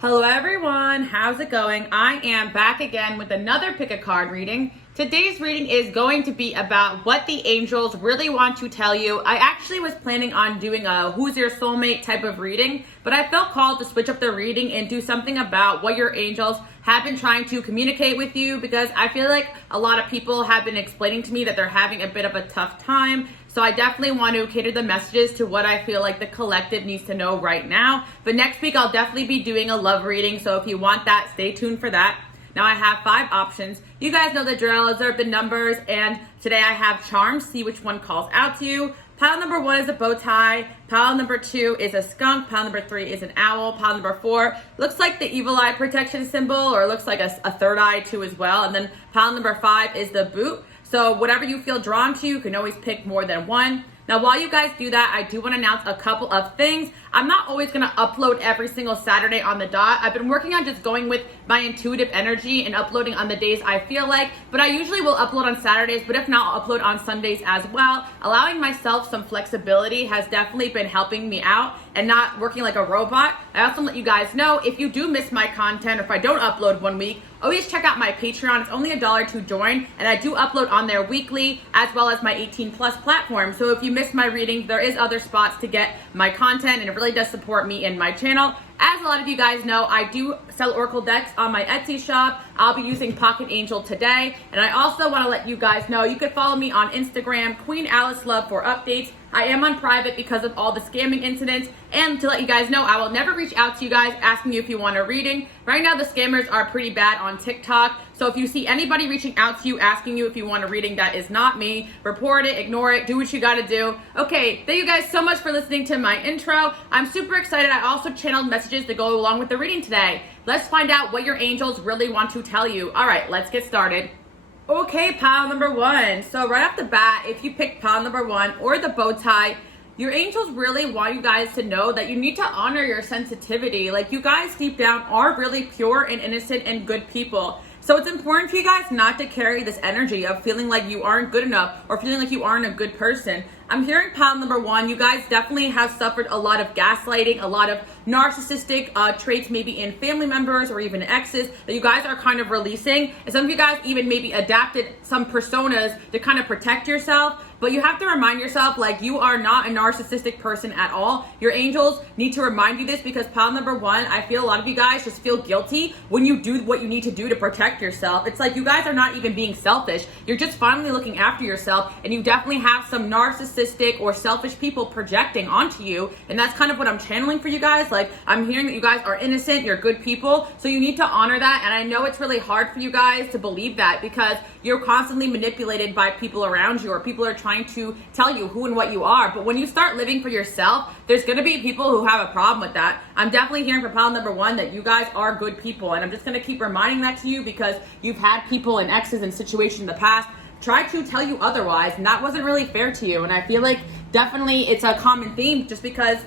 Hello everyone, how's it going? I am back again with another pick a card reading. Today's reading is going to be about what the angels really want to tell you. I actually was planning on doing a who's your soulmate type of reading, but I felt called to switch up the reading and do something about what your angels have been trying to communicate with you, because I feel like a lot of people have been explaining to me that they're having a bit of a tough time. So I definitely want to cater the messages to what I feel like the collective needs to know right now. But next week, I'll definitely be doing a love reading. So if you want that, stay tuned for that. Now I have 5 options. You guys know the drill. These are the numbers. And today I have charms. See which one calls out to you. Pile number 1 is a bow tie. Pile number 2 is a skunk. Pile number 3 is an owl. Pile number 4 looks like the evil eye protection symbol, or looks like a third eye too as well. And then pile number 5 is the boot. So whatever you feel drawn to, you can always pick more than one. Now, while you guys do that, I do want to announce a couple of things. I'm not always going to upload every single Saturday on the dot. I've been working on just going with my intuitive energy and uploading on the days I feel like, but I usually will upload on Saturdays, but if not, I'll upload on Sundays as well. Allowing myself some flexibility has definitely been helping me out and not working like a robot. I also let you guys know, if you do miss my content or if I don't upload one week, always check out my Patreon. It's only $1 to join, and I do upload on there weekly, as well as my 18+ platform. So if you missed my reading, there is other spots to get my content, and it really does support me and my channel. As a lot of you guys know, I do sell Oracle decks on my Etsy shop. I'll be using Pocket Angel today. And I also want to let you guys know, you could follow me on Instagram, QueenAliceLove, for updates. I am on private because of all the scamming incidents. And to let you guys know, I will never reach out to you guys asking you if you want a reading. Right now, the scammers are pretty bad on TikTok. So if you see anybody reaching out to you asking you if you want a reading, that is not me. Report it, ignore it, do what you gotta do. Okay, thank you guys so much for listening to my intro. I'm super excited. I also channeled messages to go along with the reading today. Let's find out what your angels really want to tell you. All right, let's get started. Okay, pile number 1. So right off the bat, if you pick pile number 1 or the bow tie, your angels really want you guys to know that you need to honor your sensitivity. Like, you guys deep down are really pure and innocent and good people. So it's important for you guys not to carry this energy of feeling like you aren't good enough or feeling like you aren't a good person. I'm hearing pile number 1, you guys definitely have suffered a lot of gaslighting, a lot of narcissistic traits, maybe in family members or even exes, that you guys are kind of releasing. And some of you guys even maybe adapted some personas to kind of protect yourself. But you have to remind yourself, like, you are not a narcissistic person at all. Your angels need to remind you this, because pile number 1, I feel a lot of you guys just feel guilty when you do what you need to do to protect yourself. It's like you guys are not even being selfish. You're just finally looking after yourself, and you definitely have some narcissistic or selfish people projecting onto you. And that's kind of what I'm channeling for you guys. Like, I'm hearing that you guys are innocent, you're good people, so you need to honor that. And I know it's really hard for you guys to believe that, because you're constantly manipulated by people around you, or people are trying to tell you who and what you are. But when you start living for yourself, there's going to be people who have a problem with that. I'm definitely hearing for pile number 1 that you guys are good people, and I'm just going to keep reminding that to you, because you've had people and exes and situations in the past try to tell you otherwise, and that wasn't really fair to you. And I feel like definitely it's a common theme, just because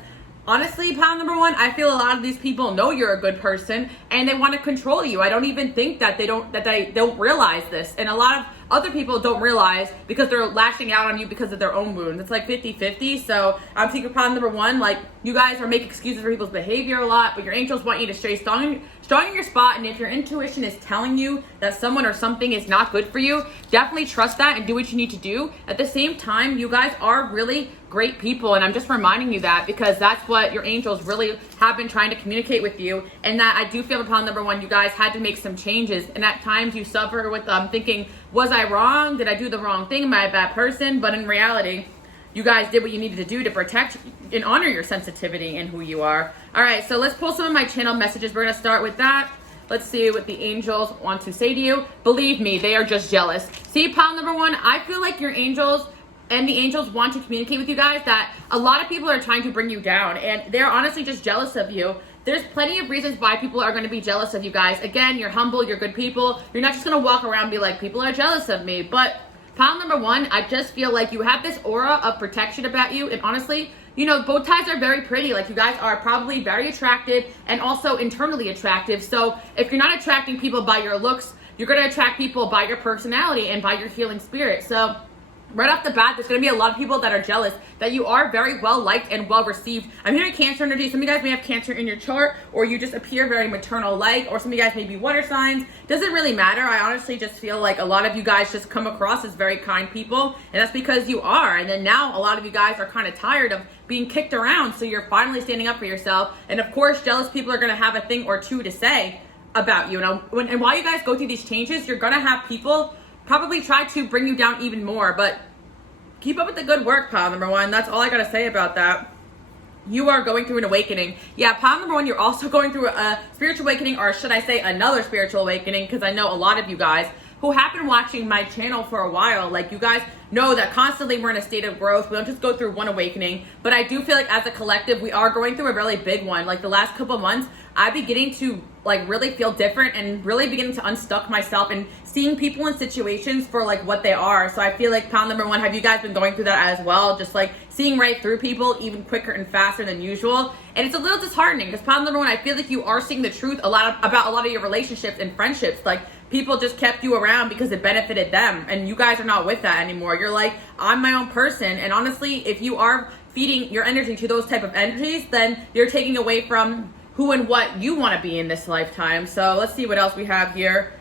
honestly, pile number 1, I feel a lot of these people know you're a good person and they want to control you. I don't even think that they don't realize this. And a lot of other people don't realize, because they're lashing out on you because of their own wounds. It's like 50-50. So I'm secret pile number 1, like, you guys are making excuses for people's behavior a lot, but your angels want you to stay strong in your spot. And if your intuition is telling you that someone or something is not good for you, definitely trust that and do what you need to do. At the same time, you guys are really great people, and I'm just reminding you that, because that's what your angels really have been trying to communicate with you. And that I do feel upon number 1, you guys had to make some changes, and at times you suffer with thinking, was I wrong? Did I do the wrong thing? Am I a bad person? But in reality, you guys did what you needed to do to protect and honor your sensitivity and who you are. All right, so let's pull some of my channel messages. We're gonna start with that. Let's see what the angels want to say to you. Believe me, they are just jealous. See, pile number 1, I feel like your angels and the angels want to communicate with you guys that a lot of people are trying to bring you down, and they're honestly just jealous of you. There's plenty of reasons why people are going to be jealous of you guys. Again, you're humble, you're good people. You're not just going to walk around and be like, people are jealous of me. But pile number 1, I just feel like you have this aura of protection about you. And honestly, you know, bow ties are very pretty. Like, you guys are probably very attractive and also internally attractive. So if you're not attracting people by your looks, you're going to attract people by your personality and by your healing spirit. So right off the bat, there's going to be a lot of people that are jealous that you are very well liked and well received. I'm hearing Cancer energy. Some of you guys may have Cancer in your chart, or you just appear very maternal-like, or some of you guys may be water signs. Doesn't really matter. I honestly just feel like a lot of you guys just come across as very kind people, and that's because you are. And then now a lot of you guys are kind of tired of being kicked around, so you're finally standing up for yourself. And of course, jealous people are going to have a thing or two to say about you. And while you guys go through these changes, you're going to have people probably try to bring you down even more, but keep up with the good work, pile number one. That's all I gotta say about that. You are going through an awakening. Yeah, pile number one, you're also going through a spiritual awakening, or should I say another spiritual awakening, because I know a lot of you guys who have been watching my channel for a while, like you guys know that constantly we're in a state of growth. We don't just go through one awakening, but I do feel like as a collective, we are going through a really big one. Like the last couple of months, I've been beginning to like really feel different and really beginning to unstuck myself and seeing people in situations for like what they are. So I feel like pile number one, have you guys been going through that as well? Just like seeing right through people even quicker and faster than usual. And it's a little disheartening because pile number one, I feel like you are seeing the truth about a lot of your relationships and friendships. Like people just kept you around because it benefited them, and you guys are not with that anymore. You're like, I'm my own person. And honestly, if you are feeding your energy to those type of energies, then you're taking away from who and what you want to be in this lifetime. So let's see what else we have here.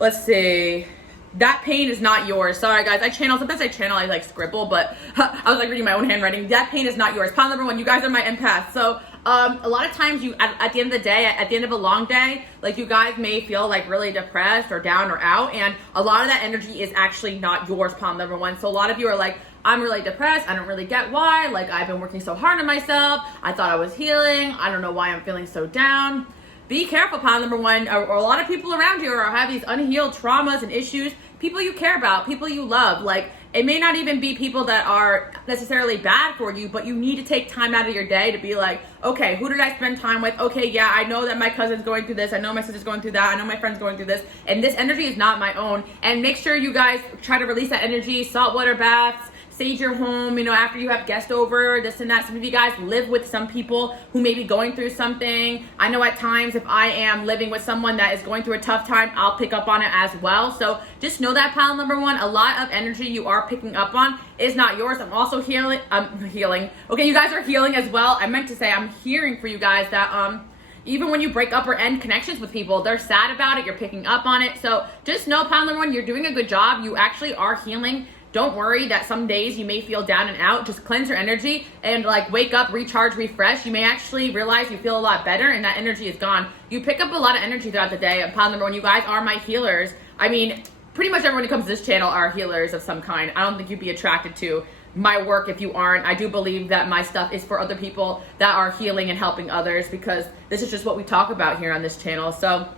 Let's see. That pain is not yours. Sorry guys, sometimes I channel, I like scribble, but I was like reading my own handwriting. That pain is not yours. Pile number one, you guys are my empaths. So a lot of times you, at the end of the day, at the end of a long day, like you guys may feel like really depressed or down or out, and a lot of that energy is actually not yours, pile number one. So a lot of you are like, I'm really depressed. I don't really get why. Like I've been working so hard on myself. I thought I was healing. I don't know why I'm feeling so down. Be careful, pile number one, or a lot of people around you are have these unhealed traumas and issues. People you care about, people you love. Like it may not even be people that are necessarily bad for you, but you need to take time out of your day to be like, okay, who did I spend time with? Okay, yeah, I know that my cousin's going through this. I know my sister's going through that. I know my friend's going through this. And this energy is not my own. And make sure you guys try to release that energy, saltwater baths, sage your home, after you have guests over, this and that. Some of you guys live with some people who may be going through something. I know at times if I am living with someone that is going through a tough time, I'll pick up on it as well. So just know that, pile number one, a lot of energy you are picking up on is not yours. I'm also healing. Okay, you guys are healing as well. I meant to say I'm hearing for you guys that even when you break up or end connections with people, they're sad about it. You're picking up on it. So just know, pile number one, you're doing a good job. You actually are healing. Don't worry that some days you may feel down and out. Just cleanse your energy and like wake up, recharge, refresh. You may actually realize you feel a lot better and that energy is gone. You pick up a lot of energy throughout the day. Pile number one, you guys are my healers. I mean, pretty much everyone who comes to this channel are healers of some kind. I don't think you'd be attracted to my work if you aren't. I do believe that my stuff is for other people that are healing and helping others, because this is just what we talk about here on this channel. So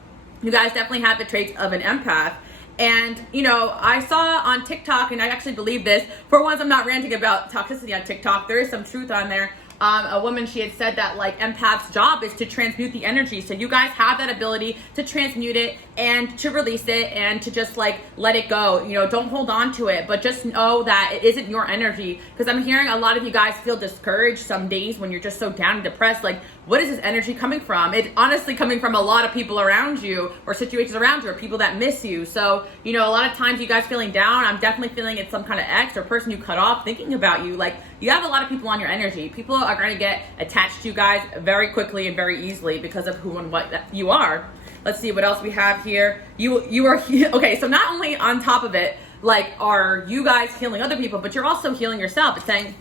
you guys definitely have the traits of an empath. And, I saw on TikTok, and I actually believe this, for once I'm not ranting about toxicity on TikTok, there is some truth on there. A woman, she had said that like empath's job is to transmute the energy. So you guys have that ability to transmute it and to release it and to just like let it go. Don't hold on to it, but just know that it isn't your energy. Because I'm hearing a lot of you guys feel discouraged some days when you're just so down and depressed. Like, what is this energy coming from? It's honestly coming from a lot of people around you or situations around you or people that miss you. So, a lot of times you guys feeling down, I'm definitely feeling it's some kind of ex or person you cut off thinking about you. Like, you have a lot of people on your energy. People are going to get attached to you guys very quickly and very easily because of who and what you are. Let's see what else we have here. You are, okay, so not only on top of it, like, are you guys healing other people, but you're also healing yourself. It's saying,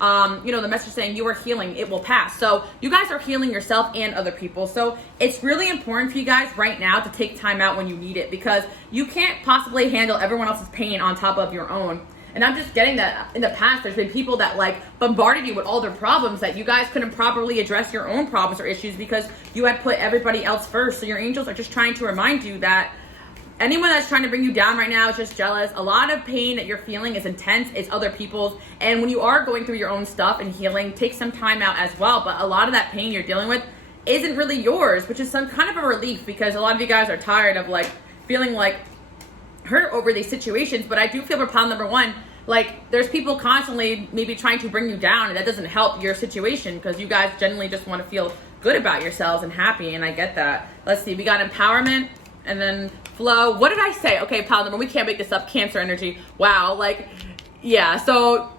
the message saying you are healing, it will pass. So you guys are healing yourself and other people. So it's really important for you guys right now to take time out when you need it, because you can't possibly handle everyone else's pain on top of your own. And I'm just getting that in the past, there's been people that like bombarded you with all their problems that you guys couldn't properly address your own problems or issues because you had put everybody else first. So your angels are just trying to remind you that anyone that's trying to bring you down right now is just jealous. A lot of pain that you're feeling is intense. It's other people's. And when you are going through your own stuff and healing, take some time out as well. But a lot of that pain you're dealing with isn't really yours, which is some kind of a relief, because a lot of you guys are tired of like feeling like hurt over these situations. But I do feel for pile number one, like there's people constantly maybe trying to bring you down, and that doesn't help your situation because you guys generally just want to feel good about yourselves and happy. And I get that. Let's see, we got empowerment and then flow. What did I say? Okay, pile number, we can't make this up. Cancer energy. Wow, like Yeah, so,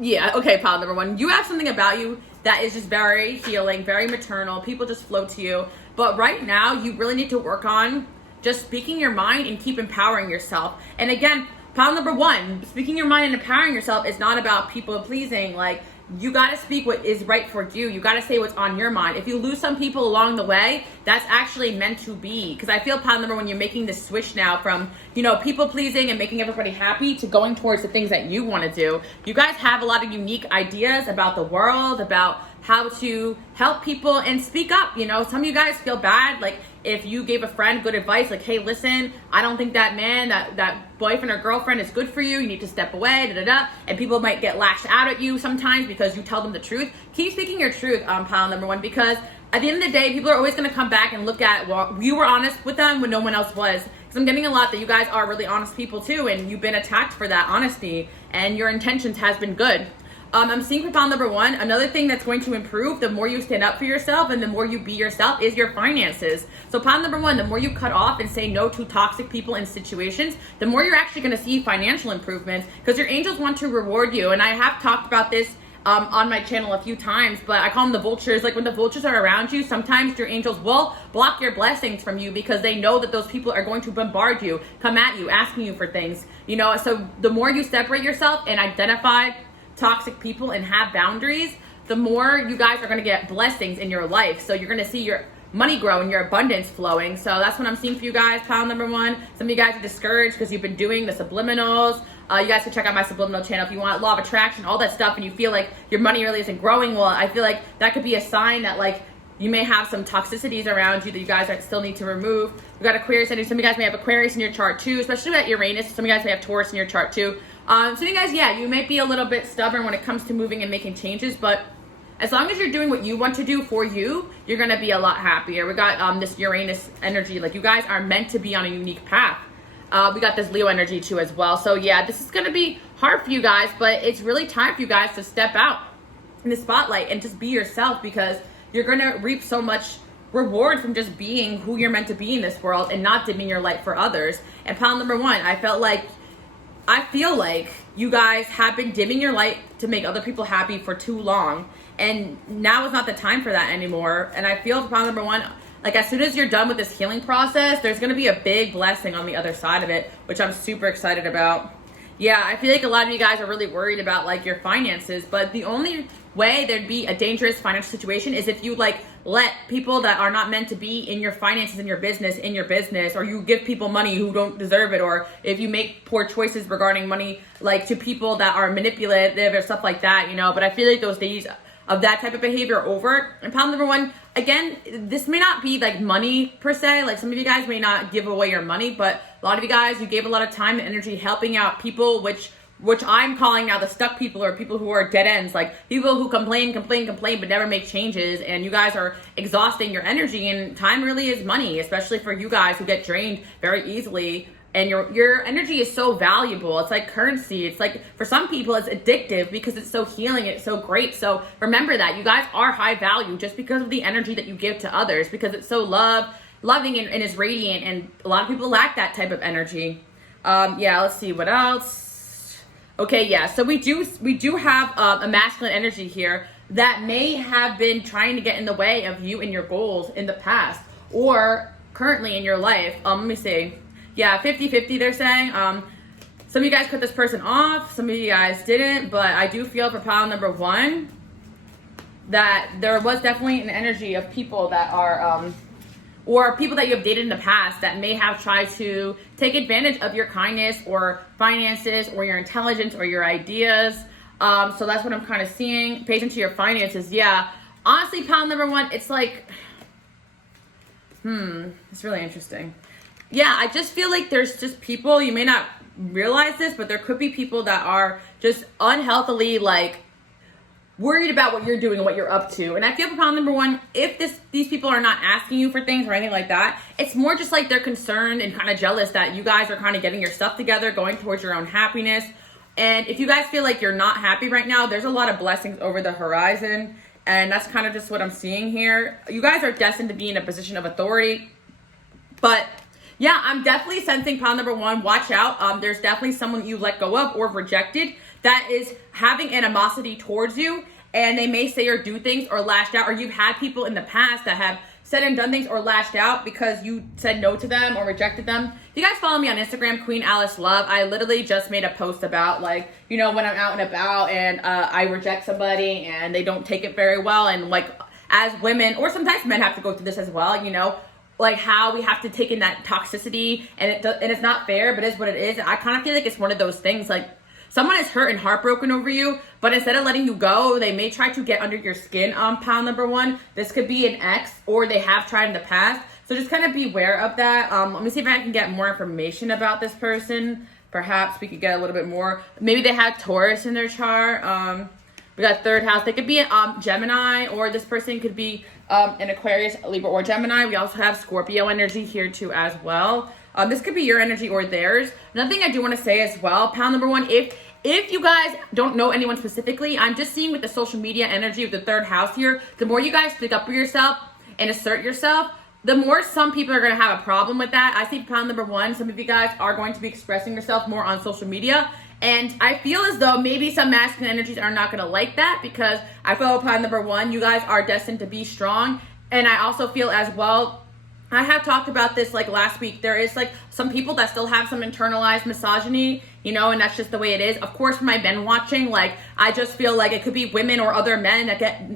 yeah, okay, pile number one. You have something about you that is just very healing, very maternal. People just flow to you. But right now, you really need to work on just speaking your mind and keep empowering yourself. And again, pile number one, speaking your mind and empowering yourself is not about people pleasing. Like, you got to speak what is right for you. You got to say what's on your mind. If you lose some people along the way, that's actually meant to be. Because I feel, pile number one, you're making this switch now from, you know, people pleasing and making everybody happy to going towards the things that you want to do. You guys have a lot of unique ideas about the world, about how to help people and speak up. You know, some of you guys feel bad, like if you gave a friend good advice, like, hey, listen, I don't think that man, that boyfriend or girlfriend is good for you. You need to step away, da-da-da. And people might get lashed out at you sometimes because you tell them the truth. Keep speaking your truth, pile number one, because at the end of the day, people are always going to come back and look at, well, you were honest with them when no one else was. Because I'm getting a lot that you guys are really honest people too, and you've been attacked for that honesty, and your intentions has been good. I'm seeing for pile number one, another thing that's going to improve the more you stand up for yourself and the more you be yourself is your finances. So pile number one, the more you cut off and say no to toxic people and situations, the more you're actually going to see financial improvements, because your angels want to reward you. And I have talked about this on my channel a few times, but I call them the vultures. Like, when the vultures are around you, sometimes your angels will block your blessings from you because they know that those people are going to bombard you, come at you, asking you for things, you know. So the more you separate yourself and identify toxic people and have boundaries, the more you guys are going to get blessings in your life. So you're going to see your money grow and your abundance flowing. So that's what I'm seeing for you guys, pile number one. Some of you guys are discouraged because you've been doing the subliminals. You guys can check out my subliminal channel if you want law of attraction, all that stuff, and you feel like your money really isn't growing. Well, I feel like that could be a sign that, like, you may have some toxicities around you that you guys still need to remove. We got Aquarius energy. Some of you guys may have Aquarius in your chart too, especially at Uranus. Some of you guys may have Taurus in your chart too. Some of you guys, yeah, you might be a little bit stubborn when it comes to moving and making changes, but as long as you're doing what you want to do for you, you're going to be a lot happier. We got this Uranus energy. Like, you guys are meant to be on a unique path. We got this Leo energy too as well. So yeah, this is going to be hard for you guys, but it's really time for you guys to step out in the spotlight and just be yourself, because you're going to reap so much reward from just being who you're meant to be in this world and not dimming your light for others. And pile number one, I feel like you guys have been dimming your light to make other people happy for too long, and now is not the time for that anymore. And I feel for pile number one, like, as soon as you're done with this healing process, there's going to be a big blessing on the other side of it, which I'm super excited about. Yeah, I feel like a lot of you guys are really worried about, like, your finances, but the only way there'd be a dangerous financial situation is if you, like, let people that are not meant to be in your finances in your business, or you give people money who don't deserve it, or if you make poor choices regarding money, like, to people that are manipulative or stuff like that, you know. But I feel like those days of that type of behavior are over. And pile number one, again, this may not be like money per se. Like, some of you guys may not give away your money, but a lot of you guys, you gave a lot of time and energy helping out people, which I'm calling now the stuck people, or people who are dead ends, like people who complain, but never make changes. And you guys are exhausting your energy, and time really is money, especially for you guys who get drained very easily. And your energy is so valuable. It's like currency. It's like, for some people, it's addictive because it's so healing. It's so great. So remember that you guys are high value just because of the energy that you give to others, because it's so loving and is radiant. And a lot of people lack that type of energy. Yeah, let's see what else. Okay, yeah. So we do have a masculine energy here that may have been trying to get in the way of you and your goals in the past or currently in your life. Let me see. Yeah, 50-50 they're saying. Some of you guys cut this person off, some of you guys didn't, but I do feel for pile number one that there was definitely an energy of people that are, or people that you have dated in the past that may have tried to take advantage of your kindness or finances or your intelligence or your ideas. So that's what I'm kind of seeing. Pays into your finances. Yeah, honestly, pile number one, it's like, it's really interesting. Yeah, I just feel like there's just people, you may not realize this, but there could be people that are just unhealthily, like, worried about what you're doing and what you're up to. And I feel for pile number one, if these people are not asking you for things or anything like that, it's more just like they're concerned and kind of jealous that you guys are kind of getting your stuff together, going towards your own happiness. And if you guys feel like you're not happy right now, there's a lot of blessings over the horizon. And that's kind of just what I'm seeing here. You guys are destined to be in a position of authority. But yeah, I'm definitely sensing pile number one, watch out. There's definitely someone you let go of or rejected that is having animosity towards you, and they may say or do things or lashed out, or you've had people in the past that have said and done things or lashed out because you said no to them or rejected them. If you guys follow me on Instagram, QueenAliceLove, I literally just made a post about, like, you know, when I'm out and about and I reject somebody and they don't take it very well, and like as women, or sometimes men have to go through this as well, you know, like how we have to take in that toxicity, and it's not fair, but it's what it is. I kind of feel like it's one of those things, like someone is hurt and heartbroken over you, but instead of letting you go, they may try to get under your skin on pound number one. This could be an ex, or they have tried in the past. So just kind of be aware of that. Let me see if I can get more information about this person. Perhaps we could get a little bit more. Maybe they had Taurus in their chart. We got third house. They could be Gemini, or this person could be an Aquarius, Libra, or Gemini. We also have Scorpio energy here too as well. This could be your energy or theirs. Another thing I do want to say as well, pound number one, if you guys don't know anyone specifically, I'm just seeing with the social media energy of the third house here, the more you guys stick up for yourself and assert yourself, the more some people are going to have a problem with that. I see pound number one, some of you guys are going to be expressing yourself more on social media. And I feel as though maybe some masculine energies are not going to like that, because I feel pound number one, you guys are destined to be strong. And I also feel as well, I have talked about this like last week. There is like some people that still have some internalized misogyny, you know, and that's just the way it is. Of course, for my men watching, like I just feel like it could be women or other men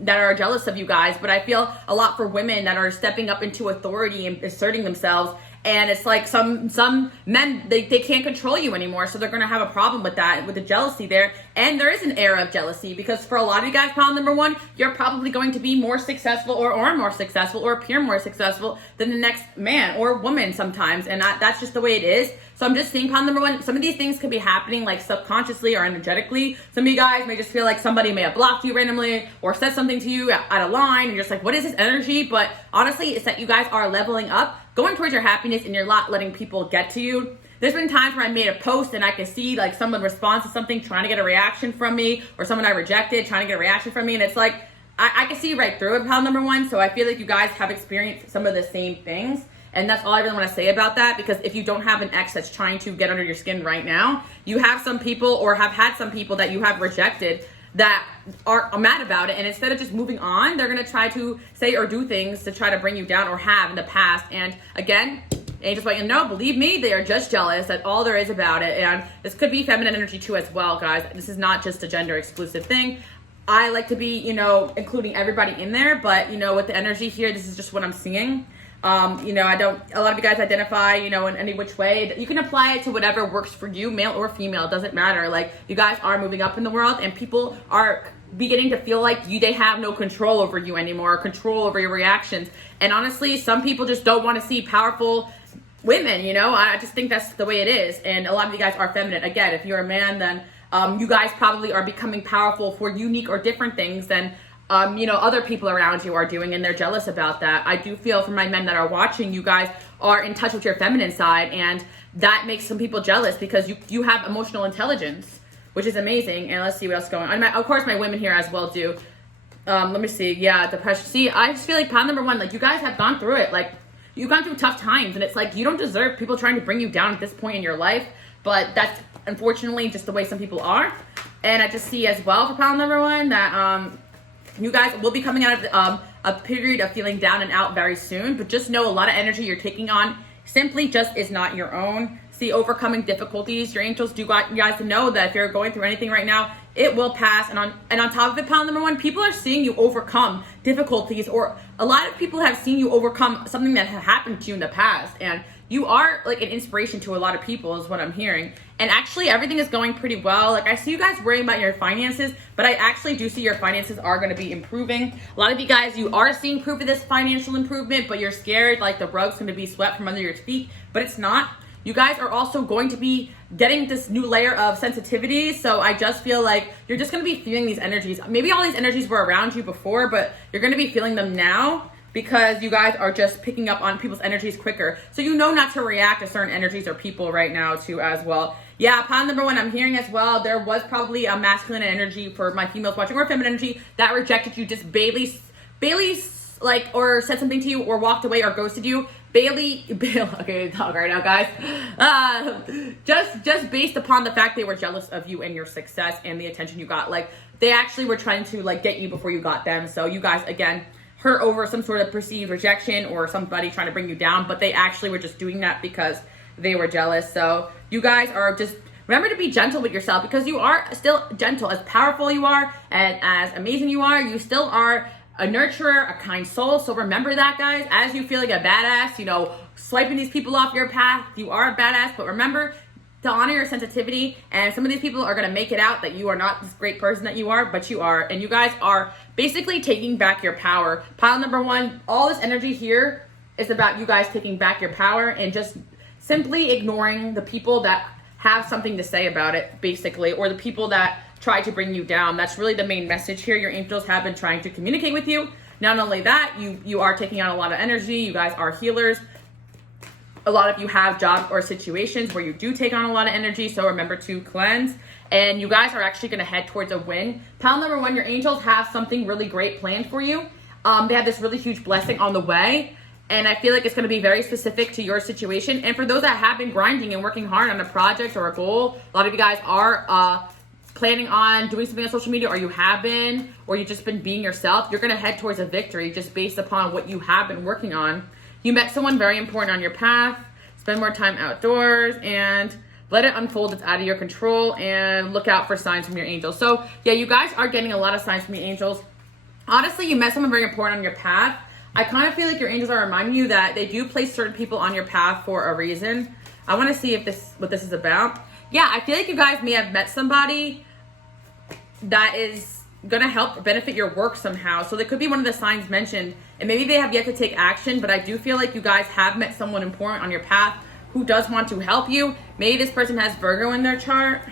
that are jealous of you guys. But I feel a lot for women that are stepping up into authority and asserting themselves. And it's like some men, they can't control you anymore. So they're going to have a problem with that, with the jealousy there. And there is an era of jealousy, because for a lot of you guys, pound number one, you're probably going to be more successful or more successful or appear more successful than the next man or woman sometimes. And that's just the way it is. So I'm just seeing pound number one, some of these things could be happening like subconsciously or energetically. Some of you guys may just feel like somebody may have blocked you randomly or said something to you out of line. And you're just like, what is this energy? But honestly, it's that you guys are leveling up, going towards your happiness, and you're not letting people get to you. There's been times where I made a post and I could see like someone responds to something trying to get a reaction from me, or someone I rejected trying to get a reaction from me. And it's like, I can see right through it, pound number one. So I feel like you guys have experienced some of the same things. And that's all I really want to say about that, because if you don't have an ex that's trying to get under your skin right now, you have some people, or have had some people that you have rejected, that are mad about it, and instead of just moving on, they're going to try to say or do things to try to bring you down, or have in the past. And again, angels want you to know, believe me, they are just jealous. That's all there is about it. And this could be feminine energy too as well, guys. This is not just a gender exclusive thing. I like to be, you know, including everybody in there, but you know, with the energy here, this is just what I'm seeing. You know, a lot of you guys identify, you know, in any which way. You can apply it to whatever works for you, male or female, it doesn't matter. Like, you guys are moving up in the world, and people are beginning to feel like they have no control over you anymore, control over your reactions. And honestly, some people just don't want to see powerful women, you know? I just think that's the way it is. And a lot of you guys are feminine. Again, if you're a man, then you guys probably are becoming powerful for unique or different things than you know, other people around you are doing, and they're jealous about that. I do feel for my men that are watching, you guys are in touch with your feminine side, and that makes some people jealous, because you have emotional intelligence, which is amazing. And let's see what else is going on. Of course, my women here as well do. Let me see. Yeah, depression. See, I just feel like pound number one, like you guys have gone through it. Like, you've gone through tough times, and it's like you don't deserve people trying to bring you down at this point in your life. But that's unfortunately just the way some people are. And I just see as well for pound number one that you guys will be coming out of a period of feeling down and out very soon, but just know a lot of energy you're taking on simply just is not your own. See, overcoming difficulties, your angels do want you guys to know that if you're going through anything right now, it will pass. And on top of it, pound number one, people are seeing you overcome difficulties, or a lot of people have seen you overcome something that had happened to you in the past. And you are like an inspiration to a lot of people is what I'm hearing. And actually everything is going pretty well. Like, I see you guys worrying about your finances, but I actually do see your finances are going to be improving. A lot of you guys, you are seeing proof of this financial improvement, but you're scared like the rug's going to be swept from under your feet, but it's not. You guys are also going to be getting this new layer of sensitivity. So I just feel like you're just going to be feeling these energies. Maybe all these energies were around you before, but you're going to be feeling them now, because you guys are just picking up on people's energies quicker. So you know not to react to certain energies or people right now too as well. Yeah, pound number one, I'm hearing as well, there was probably a masculine energy for my females watching, or feminine energy, that rejected you, just barely like, or said something to you or walked away or ghosted you, Bailey, okay, talk right now, guys. Just based upon the fact they were jealous of you and your success and the attention you got. Like, they actually were trying to like get you before you got them. So you guys, again, hurt over some sort of perceived rejection or somebody trying to bring you down, but they actually were just doing that because they were jealous. So you guys are just, remember to be gentle with yourself, because you are still gentle. As powerful you are and as amazing you are, you still are a nurturer, a kind soul. So remember that, guys. As you feel like a badass, you know, swiping these people off your path, you are a badass. But remember to honor your sensitivity. And some of these people are going to make it out that you are not this great person that you are, but you are. And you guys are basically taking back your power. Pile number one, all this energy here is about you guys taking back your power and just simply ignoring the people that have something to say about it, basically, or the people that try to bring you down. That's really the main message here. Your angels have been trying to communicate with you. Not only that, you are taking out a lot of energy. You guys are healers. A lot of you have jobs or situations where you do take on a lot of energy, so remember to cleanse. And you guys are actually going to head towards a win. Pile number one, your angels have something really great planned for you. They have this really huge blessing on the way. And I feel like it's going to be very specific to your situation. And for those that have been grinding and working hard on a project or a goal, a lot of you guys are planning on doing something on social media, or you have been, or you've just been being yourself. You're going to head towards a victory just based upon what you have been working on. You met someone very important on your path. Spend more time outdoors and let it unfold. It's out of your control, and look out for signs from your angels. So yeah, you guys are getting a lot of signs from your angels. Honestly, you met someone very important on your path. I kind of feel like your angels are reminding you that they do place certain people on your path for a reason. I want to see if what this is about. Yeah, I feel like you guys may have met somebody that is going to help benefit your work somehow. So they could be one of the signs mentioned, and maybe they have yet to take action, but I do feel like you guys have met someone important on your path who does want to help you. Maybe this person has Virgo in their chart,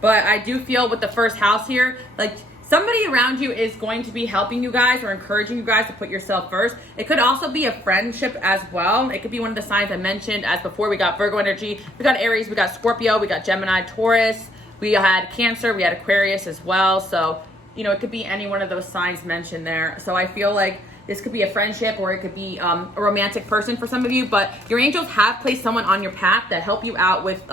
but I do feel with the first house here, like somebody around you is going to be helping you guys or encouraging you guys to put yourself first. It could also be a friendship as well. It could be one of the signs I mentioned as before. We got Virgo energy, we got Aries, we got Scorpio, we got Gemini, Taurus, we had Cancer, we had Aquarius as well. So, you know, it could be any one of those signs mentioned there. So I feel like this could be a friendship, or it could be a romantic person for some of you. But your angels have placed someone on your path that help you out with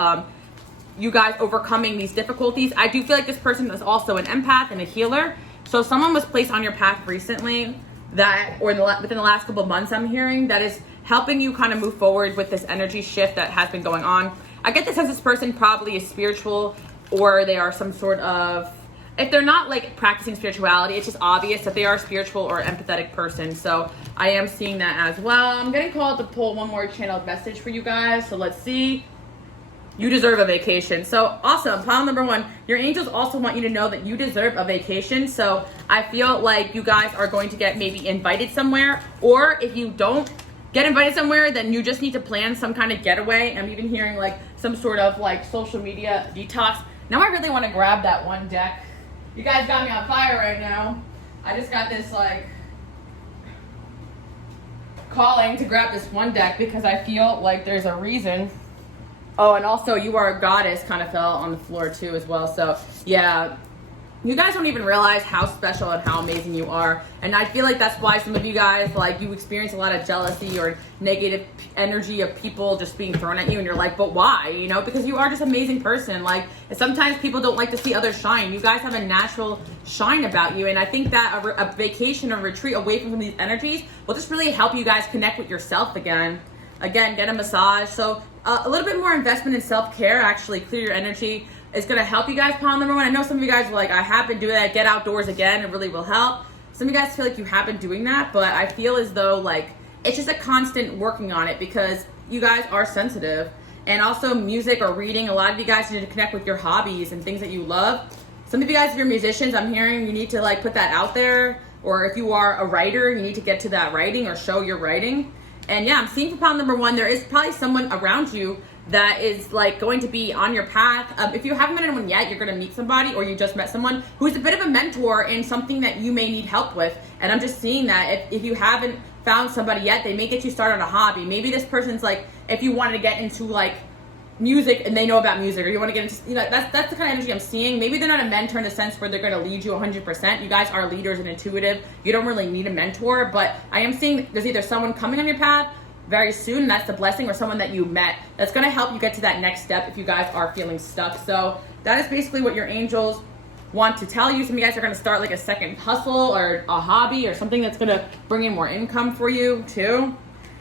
you guys overcoming these difficulties. I do feel like this person is also an empath and a healer. So someone was placed on your path recently that, or within the last couple of months, I'm hearing, that is helping you kind of move forward with this energy shift that has been going on. I get the sense this person probably is spiritual, or they are some sort of, if they're not like practicing spirituality, it's just obvious that they are a spiritual or empathetic person. So I am seeing that as well. I'm getting called to pull one more channeled message for you guys. So let's see. You deserve a vacation. So awesome. Pile number one, your angels also want you to know that you deserve a vacation. So I feel like you guys are going to get maybe invited somewhere, or if you don't get invited somewhere, then you just need to plan some kind of getaway. I'm even hearing like some sort of like social media detox. Now I really want to grab that one deck. You guys got me on fire right now. I just got this like calling to grab this one deck because I feel like there's a reason. Oh, and also You Are a Goddess kind of fell on the floor too as well. So yeah, you guys don't even realize how special and how amazing you are. And I feel like that's why some of you guys, like, you experience a lot of jealousy or negative energy of people just being thrown at you, and you're like, but why? You know, because you are just an amazing person. Like, sometimes people don't like to see others shine. You guys have a natural shine about you, and I think that a vacation or retreat away from some of these energies will just really help you guys connect with yourself again. Again, get a massage. So a little bit more investment in self-care, actually clear your energy. It's going to help you guys, pile number one. I know some of you guys are like, I have been doing that. Get outdoors again. It really will help. Some of you guys feel like you have been doing that, but I feel as though like it's just a constant working on it because you guys are sensitive. And also music or reading. A lot of you guys need to connect with your hobbies and things that you love. Some of you guys, if you're musicians, I'm hearing you need to like put that out there. Or if you are a writer, you need to get to that writing or show your writing. And yeah, I'm seeing for pile number one, there is probably someone around you that is like going to be on your path. If you haven't met anyone yet, you're going to meet somebody, or you just met someone who's a bit of a mentor in something that you may need help with. And I'm just seeing that if you haven't found somebody yet, they may get you started on a hobby. Maybe this person's like, if you wanted to get into like music and they know about music, or you want to get into, you know, that's the kind of energy I'm seeing. Maybe they're not a mentor in the sense where they're going to lead you 100%. You guys are leaders and intuitive. You don't really need a mentor, but I am seeing there's either someone coming on your path very soon, that's the blessing, or someone that you met that's going to help you get to that next step if you guys are feeling stuck. So that is basically what your angels want to tell you. Some of you guys are going to start like a second hustle or a hobby or something that's going to bring in more income for you too.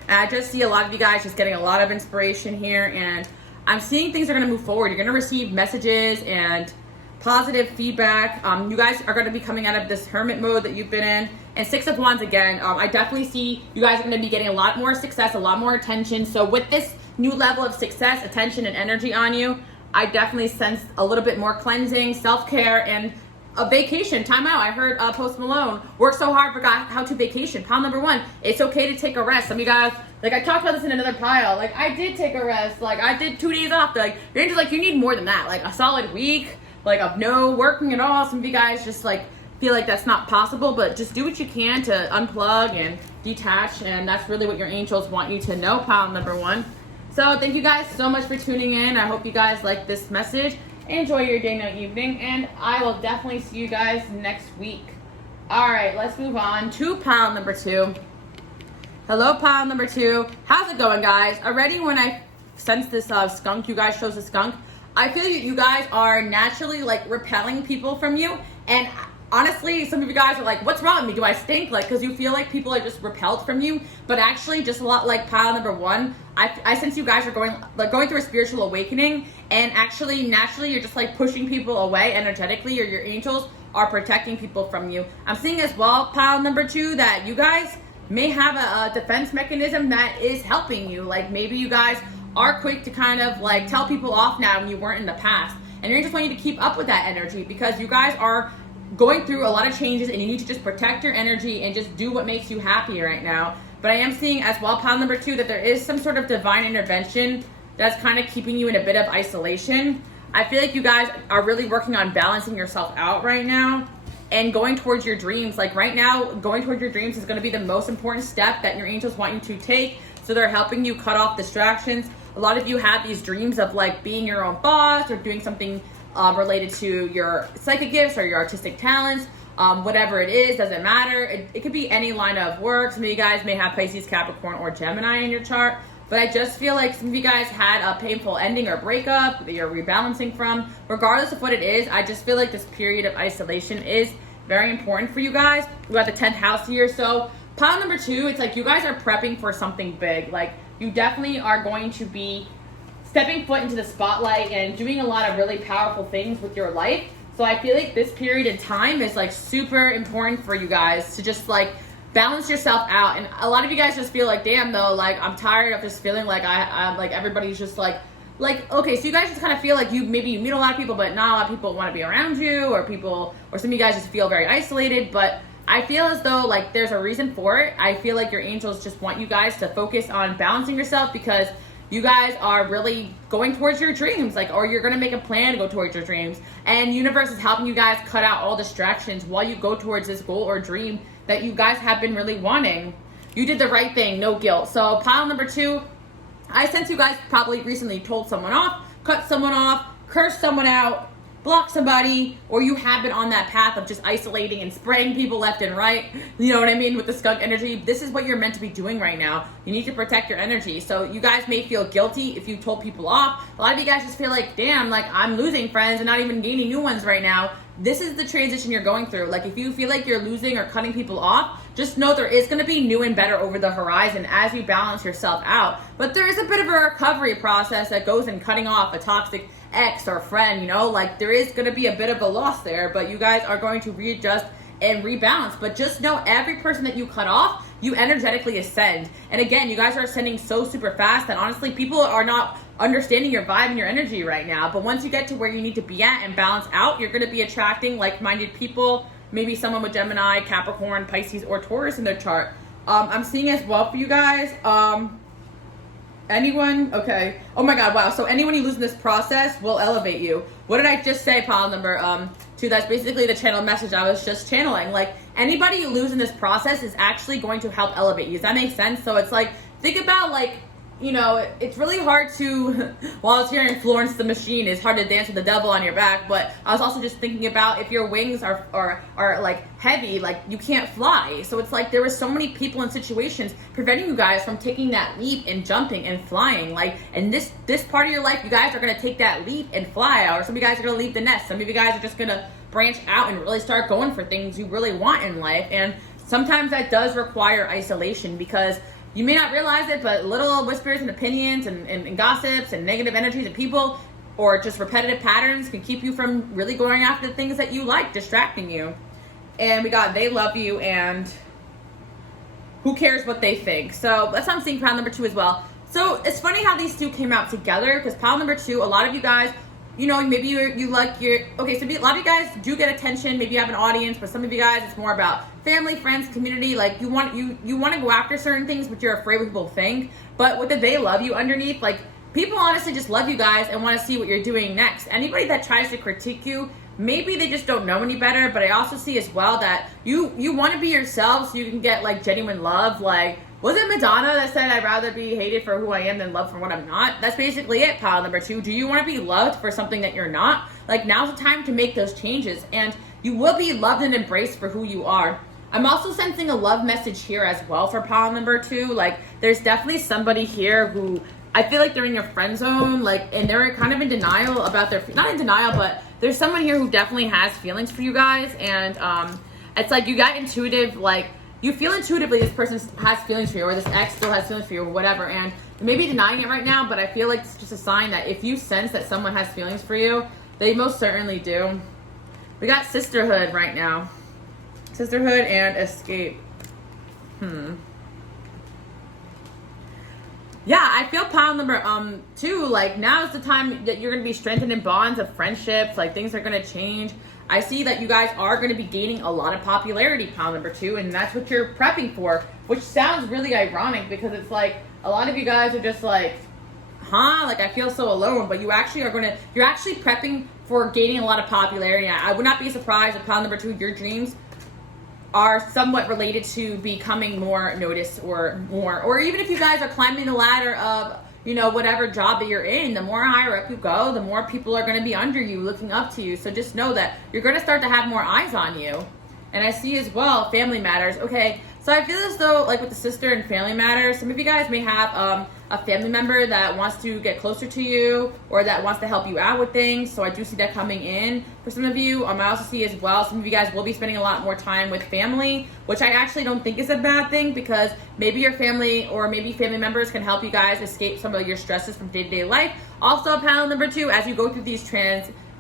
And I just see a lot of you guys just getting a lot of inspiration here, and I'm seeing things are going to move forward. You're going to receive messages and positive feedback. You guys are going to be coming out of this hermit mode that you've been in. And Six of Wands again, I definitely see you guys are going to be getting a lot more success, a lot more attention. So with this new level of success, attention, and energy on you, I definitely sense a little bit more cleansing, self-care, and a vacation, time out. I heard Post Malone work so hard, forgot how to vacation. Pile number one, it's okay to take a rest. Some of you guys, like I talked about this in another pile, like I did take a rest, like I did 2 days off. Like you're just like, you need more than that, like a solid week, like of no working at all. Some of you guys just like feel like that's not possible, but just do what you can to unplug and detach, and that's really what your angels want you to know, pile number one. So thank you guys so much for tuning in. I hope you guys like this message. Enjoy your day, night, evening, and I will definitely see you guys next week. All right, let's move on to pile number two. Hello, pile number two. How's it going, guys? Already when I sense this skunk, you guys chose a skunk, I feel you guys are naturally like repelling people from you, and honestly, some of you guys are like, what's wrong with me? Do I stink? Like, because you feel like people are just repelled from you. But actually, just a lot like pile number one, I sense you guys are going through a spiritual awakening. And actually, naturally, you're just like pushing people away energetically, or your angels are protecting people from you. I'm seeing as well, pile number two, that you guys may have a defense mechanism that is helping you. Like maybe you guys are quick to kind of like tell people off now when you weren't in the past. And your angels want you to keep up with that energy, because you guys are going through a lot of changes, and you need to just protect your energy and just do what makes you happy right now. But I am seeing as well, pile number two, that there is some sort of divine intervention that's kind of keeping you in a bit of isolation. I feel like you guys are really working on balancing yourself out right now and going towards your dreams. Like right now, going towards your dreams is going to be the most important step that your angels want you to take. So they're helping you cut off distractions. A lot of you have these dreams of like being your own boss or doing something related to your psychic gifts or your artistic talents. Whatever it is, doesn't matter. It could be any line of work. Some of you guys may have Pisces, Capricorn, or Gemini in your chart. But I just feel like some of you guys had a painful ending or breakup that you're rebalancing from. Regardless of what it is, I just feel like this period of isolation is very important for you guys. We got the 10th house here. So pile number two, it's like you guys are prepping for something big. Like you definitely are going to be stepping foot into the spotlight and doing a lot of really powerful things with your life. So I feel like this period in time is like super important for you guys to just like balance yourself out. And a lot of you guys just feel like, damn though, like I'm tired of just feeling like I'm like everybody's just like okay, so you guys just kind of feel like maybe you meet a lot of people, but not a lot of people want to be around you, or some of you guys just feel very isolated. But I feel as though like there's a reason for it. I feel like your angels just want you guys to focus on balancing yourself, because you guys are really going towards your dreams, like, or you're going to make a plan to go towards your dreams. And universe is helping you guys cut out all distractions while you go towards this goal or dream that you guys have been really wanting. You did the right thing, no guilt. So pile number two, I sense you guys probably recently told someone off, cut someone off, cursed someone out, block somebody, or you have been on that path of just isolating and spraying people left and right. You know what I mean? With the skunk energy, this is what you're meant to be doing right now. You need to protect your energy. So you guys may feel guilty if you told people off. A lot of you guys just feel like, damn, like I'm losing friends and not even gaining new ones right now. This is the transition you're going through. Like if you feel like you're losing or cutting people off, just know there is going to be new and better over the horizon as you balance yourself out. But there is a bit of a recovery process that goes in cutting off a toxic ex or friend, you know, like there is going to be a bit of a loss there, but you guys are going to readjust and rebalance. But just know every person that you cut off, you energetically ascend. And again, you guys are ascending so super fast that honestly people are not understanding your vibe and your energy right now. But once you get to where you need to be at and balance out, you're going to be attracting like-minded people, maybe someone with Gemini, Capricorn, Pisces, or Taurus in their chart. I'm seeing as well for you guys. Anyone? Okay. Oh my God, wow. So anyone you lose in this process will elevate you. What did I just say, pile number two? That's basically the channel message I was just channeling. Like anybody you lose in this process is actually going to help elevate you. Does that make sense? So it's like, think about like it's really hard to, while I was hearing Florence the Machine, it's hard to dance with the devil on your back, but I was also just thinking about if your wings are like heavy, like you can't fly. So it's like there were so many people and situations preventing you guys from taking that leap and jumping and flying. Like, and this part of your life, you guys are going to take that leap and fly out, or some of you guys are going to leave the nest. Some of you guys are just going to branch out and really start going for things you really want in life. And sometimes that does require isolation, because you may not realize it, but little whispers and opinions and gossips and negative energies of people, or just repetitive patterns, can keep you from really going after the things that you like, distracting you. And we got they love you and who cares what they think. So that's how I'm seeing pile number 2 as well. So it's funny how these two came out together, because pile number 2, a lot of you guys, maybe you like your, okay, so a lot of you guys do get attention, maybe you have an audience, but some of you guys, it's more about family, friends, community. Like you want to go after certain things, but you're afraid what people think. But with the they love you underneath, like people honestly just love you guys and want to see what you're doing next. Anybody that tries to critique you, maybe they just don't know any better. But I also see as well that you want to be yourself, so you can get like genuine love. Like, was it Madonna that said, I'd rather be hated for who I am than loved for what I'm not? That's basically it, pile number 2. Do you want to be loved for something that you're not? Like, now's the time to make those changes, and you will be loved and embraced for who you are. I'm also sensing a love message here as well for pile number 2. Like, there's definitely somebody here who I feel like they're in your friend zone, like, and they're kind of in denial about their, not in denial, but there's someone here who definitely has feelings for you guys. And it's like you got intuitive, like, you feel intuitively this person has feelings for you, or this ex still has feelings for you, or whatever. And you may be denying it right now, but I feel like it's just a sign that if you sense that someone has feelings for you, they most certainly do. We got sisterhood right now. Sisterhood and escape. Yeah, I feel pile number 2, like now is the time that you're going to be strengthened in bonds of friendships, like things are going to change. I see that you guys are going to be gaining a lot of popularity, pile number 2, and that's what you're prepping for, which sounds really ironic, because it's like a lot of you guys are just like, like I feel so alone, but you actually you're actually prepping for gaining a lot of popularity. I would not be surprised if pile number 2, your dreams are somewhat related to becoming more noticed, or even if you guys are climbing the ladder of, whatever job that you're in, the more higher up you go, the more people are going to be under you, looking up to you. So just know that you're going to start to have more eyes on you. And I see as well, family matters. Okay, so I feel as though, like with the sister and family matters, some of you guys may have a family member that wants to get closer to you, or that wants to help you out with things. So I do see that coming in for some of you. I also see as well, some of you guys will be spending a lot more time with family, which I actually don't think is a bad thing, because maybe your family or maybe family members can help you guys escape some of your stresses from day-to-day life. Also, pile number 2, as you go through these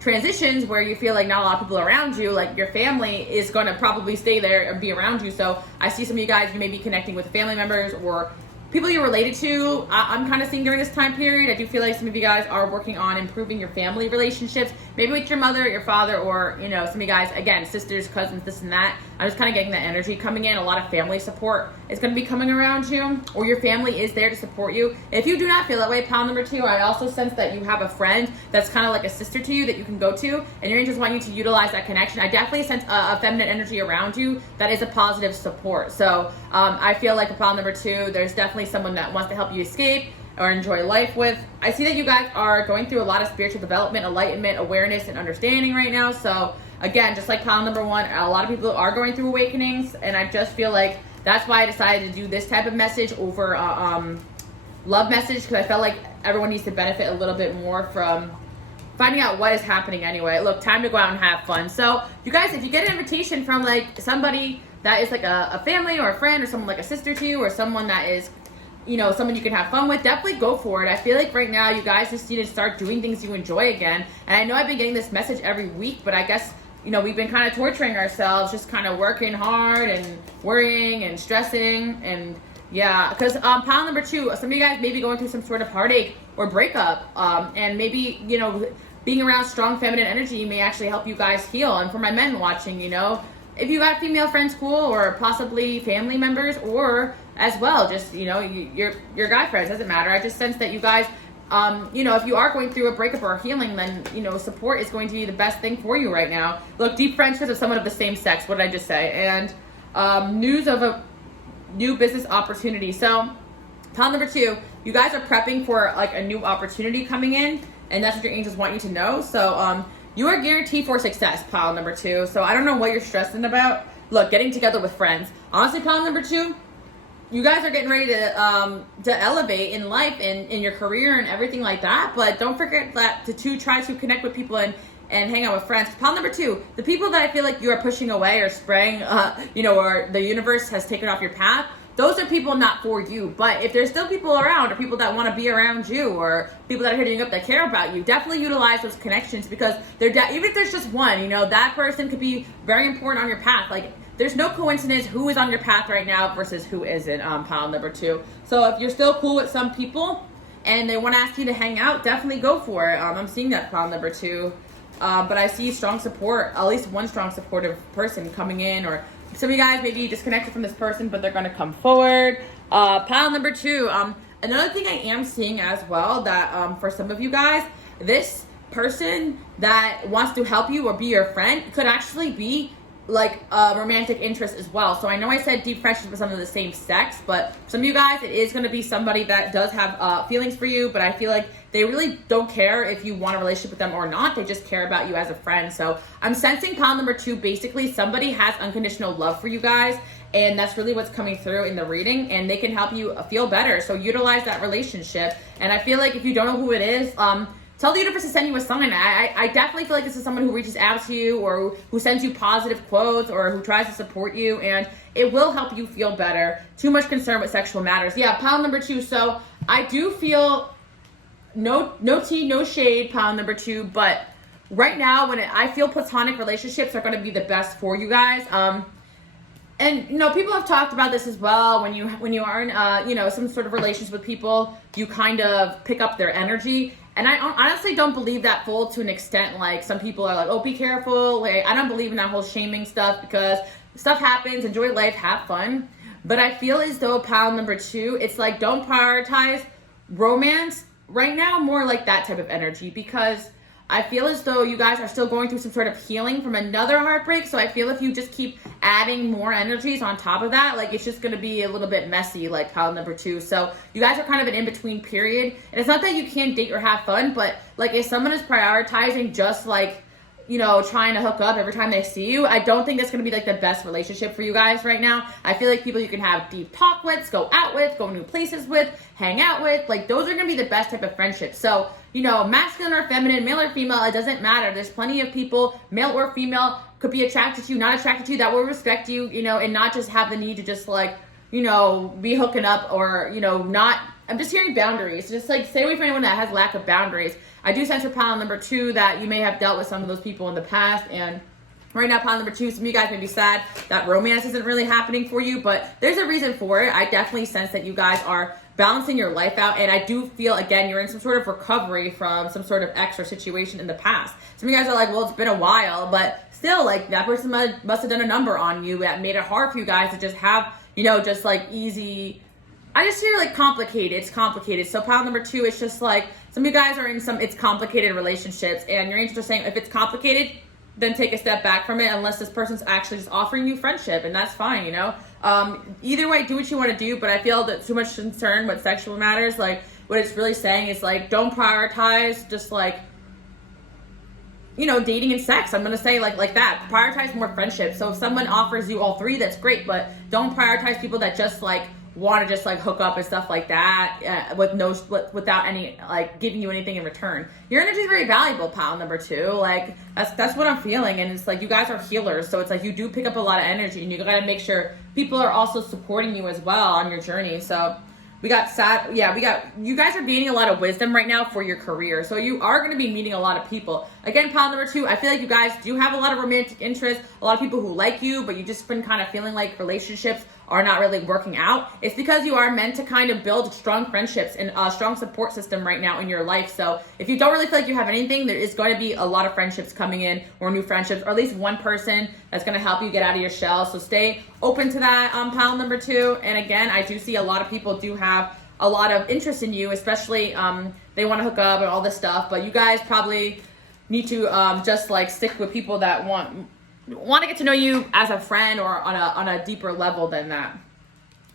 transitions where you feel like not a lot of people around you, like your family is going to probably stay there and be around you. So I see some of you guys, you may be connecting with family members or people you're related to. I'm kind of seeing during this time period, I do feel like some of you guys are working on improving your family relationships, maybe with your mother, your father, or some of you guys, again, sisters, cousins, this and that. I'm just kind of getting that energy coming in. A lot of family support is going to be coming around you, or your family is there to support you. If you do not feel that way, pile number 2, I also sense that you have a friend that's kind of like a sister to you that you can go to, and your angels want you to utilize that connection. I definitely sense a feminine energy around you that is a positive support. So I feel like with pile number 2, there's definitely someone that wants to help you escape or enjoy life with. I see that you guys are going through a lot of spiritual development, enlightenment, awareness, and understanding right now. So again, just like pile number 1, a lot of people are going through awakenings, and I just feel like that's why I decided to do this type of message over love message, because I felt like everyone needs to benefit a little bit more from finding out what is happening anyway. Look, time to go out and have fun. So you guys, if you get an invitation from like somebody that is like a family or a friend, or someone like a sister to you, or someone that is someone you can have fun with, definitely go for it. I feel like right now you guys just need to start doing things you enjoy again. And I know I've been getting this message every week, but I guess we've been kind of torturing ourselves, just kind of working hard and worrying and stressing. And yeah, because pile number 2, some of you guys may be going through some sort of heartache or breakup, and maybe being around strong feminine energy may actually help you guys heal. And for my men watching, if you got female friends, cool, or possibly family members, or as well, just, your guy friends, doesn't matter. I just sense that you guys, if you are going through a breakup or a healing, then, support is going to be the best thing for you right now. Look, deep friendships with someone of the same sex, what did I just say? And news of a new business opportunity. So, Pile number 2, you guys are prepping for like a new opportunity coming in, and that's what your angels want you to know. So you are guaranteed for success, pile number 2. So I don't know what you're stressing about. Look, getting together with friends. Honestly, pile number 2, you guys are getting ready to elevate in life and in your career and everything like that. But don't forget that to try to connect with people and hang out with friends. Pile number 2, the people that I feel like you are pushing away or spraying, or the universe has taken off your path, those are people not for you. But if there's still people around, or people that want to be around you, or people that are hitting you up that care about you, definitely utilize those connections, because they're even if there's just one, that person could be very important on your path. Like, there's no coincidence who is on your path right now versus who isn't, pile number 2. So if you're still cool with some people and they want to ask you to hang out, definitely go for it. I'm seeing that, pile number 2. But I see strong support, at least one strong supportive person coming in, or some of you guys maybe disconnected from this person, but they're going to come forward. Pile number 2, another thing I am seeing as well, that for some of you guys, this person that wants to help you or be your friend could actually be like a romantic interest as well. So I know I said deep friendship with some of the same sex, but some of you guys, it is going to be somebody that does have feelings for you, but I feel like they really don't care if you want a relationship with them or not. They just care about you as a friend. So I'm sensing, pile number 2, basically somebody has unconditional love for you guys, and that's really what's coming through in the reading, and they can help you feel better. So utilize that relationship. And I feel like if you don't know who it is, tell the universe to send you a sign. I definitely feel like this is someone who reaches out to you, or who sends you positive quotes, or who tries to support you, and it will help you feel better. Too much concern with sexual matters. Yeah, pile number 2. So I do feel no tea, no shade, pile number 2, but right now I feel platonic relationships are going to be the best for you guys. And people have talked about this as well. When you are in some sort of relations with people, you kind of pick up their energy. And I honestly don't believe that full to an extent. Like, some people are like, oh, be careful. Like, I don't believe in that whole shaming stuff, because stuff happens. Enjoy life, have fun. But I feel as though, pile number 2, it's like, don't prioritize romance right now, more like that type of energy, because I feel as though you guys are still going through some sort of healing from another heartbreak. So I feel if you just keep adding more energies on top of that, like, it's just going to be a little bit messy, like pile number 2. So you guys are kind of an in-between period. And it's not that you can't date or have fun, but like, if someone is prioritizing just like, trying to hook up every time they see you, I don't think that's going to be like the best relationship for you guys right now. I feel like people you can have deep talk with, go out with, go new places with, hang out with, like, those are going to be the best type of friendships. So, masculine or feminine, male or female, it doesn't matter. There's plenty of people, male or female, could be attracted to you, not attracted to you, that will respect you, and not just have the need to just like, be hooking up, or, not. I'm just hearing boundaries. Just like, stay away from anyone that has lack of boundaries. I do sense for pile number 2 that you may have dealt with some of those people in the past, and right now, pile number 2, some of you guys may be sad that romance isn't really happening for you, but there's a reason for it. I definitely sense that you guys are balancing your life out, and I do feel, again, you're in some sort of recovery from some sort of ex or situation in the past. Some of you guys are like, well, it's been a while, but still, like, that person must have done a number on you that made it hard for you guys to just have, just like easy. I just hear like complicated. It's complicated. So pile number 2, it's just like, some of you guys are in it's complicated relationships, and your angels are saying, if it's complicated, then take a step back from it, unless this person's actually just offering you friendship, and that's fine, Either way, do what you want to do, but I feel that too much concern with sexual matters, like, what it's really saying is like, don't prioritize just like, dating and sex. I'm going to say like that. Prioritize more friendship. So if someone offers you all 3, that's great, but don't prioritize people that just like want to just like hook up and stuff like that without any like giving you anything in return. Your energy is very valuable, pile number 2. Like, that's what I'm feeling, and it's like, you guys are healers, so it's like you do pick up a lot of energy, and you got to make sure people are also supporting you as well on your journey. So you guys are gaining a lot of wisdom right now for your career. So you are going to be meeting a lot of people. Again, pile number 2, I feel like you guys do have a lot of romantic interest, a lot of people who like you, but you just been kind of feeling like relationships are not really working out. It's because you are meant to kind of build strong friendships and a strong support system right now in your life. So if you don't really feel like you have anything, there is going to be a lot of friendships coming in, or new friendships, or at least one person that's going to help you get out of your shell. So stay open to that, pile number 2. And again, I do see a lot of people do have a lot of interest in you, especially they want to hook up and all this stuff, but you guys probably need to just like stick with people that want to get to know you as a friend, or on a deeper level than that.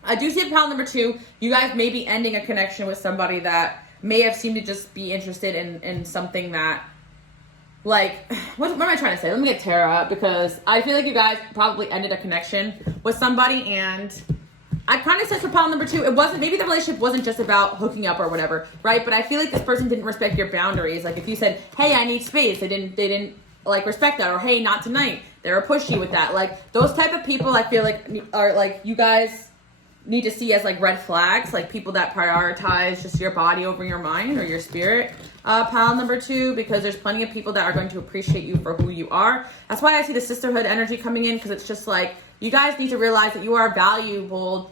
I do see pile number 2. You guys may be ending a connection with somebody that may have seemed to just be interested in something that, like, what am I trying to say? Let me get Tara, because I feel like you guys probably ended a connection with somebody, and I kind of said for pile number 2, it wasn't, maybe the relationship wasn't just about hooking up or whatever, right? But I feel like this person didn't respect your boundaries. Like, if you said, hey, I need space, they didn't like respect that, or hey, not tonight. They were pushy with that. Like, those type of people I feel like are like, you guys need to see as like red flags, like people that prioritize just your body over your mind or your spirit. Pile number 2, because there's plenty of people that are going to appreciate you for who you are. That's why I see the sisterhood energy coming in, because it's just like, you guys need to realize that you are valuable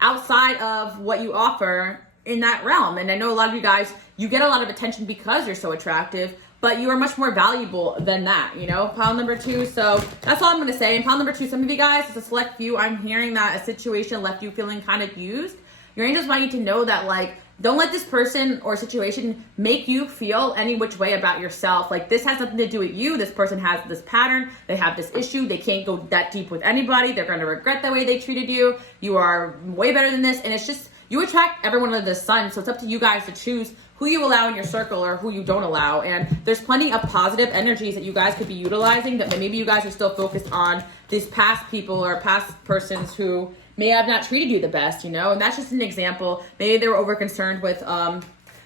outside of what you offer in that realm. And I know a lot of you guys, you get a lot of attention because you're so attractive, but you are much more valuable than that, you know, pile number 2. So that's all I'm going to say. And pile number 2, some of you guys, it's a select few, I'm hearing that a situation left you feeling kind of used. Your angels want you to know that, like, don't let this person or situation make you feel any which way about yourself. Like, this has nothing to do with you. This person has this pattern. They have this issue. They can't go that deep with anybody. They're going to regret the way they treated you. You are way better than this. And it's just, you attract everyone under the sun. So it's up to you guys to choose who you allow in your circle or who you don't allow. And there's plenty of positive energies that you guys could be utilizing, that maybe you guys are still focused on these past people or past persons who may have not treated you the best, you know? And that's just an example. Maybe they were over concerned with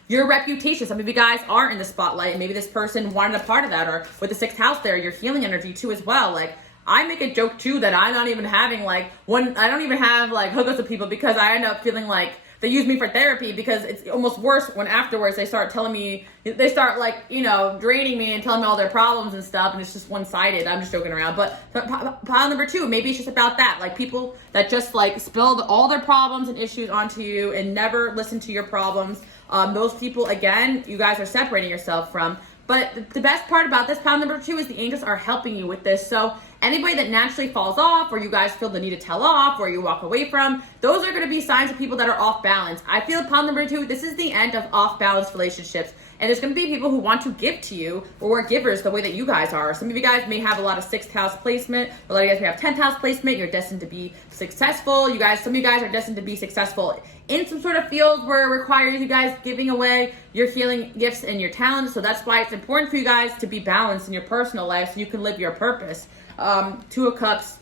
your reputation. Some of you guys are in the spotlight, and maybe this person wanted a part of that. Or with the 6th house there, your healing energy too as well. Like, I make a joke too that I'm not even having like I don't even have like hookups with people, because I end up feeling like they use me for therapy, because it's almost worse when afterwards they start telling me, they start like, you know, draining me and telling me all their problems and stuff, and it's just one-sided. I'm just joking around. But pile number 2, maybe it's just about that, like people that just like spilled all their problems and issues onto you and never listen to your problems. Those people, again, you guys are separating yourself from. But the best part about this pile number 2 is the angels are helping you with this. So anybody that naturally falls off, or you guys feel the need to tell off, or you walk away from, those are going to be signs of people that are off balance. I feel pile number 2, this is the end of off balance relationships. And there's going to be people who want to give to you, or we're givers the way that you guys are. Some of you guys may have a lot of 6th house placement. A lot of you guys may have 10th house placement. You're destined to be successful. You guys, some of you guys are destined to be successful in some sort of field where it requires you guys giving away your healing gifts and your talents. So that's why it's important for you guys to be balanced in your personal life so you can live your purpose. 2 of Cups,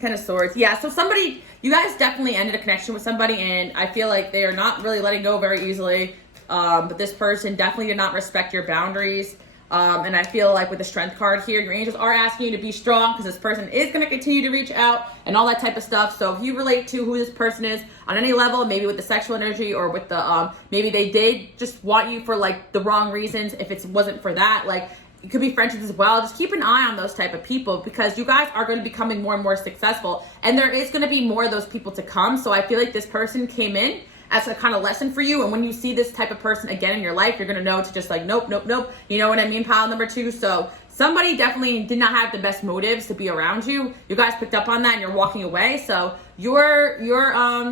10 of Swords. Yeah, so somebody, you guys definitely ended a connection with somebody, and I feel like they are not really letting go very easily. But this person definitely did not respect your boundaries. And I feel like with the Strength card here, your angels are asking you to be strong, because this person is going to continue to reach out and all that type of stuff. So if you relate to who this person is on any level, maybe with the sexual energy, or with the, maybe they did just want you for like the wrong reasons. If it wasn't for that, like, it could be friendships as well. Just keep an eye on those type of people, because you guys are going to be becoming more and more successful, and there is going to be more of those people to come. So I feel like this person came in as a kind of lesson for you, and when you see this type of person again in your life, you're going to know to just like, nope, nope, nope. You know what I mean? Pile number 2. So somebody definitely did not have the best motives to be around you. You guys picked up on that, and you're walking away. So your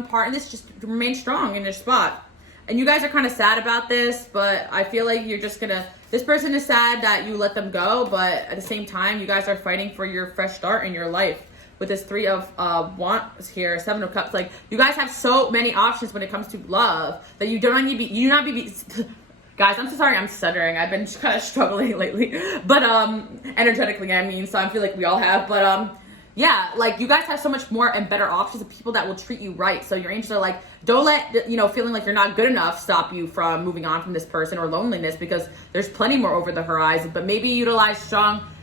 part in this, just remain strong in your spot. And you guys are kind of sad about this, but I feel like you're just gonna, this person is sad that you let them go, but at the same time, you guys are fighting for your fresh start in your life. With this 3 of Wands here, 7 of Cups, like, you guys have so many options when it comes to love that you don't need to be, you do not be guys, I'm so sorry I'm stuttering. I've been kind of struggling lately, but energetically, I mean, so I feel like we all have, but yeah, like, you guys have so much more and better options of people that will treat you right. So your angels are like, don't let, you know, feeling like you're not good enough stop you from moving on from this person, or loneliness, because there's plenty more over the horizon. But maybe utilize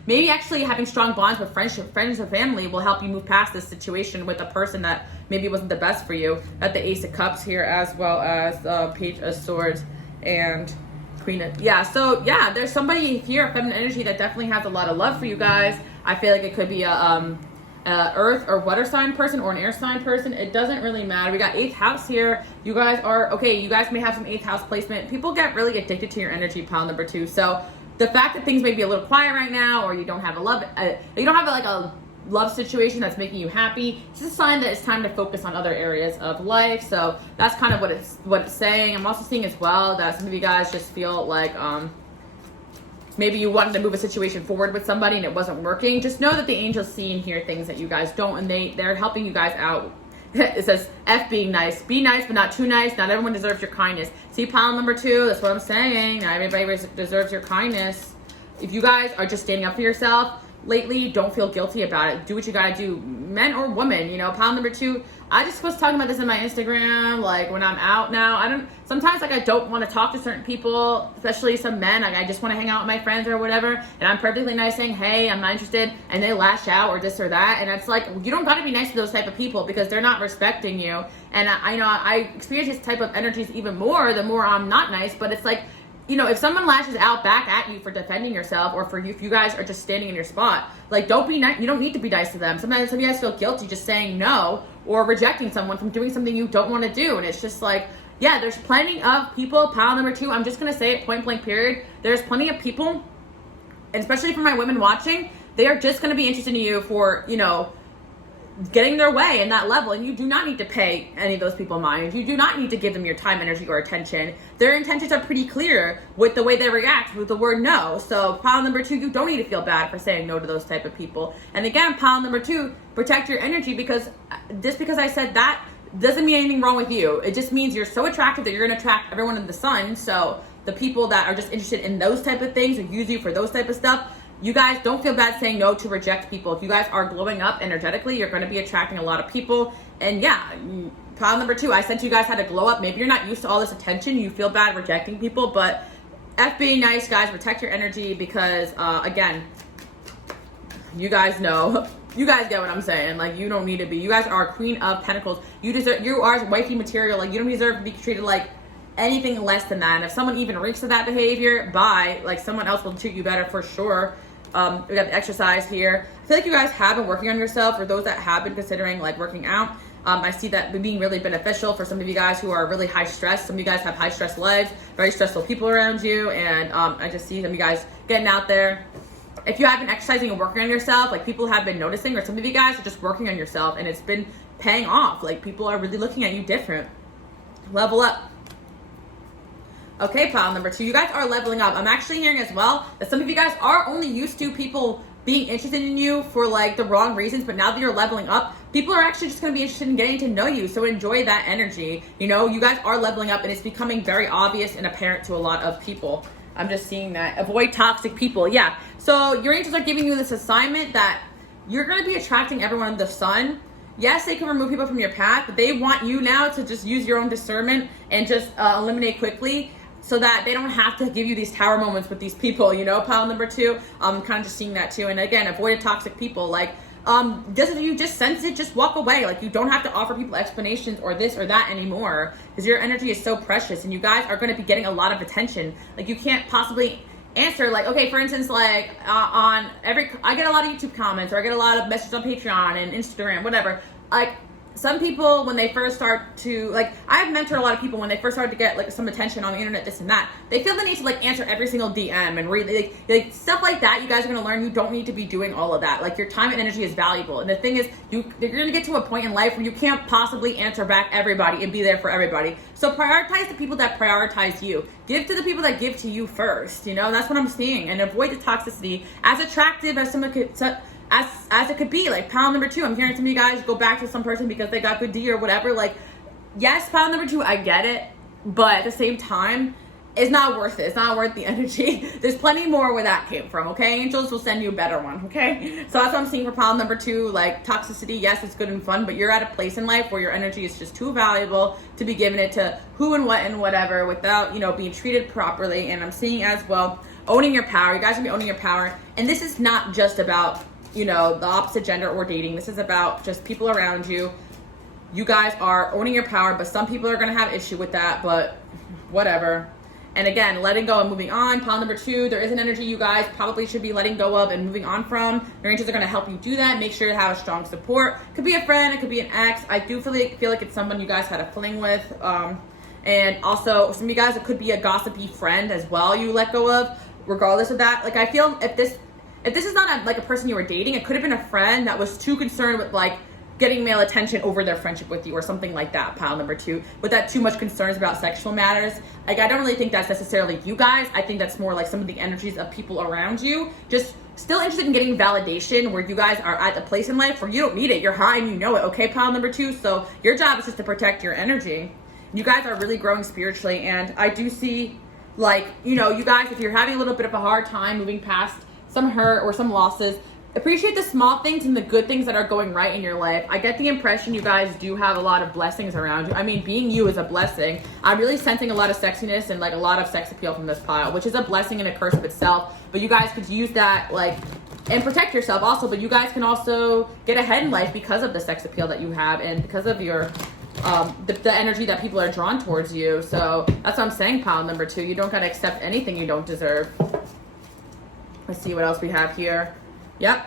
maybe actually having strong bonds with friends or family will help you move past this situation with a person that maybe wasn't the best for you. At the Ace of Cups here, as well as Page of Swords and Queen of, yeah. So yeah, there's somebody here, feminine energy, that definitely has a lot of love for you guys. I feel like it could be a earth or water sign person, or an air sign person. It doesn't really matter. We got 8th house here. You guys are, okay, you guys may have some 8th house placement. People get really addicted to your energy, pile number 2. So the fact that things may be a little quiet right now, or you don't have a love situation that's making you happy, it's just a sign that it's time to focus on other areas of life. So that's kind of what it's saying. I'm also seeing as well that some of you guys just feel like maybe you wanted to move a situation forward with somebody and it wasn't working. Just know that the angels see and hear things that you guys don't, and they're helping you guys out It says F being nice. Be nice, but not too nice. Not everyone deserves your kindness. See, pile number 2, that's what I'm saying. Not everybody deserves your kindness. If you guys are just standing up for yourself lately, don't feel guilty about it. Do what you gotta do, men or women. You know, pile number 2. I just was talking about this in my Instagram, like when I'm out now. Sometimes like I don't want to talk to certain people, especially some men. Like I just want to hang out with my friends or whatever, and I'm perfectly nice saying, hey, I'm not interested, and they lash out or this or that, and it's like, you don't got to be nice to those type of people because they're not respecting you. And I know I experience this type of energies even more the more I'm not nice, but it's like, you know, if someone lashes out back at you for defending yourself, or for you, if you guys are just standing in your spot, like don't be nice. You don't need to be nice to them. Sometimes some of you guys feel guilty just saying no or rejecting someone from doing something you don't want to do, and it's just like, yeah, there's plenty of people. Pile number 2, I'm just gonna say it point blank period. There's plenty of people, and especially for my women watching, they are just gonna be interested in you for, you know, getting their way in that level, and you do not need to pay any of those people mind. You do not need to give them your time, energy, or attention. Their intentions are pretty clear with the way they react with the word no. So pile number 2, you don't need to feel bad for saying no to those type of people. And again, pile number 2, protect your energy, because just because I said that doesn't mean anything wrong with you. It just means you're so attractive that you're going to attract everyone in the sun. So the people that are just interested in those type of things or use you for those type of stuff, you guys don't feel bad saying no to reject people. If you guys are glowing up energetically, you're going to be attracting a lot of people. And yeah, pile number 2, I said you guys how to glow up. Maybe you're not used to all this attention. You feel bad rejecting people, but F being nice, guys, protect your energy, because again, you guys know, you guys get what I'm saying. Like, you don't need to be. You guys are Queen of Pentacles. You are wifey material. Like, you don't deserve to be treated like anything less than that. And if someone even reeks of that behavior, bye. Like, someone else will treat you better for sure. We got the exercise here. I feel like you guys have been working on yourself, or those that have been considering like working out. I see that being really beneficial for some of you guys who are really high stress. Some of you guys have high stress lives, very stressful people around you, and I just see some of you guys getting out there. If you have been exercising and working on yourself, like people have been noticing, or some of you guys are just working on yourself and it's been paying off. Like people are really looking at you different. Level up. Okay, pile number 2, you guys are leveling up. I'm actually hearing as well that some of you guys are only used to people being interested in you for like the wrong reasons, but now that you're leveling up, people are actually just going to be interested in getting to know you. So enjoy that energy. You know, you guys are leveling up, and it's becoming very obvious and apparent to a lot of people. I'm just seeing that. Avoid toxic people. Yeah. So your angels are giving you this assignment that you're going to be attracting everyone in the sun. Yes, they can remove people from your path, but they want you now to just use your own discernment and just eliminate quickly, so that they don't have to give you these tower moments with these people, you know, pile number 2. I'm kind of just seeing that too. And again, avoid toxic people. Like, if you just sense it, just walk away. Like, you don't have to offer people explanations or this or that anymore, because your energy is so precious, and you guys are going to be getting a lot of attention. Like, you can't possibly answer, like, okay, for instance, like, I get a lot of YouTube comments, or I get a lot of messages on Patreon and Instagram, whatever. Like, some people, when they first start to, like, I've mentored a lot of people when they first start to get, like, some attention on the internet, this and that, they feel the need to, like, answer every single DM and really, like stuff like that. You guys are going to learn you don't need to be doing all of that. Like, your time and energy is valuable. And the thing is, you're going to get to a point in life where you can't possibly answer back everybody and be there for everybody. So prioritize the people that prioritize you. Give to the people that give to you first. You know, that's what I'm seeing. And avoid the toxicity. As attractive as someone could... As it could be, like pile number 2, I'm hearing some of you guys go back to some person because they got good D or whatever. Like, yes, pile number 2, I get it, but at the same time, it's not worth it. It's not worth the energy. There's plenty more where that came from, okay? Angels will send you a better one, okay? So that's what I'm seeing for pile number 2. Like, toxicity, yes, it's good and fun, but you're at a place in life where your energy is just too valuable to be giving it to who and what and whatever without, you know, being treated properly. And I'm seeing as well, owning your power. You guys are going to be owning your power. And this is not just about, you know, the opposite gender or dating. This is about just people around you. You guys are owning your power, but some people are going to have issue with that, but whatever. And again, letting go and moving on. Pile number 2, there is an energy you guys probably should be letting go of and moving on from. Your angels are going to help you do that. Make sure to have a strong support. Could be a friend, it could be an ex. I do feel like it's someone you guys had a fling with. And also, some of you guys, it could be a gossipy friend as well you let go of. Regardless of that, like, I feel if this is not like a person you were dating, it could have been a friend that was too concerned with like getting male attention over their friendship with you or something like that, pile number 2. With that too much concerns about sexual matters. Like, I don't really think that's necessarily you guys. I think that's more like some of the energies of people around you. Just still interested in getting validation where you guys are at a place in life where you don't need it. You're high and you know it, okay, pile number 2? So your job is just to protect your energy. You guys are really growing spiritually, and I do see, like, you know, you guys, if you're having a little bit of a hard time moving past some hurt or some losses, appreciate the small things and the good things that are going right in your life. I get the impression you guys do have a lot of blessings around you. I mean, being you is a blessing. I'm really sensing a lot of sexiness and like a lot of sex appeal from this pile, which is a blessing and a curse of itself. But you guys could use that, like, and protect yourself also. But you guys can also get ahead in life because of the sex appeal that you have and because of your the energy that people are drawn towards you. So that's what I'm saying, pile number 2. You don't gotta accept anything you don't deserve. Let's see what else we have here. Yep.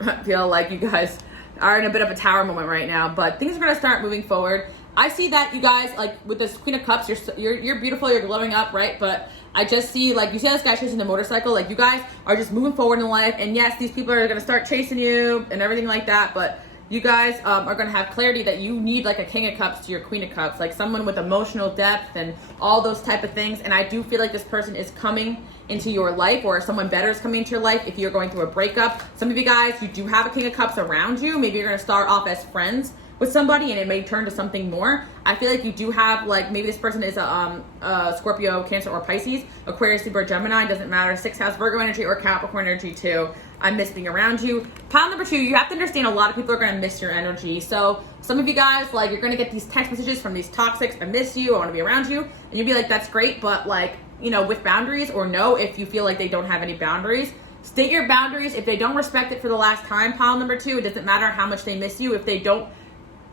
I feel like you guys are in a bit of a tower moment right now, but things are going to start moving forward. I see that you guys, like with this Queen of Cups, you're beautiful, you're glowing up, right? But I just see, like, you see this guy chasing the motorcycle, like you guys are just moving forward in life, and yes, these people are going to start chasing you and everything like that, but you guys are going to have clarity that you need like a King of Cups to your Queen of Cups, like someone with emotional depth and all those type of things. And I do feel like this person is coming into your life, or someone better is coming into your life if you're going through a breakup. Some of you guys, you do have a King of Cups around you. Maybe you're going to start off as friends with somebody and it may turn to something more. I feel like you do have, like, maybe this person is a Scorpio, Cancer, or Pisces, Aquarius, Libra, Gemini, doesn't matter, 6th house Virgo energy or Capricorn energy too. I miss being around you. Pile number 2, you have to understand a lot of people are going to miss your energy. So some of you guys, like, you're going to get these text messages from these toxics, I miss you, I want to be around you. And you'll be like, that's great, but like, you know, with boundaries, or no, if you feel like they don't have any boundaries. State your boundaries. If they don't respect it for the last time, pile number 2, it doesn't matter how much they miss you. If they don't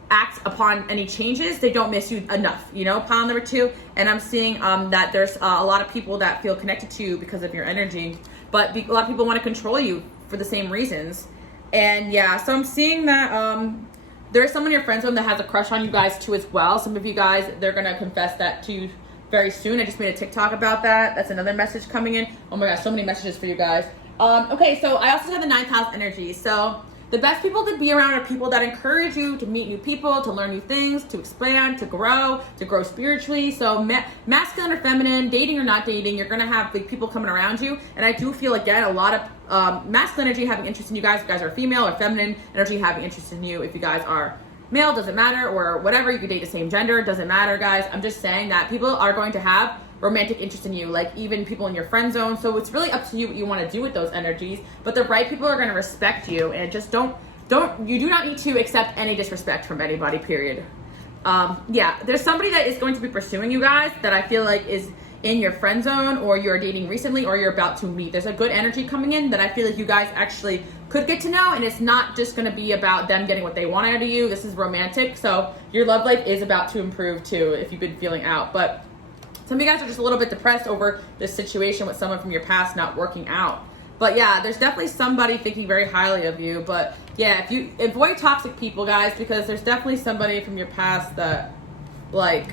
act upon any changes, they don't miss you enough, you know, pile number 2. And I'm seeing that there's a lot of people that feel connected to you because of your energy, but a lot of people want to control you for the same reasons. And yeah, so I'm seeing that there's someone in your friend zone that has a crush on you guys too as well. Some of you guys, they're gonna confess that to you very soon. I just made a TikTok about that. That's another message coming in. Oh my gosh, so many messages for you guys. Okay, so I also have the 9th house energy. So the best people to be around are people that encourage you to meet new people, to learn new things, to expand, to grow spiritually. So masculine or feminine, dating or not dating, you're gonna have like people coming around you. And I do feel, again, a lot of masculine energy having interest in you guys. If you guys are female, or feminine energy having interest in you. If you guys are male, doesn't matter, or whatever, you could date the same gender, doesn't matter, guys. I'm just saying that people are going to have romantic interest in you, like even people in your friend zone. So it's really up to you what you want to do with those energies, but the right people are going to respect you, and just you do not need to accept any disrespect from anybody, period. Yeah, there's somebody that is going to be pursuing you guys that I feel like is in your friend zone, or you're dating recently, or you're about to meet. There's a good energy coming in that I feel like you guys actually could get to know, and it's not just going to be about them getting what they want out of you. This is romantic, so your love life is about to improve too if you've been feeling out. But some of you guys are just a little bit depressed over this situation with someone from your past not working out. But yeah, there's definitely somebody thinking very highly of you. But yeah, if you avoid toxic people, guys, because there's definitely somebody from your past that, like,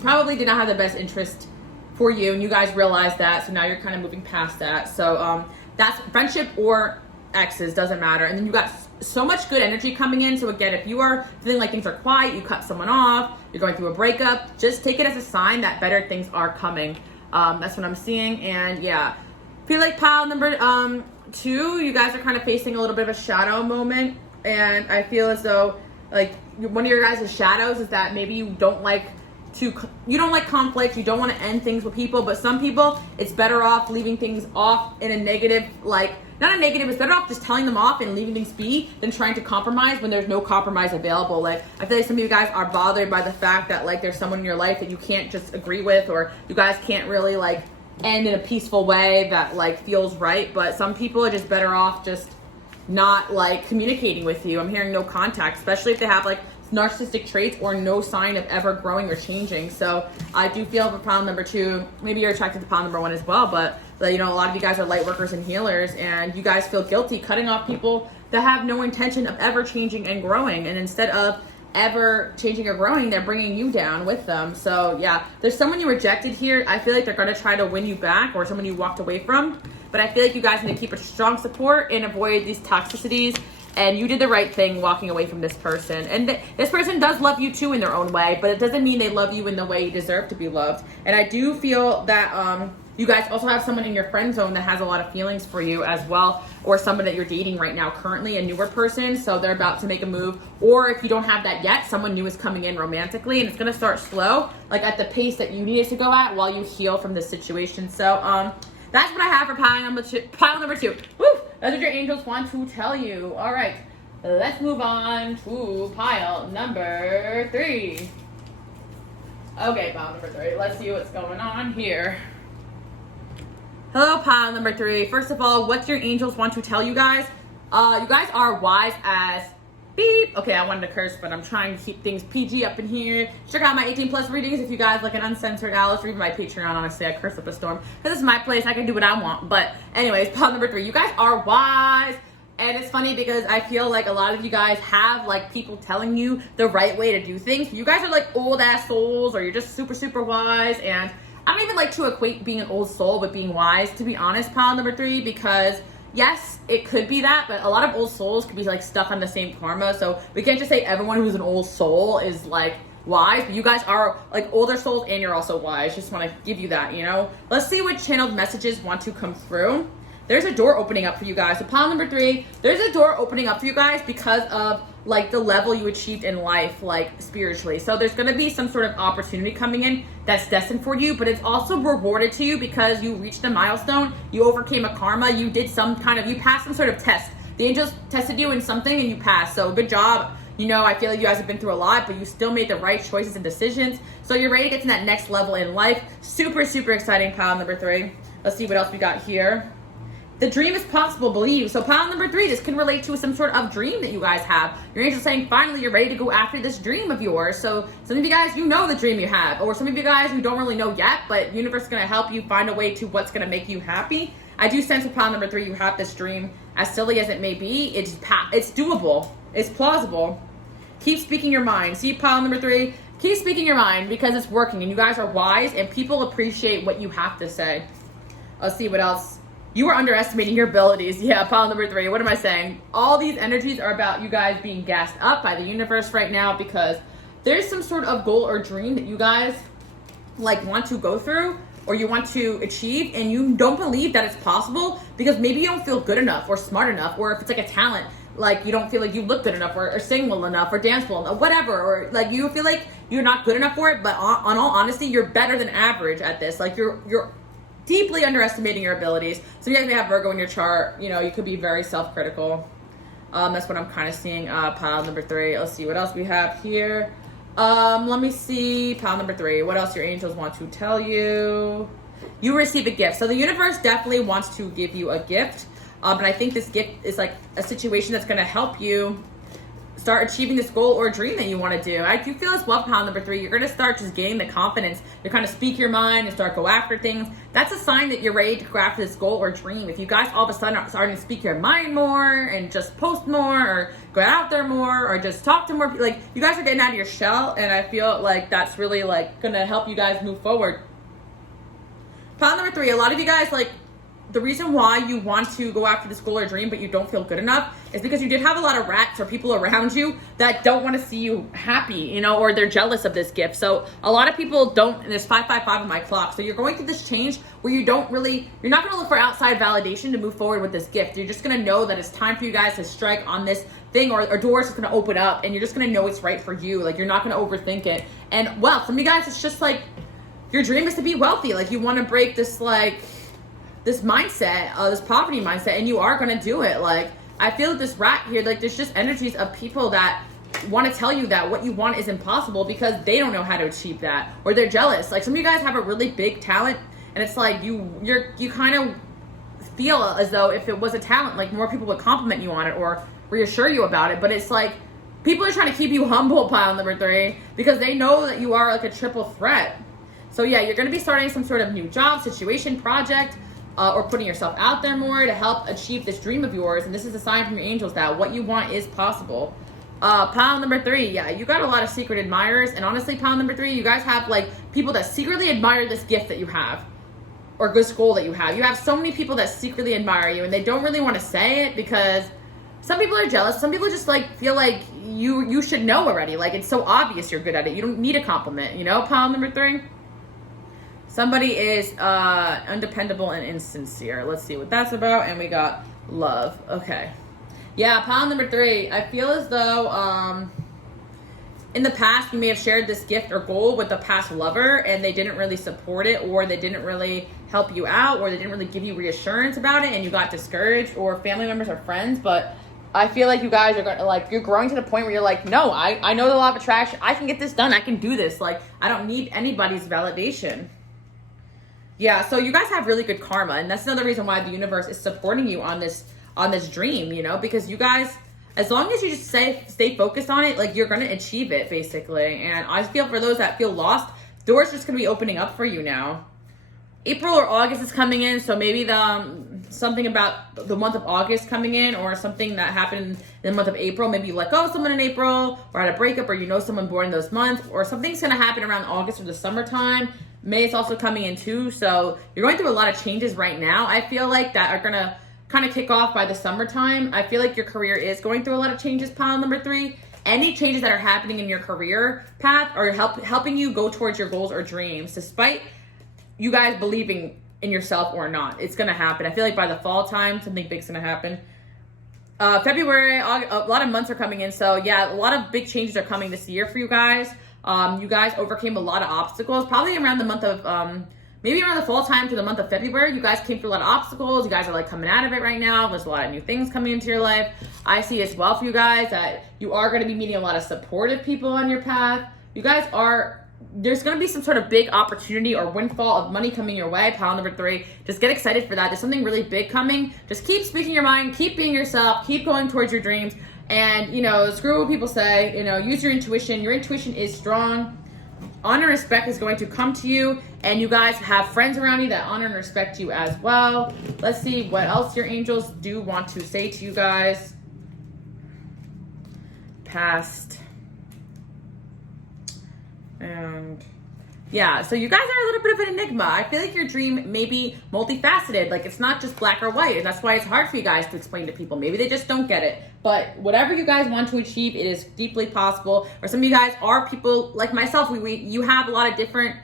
probably did not have the best interest for you, and you guys realize that, so now you're kind of moving past that. So that's friendship or exes, doesn't matter. And then you got so much good energy coming in. So again, if you are feeling like things are quiet, you cut someone off, you're going through a breakup, just take it as a sign that better things are coming. That's what I'm seeing. And yeah, feel like pile number 2, you guys are kind of facing a little bit of a shadow moment, and I feel as though, like, one of your guys' shadows is that maybe you don't like conflict, you don't want to end things with people, but some people, it's better off leaving things off in a negative, like, not a negative, it's better off just telling them off and leaving things be than trying to compromise when there's no compromise available. Like, I feel like some of you guys are bothered by the fact that, like, there's someone in your life that you can't just agree with, or you guys can't really, like, end in a peaceful way that, like, feels right. But some people are just better off just not, like, communicating with you. I'm hearing no contact, especially if they have, like, narcissistic traits or no sign of ever growing or changing. So I do feel for pile number 2, maybe you're attracted to pile number 1 as well, but you know, a lot of you guys are light workers and healers, and you guys feel guilty cutting off people that have no intention of ever changing and growing, and instead of ever changing or growing, they're bringing you down with them. So yeah, there's someone you rejected here. I feel like they're going to try to win you back, or someone you walked away from, but I feel like you guys need to keep a strong support and avoid these toxicities and you did the right thing walking away from this person. And this person does love you too in their own way, but it doesn't mean they love you in the way you deserve to be loved. And I do feel that you guys also have someone in your friend zone that has a lot of feelings for you as well, or someone that you're dating right now currently, a newer person, so they're about to make a move. Or if you don't have that yet, someone new is coming in romantically, and it's going to start slow, like at the pace that you need it to go at while you heal from this situation. So that's what I have for pile number two. Woo! That's what your angels want to tell you. All right, let's move on to pile number 3. Okay, pile number 3. Let's see what's going on here. Hello, pile number 3. First of all, what your angels want to tell you guys? You guys are wise as beep. Okay, I wanted to curse, but I'm trying to keep things PG up in here. Check out my 18+ readings if you guys like an uncensored Alice, or even my Patreon. Honestly, I curse up a storm because this is my place. I can do what I want. But anyways, pile number 3. You guys are wise. And it's funny because I feel like a lot of you guys have like people telling you the right way to do things. You guys are like old ass souls, or you're just super, super wise. And I don't even like to equate being an old soul with being wise, to be honest, pile number 3, because yes, it could be that, but a lot of old souls could be like stuck on the same karma. So we can't just say everyone who's an old soul is like wise, but you guys are like older souls and you're also wise. Just want to give you that, you know. Let's see what channeled messages want to come through. There's a door opening up for you guys. So pile number 3, there's a door opening up for you guys because of like the level you achieved in life, like spiritually. So there's going to be some sort of opportunity coming in that's destined for you, but it's also rewarded to you because you reached a milestone, you overcame a karma, you did some kind of, you passed some sort of test. The angels tested you in something and you passed. So good job. You know, I feel like you guys have been through a lot, but you still made the right choices and decisions. So you're ready to get to that next level in life. Super, super exciting, pile number 3. Let's see what else we got here. The dream is possible, believe. So pile number 3, this can relate to some sort of dream that you guys have. Your angel's saying, finally, you're ready to go after this dream of yours. So some of you guys, you know the dream you have. Or some of you guys who don't really know yet, but universe is going to help you find a way to what's going to make you happy. I do sense with pile number 3, you have this dream. As silly as it may be, it's doable. It's plausible. Keep speaking your mind. See, pile number 3, keep speaking your mind because it's working. And you guys are wise and people appreciate what you have to say. Let's see what else. You are underestimating your abilities. Yeah, pile number 3. What am I saying? All these energies are about you guys being gassed up by the universe right now because there's some sort of goal or dream that you guys like want to go through or you want to achieve, and you don't believe that it's possible because maybe you don't feel good enough or smart enough, or if it's like a talent, like you don't feel like you look good enough or sing well enough or dance well enough, whatever, or like you feel like you're not good enough for it, but on all honesty, you're better than average at this. Like you're deeply underestimating your abilities. Some of you guys may have Virgo in your chart. You know, you could be very self-critical. That's what I'm kind of seeing. Pile number 3. Let's see what else we have here. Let me see. Pile number 3. What else your angels want to tell you? You receive a gift. So the universe definitely wants to give you a gift. But I think this gift is like a situation that's going to help you start achieving this goal or dream that you want to do. I do feel as well, pile number 3, you're going to start just gaining the confidence. You're kind of speak your mind and start go after things. That's a sign that you're ready to go after this goal or dream. If you guys all of a sudden are starting to speak your mind more and just post more or go out there more or just talk to more people, like you guys are getting out of your shell, and I feel like that's really like going to help you guys move forward. Pile number 3, a lot of you guys, like, the reason why you want to go after this goal or dream but you don't feel good enough is because you did have a lot of rats or people around you that don't want to see you happy, you know, or they're jealous of this gift. So a lot of people don't, and there's 555 on my clock. So you're going through this change where you're not going to look for outside validation to move forward with this gift. You're just going to know that it's time for you guys to strike on this thing, or doors is going to open up and you're just going to know it's right for you. Like you're not going to overthink it. And well, some of you guys, it's just like your dream is to be wealthy. Like you want to break this this mindset, this poverty mindset, and you are going to do it. Like, I feel like this rat here, like, there's just energies of people that want to tell you that what you want is impossible because they don't know how to achieve that, or they're jealous. Like, some of you guys have a really big talent, and it's like you kind of feel as though if it was a talent, like, more people would compliment you on it or reassure you about it, but it's like people are trying to keep you humble, pile number 3, because they know that you are, like, a triple threat. So, yeah, you're going to be starting some sort of new job, situation, project, or putting yourself out there more to help achieve this dream of yours. And this is a sign from your angels that what you want is possible. Pile number 3, yeah, you got a lot of secret admirers. And honestly, pile number 3, you guys have like people that secretly admire this gift that you have or this goal that you have. You have so many people that secretly admire you and they don't really want to say it because some people are jealous. Some people just like feel like you should know already. Like it's so obvious you're good at it. You don't need a compliment, you know, pile number 3. Somebody is undependable and insincere. Let's see what that's about. And we got love. Okay. Yeah, pile number 3. I feel as though in the past you may have shared this gift or goal with a past lover and they didn't really support it, or they didn't really help you out, or they didn't really give you reassurance about it and you got discouraged, or family members or friends. But I feel like you guys are going to, like, you're growing to the point where you're like, no, I know the law of attraction. I can get this done. I can do this. Like, I don't need anybody's validation. Yeah, so you guys have really good karma, and that's another reason why the universe is supporting you on this dream, you know, because you guys, as long as you just stay focused on it, like, you're going to achieve it, basically. And I feel for those that feel lost, doors just going to be opening up for you now. April or August is coming in, so maybe something about the month of August coming in, or something that happened in the month of April. Maybe you let go of someone in April, or had a breakup, or you know someone born in those months, or something's going to happen around August or the summertime. May is also coming in too, so you're going through a lot of changes right now. I feel like that are going to kind of kick off by the summertime. I feel like your career is going through a lot of changes, pile number 3. Any changes that are happening in your career path are helping you go towards your goals or dreams, despite you guys believing in yourself or not. It's going to happen. I feel like by the fall time, something big's going to happen. February, August, a lot of months are coming in. So yeah, a lot of big changes are coming this year for you guys. You guys overcame a lot of obstacles, probably around the month of, maybe around the fall time to the month of February. You guys came through a lot of obstacles. You guys are like coming out of it right now. There's a lot of new things coming into your life. I see as well for you guys that you are going to be meeting a lot of supportive people on your path. You guys are, there's going to be some sort of big opportunity or windfall of money coming your way, pile number 3. Just get excited for that. There's something really big coming. Just keep speaking your mind, keep being yourself, keep going towards your dreams, and, you know, screw what people say. You know, use your intuition. Your intuition is strong. Honor and respect is going to come to you, and you guys have friends around you that honor and respect you as well. Let's see what else your angels do want to say to you guys. Past. And yeah, so you guys are a little bit of an enigma. I feel like your dream may be multifaceted. Like, it's not just black or white. And that's why it's hard for you guys to explain to people. Maybe they just don't get it. But whatever you guys want to achieve, it is deeply possible. Or some of you guys are people like myself. You have a lot of different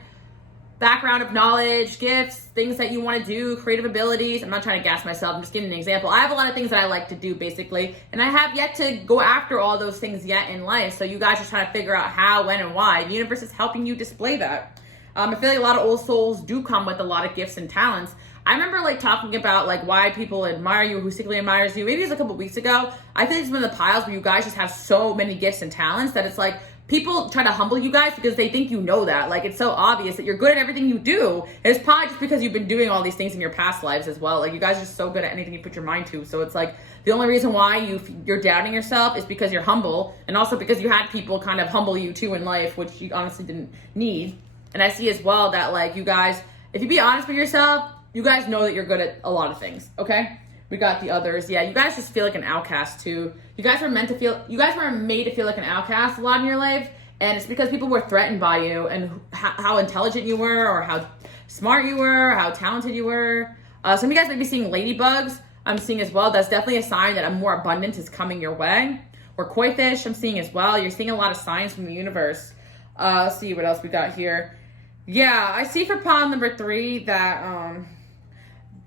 background of knowledge, gifts, things that you want to do, creative abilities. I'm not trying to gas myself. I'm just giving an example. I have a lot of things that I like to do, basically. And I have yet to go after all those things yet in life. So you guys are trying to figure out how, when, and why. The universe is helping you display that. I feel like a lot of old souls do come with a lot of gifts and talents. I remember like talking about like why people admire you, who secretly admires you. Maybe it was a couple weeks ago. I think it's one of the piles where you guys just have so many gifts and talents that it's like people try to humble you guys because they think you know that. Like, it's so obvious that you're good at everything you do. And it's probably just because you've been doing all these things in your past lives as well. Like, you guys are so good at anything you put your mind to. So it's like the only reason why you're doubting yourself is because you're humble, and also because you had people kind of humble you too in life, which you honestly didn't need. And I see as well that, like, you guys, if you be honest with yourself, you guys know that you're good at a lot of things, okay? We got the others. Yeah, you guys just feel like an outcast too. You guys were made to feel like an outcast a lot in your life, and it's because people were threatened by you and how intelligent you were, or how smart you were, or how talented you were. Some of you guys might be seeing ladybugs. I'm seeing as well. That's definitely a sign that a more abundance is coming your way. Or koi fish, I'm seeing as well. You're seeing a lot of signs from the universe. Let's see what else we got here. Yeah, I see for pile number 3 that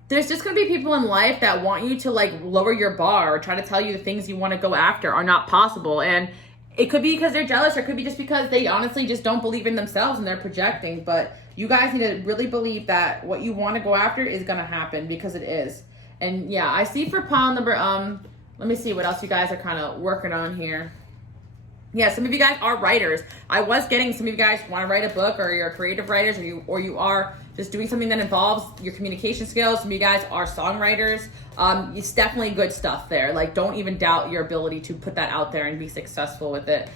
there's just going to be people in life that want you to, like, lower your bar or try to tell you the things you want to go after are not possible. And it could be because they're jealous, or it could be just because they honestly just don't believe in themselves and they're projecting. But you guys need to really believe that what you want to go after is going to happen, because it is. And yeah, I see for pile number, let me see what else you guys are kind of working on here. Yeah, some of you guys are writers. I was getting some of you guys want to write a book, or you're creative writers, or you are just doing something that involves your communication skills. Some of you guys are songwriters. It's definitely good stuff there. Like, don't even doubt your ability to put that out there and be successful with it.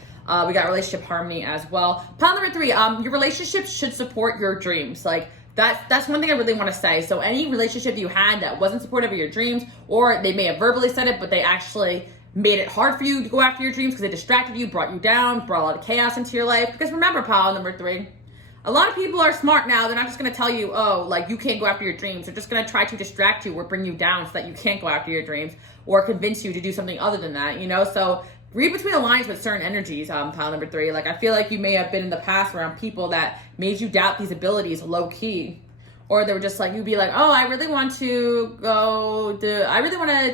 We got relationship harmony as well. Pile number 3, your relationships should support your dreams. Like, that's one thing I really want to say. So any relationship you had that wasn't supportive of your dreams, or they may have verbally said it, but they actually made it hard for you to go after your dreams because they distracted you, brought you down, brought a lot of chaos into your life. Because remember, pile number 3, a lot of people are smart now. They're not just going to tell you, oh, like you can't go after your dreams. They're just going to try to distract you or bring you down so that you can't go after your dreams or convince you to do something other than that, you know? So read between the lines with certain energies, pile number 3. Like, I feel like you may have been in the past around people that made you doubt these abilities low key. Or they were just like, you'd be like, oh, I really want to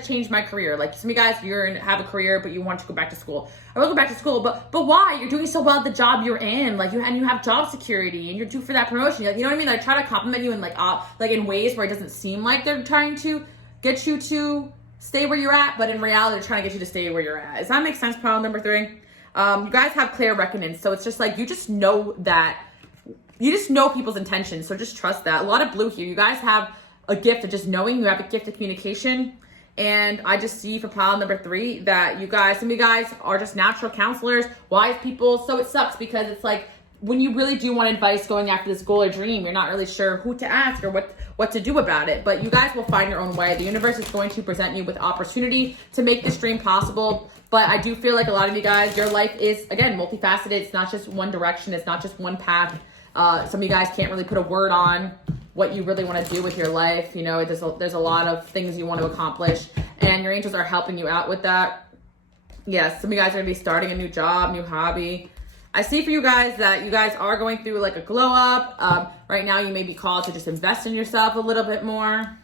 change my career. Like, some of you guys, have a career, but you want to go back to school. I will go back to school, but why? You're doing so well at the job you're in. Like, you have job security, and you're due for that promotion. Like, you know what I mean? Like, try to compliment you in like in ways where it doesn't seem like they're trying to get you to stay where you're at, but in reality, they're trying to get you to stay where you're at. Does that make sense, pile number 3? You guys have clear reckoning, so it's just like, you just know people's intentions, so just trust that. A lot of blue here. You guys have a gift of just knowing. You have a gift of communication. And I just see for pile number 3 that some of you guys are just natural counselors, wise people. So it sucks because it's like, when you really do want advice going after this goal or dream, you're not really sure who to ask or what to do about it. But you guys will find your own way. The universe is going to present you with opportunity to make this dream possible. But I do feel like a lot of you guys, your life is, again, multifaceted. It's not just one direction. It's not just one path. Some of you guys can't really put a word on what you really want to do with your life. You know, there's a lot of things you want to accomplish, and your angels are helping you out with that. Yes, some of you guys are going to be starting a new job, new hobby. I see for you guys that you guys are going through like a glow up. Right now, you may be called to just invest in yourself a little bit more.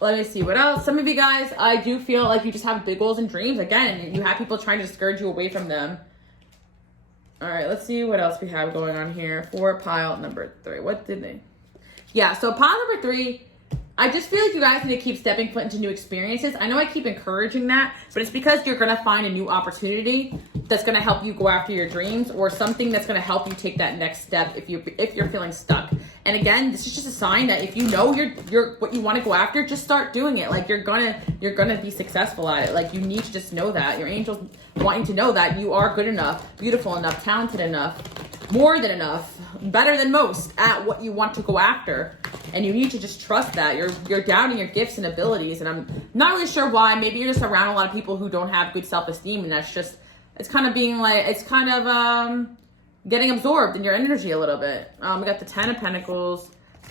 Let me see what else. Some of you guys, I do feel like you just have big goals and dreams. Again, you have people trying to discourage you away from them. All right, let's see what else we have going on here for pile number 3. What did they? Yeah, so pile number 3, I just feel like you guys need to keep stepping foot into new experiences. I know I keep encouraging that, but it's because you're going to find a new opportunity that's going to help you go after your dreams, or something that's going to help you take that next step if you're feeling stuck. And again, this is just a sign that if you know you're what you want to go after, just start doing it. Like, you're gonna be successful at it. Like, you need to just know that. Your angels want you to know that you are good enough, beautiful enough, talented enough, more than enough, better than most at what you want to go after. And you need to just trust that. You're doubting your gifts and abilities, and I'm not really sure why. Maybe you're just around a lot of people who don't have good self-esteem, and it's kind of getting absorbed in your energy a little bit. We got the 10 of Pentacles,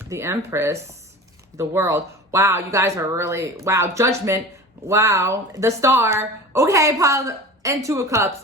the Empress, the World. Wow, you guys are really, wow, Judgment. Wow, the Star. Okay, and 2 of Cups.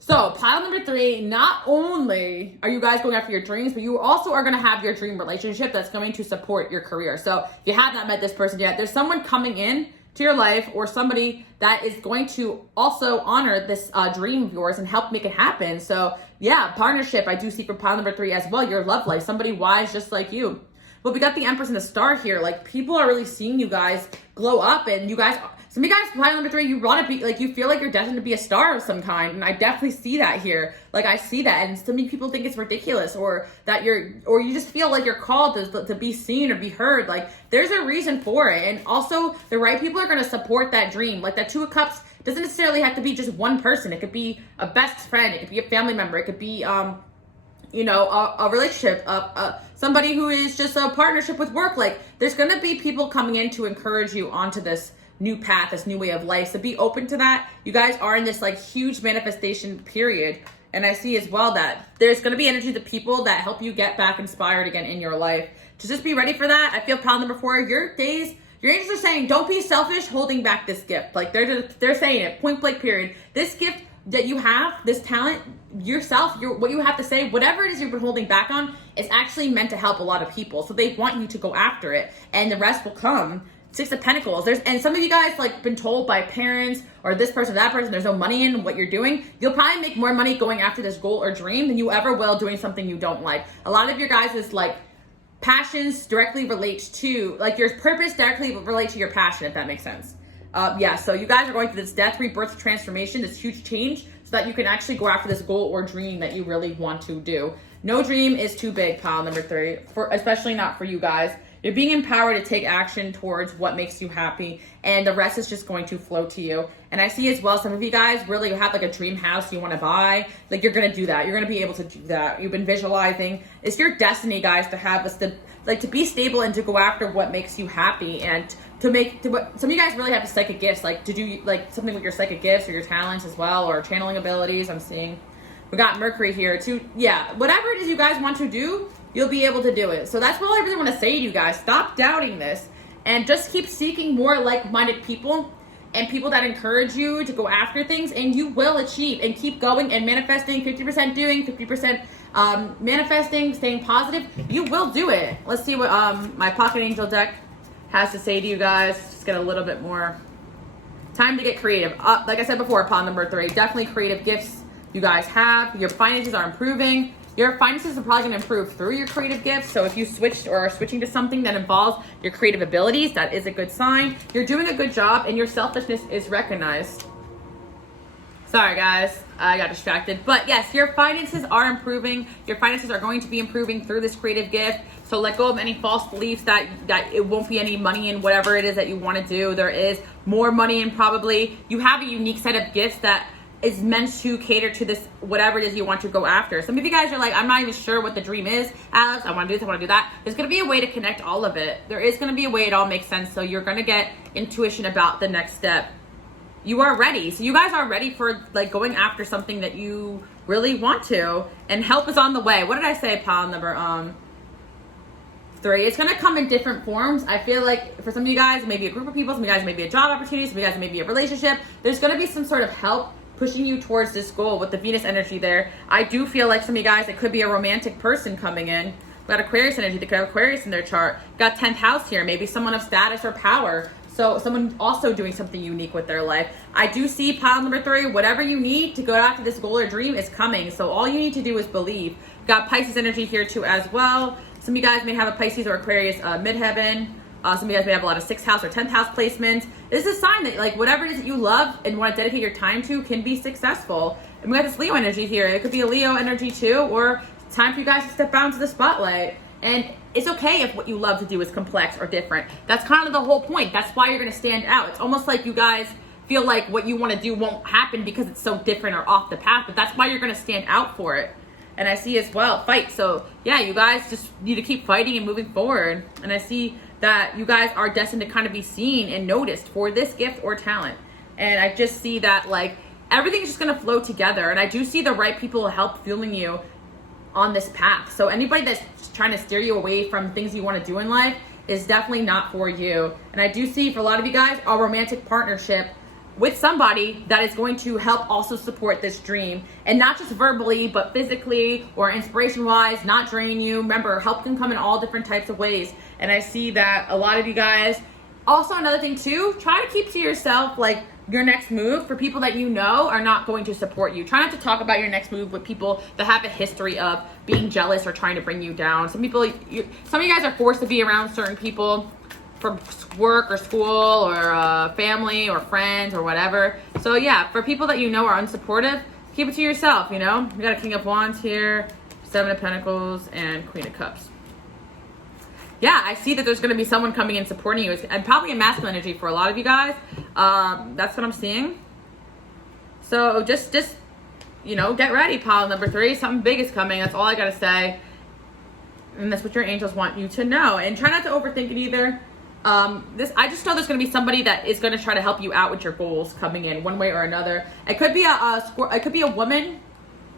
So pile number 3, not only are you guys going after your dreams, but you also are going to have your dream relationship that's going to support your career. So if you have not met this person yet, there's someone coming in to your life, or somebody that is going to also honor this dream of yours and help make it happen. So yeah, partnership, I do see for pile number 3 as well, your love life, somebody wise just like you. But we got the Empress and the Star here. Like, people are really seeing you guys glow up, and you guys, some of you guys, pile number 3, you want to be, like, you feel like you're destined to be a star of some kind, and I definitely see that here. Like, I see that, and so many people think it's ridiculous, or that or you just feel like you're called to be seen or be heard. Like, there's a reason for it, and also, the right people are going to support that dream. Like, that 2 of Cups doesn't necessarily have to be just one person. It could be a best friend, it could be a family member, it could be, a relationship, somebody who is just a partnership with work. Like, there's going to be people coming in to encourage you onto this new path, this new way of life. So be open to that. You guys are in this like huge manifestation period. And I see as well that there's going to be energy to people that help you get back inspired again in your life. So just be ready for that. I feel pile number 4, your angels are saying, don't be selfish holding back this gift. Like, they're saying it, point blank period. This gift that you have, this talent, yourself, what you have to say, whatever it is you've been holding back on, is actually meant to help a lot of people. So they want you to go after it, and the rest will come. 6 of Pentacles. And some of you guys like been told by parents or this person, that person, there's no money in what you're doing. You'll probably make more money going after this goal or dream than you ever will doing something you don't like. A lot of your guys' like passions directly relate to, like, your purpose directly relate to your passion, if that makes sense. So you guys are going through this death, rebirth, transformation, this huge change, so that you can actually go after this goal or dream that you really want to do. No dream is too big, pile number 3, especially not for you guys. You're being empowered to take action towards what makes you happy, and the rest is just going to flow to you. And I see as well, some of you guys really have like a dream house you want to buy. Like, you're going to do that. You're going to be able to do that. You've been visualizing. It's your destiny, guys, to have to be stable and to go after what makes you happy, and some of you guys really have the psychic gifts, like to do like something with your psychic gifts or your talents as well, or channeling abilities. I'm seeing We got Mercury here too. Yeah, whatever it is you guys want to do, you'll be able to do it. So that's what I really want to say to you guys. Stop doubting this and just keep seeking more like-minded people and people that encourage you to go after things, and you will achieve. And keep going and manifesting. 50% doing, 50% manifesting, staying positive. You will do it. Let's see what my Pocket Angel deck has to say to you guys. Just get a little bit more time to get creative. Like I said before, pile number 3, definitely creative gifts you guys have. Your finances are improving. Your finances are probably going to improve through your creative gifts. So if you switched or are switching to something that involves your creative abilities, that is a good sign. You're doing a good job and your selfishness is recognized. Sorry guys, I got distracted. But yes, your finances are improving. Your finances are going to be improving through this creative gift. So let go of any false beliefs that it won't be any money in whatever it is that you want to do. There is more money in probably. You have a unique set of gifts that is meant to cater to this, whatever it is you want to go after. Some of you guys are like, I'm not even sure what the dream is, Alex. I want to do this, I want to do that. There's going to be a way to connect all of it. There is going to be a way it all makes sense. So you're going to get intuition about the next step. You are ready. So you guys are ready for like going after something that you really want to, and help is on the way. What did I say, pile number 3? It's going to come in different forms. I feel like for some of you guys, maybe a group of people, some of you guys maybe a job opportunity, some of you guys maybe a relationship. There's going to be some sort of help pushing you towards this goal with the Venus energy there. I do feel like some of you guys, it could be a romantic person coming in. We got Aquarius energy. They could have Aquarius in their chart. Got 10th house here. Maybe someone of status or power. So someone also doing something unique with their life. I do see pile number 3. Whatever you need to go after this goal or dream is coming. So all you need to do is believe. Got Pisces energy here too as well. Some of you guys may have a Pisces or Aquarius midheaven. Some of you guys may have a lot of 6th house or 10th house placements. This is a sign that like whatever it is that you love and want to dedicate your time to can be successful. And we got this Leo energy here. It could be a Leo energy too, or it's time for you guys to step out into the spotlight. And it's okay if what you love to do is complex or different. That's kind of the whole point. That's why you're going to stand out. It's almost like you guys feel like what you want to do won't happen because it's so different or off the path, but that's why you're going to stand out for it. And I see as well, fight. So yeah, you guys just need to keep fighting and moving forward. And I see that you guys are destined to kind of be seen and noticed for this gift or talent. And I just see that like everything's just going to flow together. And I do see the right people help fueling you on this path. So anybody that's trying to steer you away from things you want to do in life is definitely not for you. And I do see for a lot of you guys a romantic partnership with somebody that is going to help also support this dream, and not just verbally but physically or inspiration wise, not drain you. Remember, help can come in all different types of ways. And I see that a lot of you guys, also another thing too, try to keep to yourself like your next move for people that you know are not going to support you. Try not to talk about your next move with people that have a history of being jealous or trying to bring you down. Some of you guys are forced to be around certain people from work or school or family or friends or whatever. So yeah, for people that you know are unsupportive, keep it to yourself, you know? We got a King of Wands here, 7 of Pentacles, and Queen of Cups. Yeah, I see that there's going to be someone coming in supporting you, and probably a masculine energy for a lot of you guys. That's what I'm seeing. So just you know, get ready, pile number 3. Something big is coming. That's all I got to say. And that's what your angels want you to know. And try not to overthink it either. I just know there's going to be somebody that is going to try to help you out with your goals coming in one way or another. It could be it could be a woman,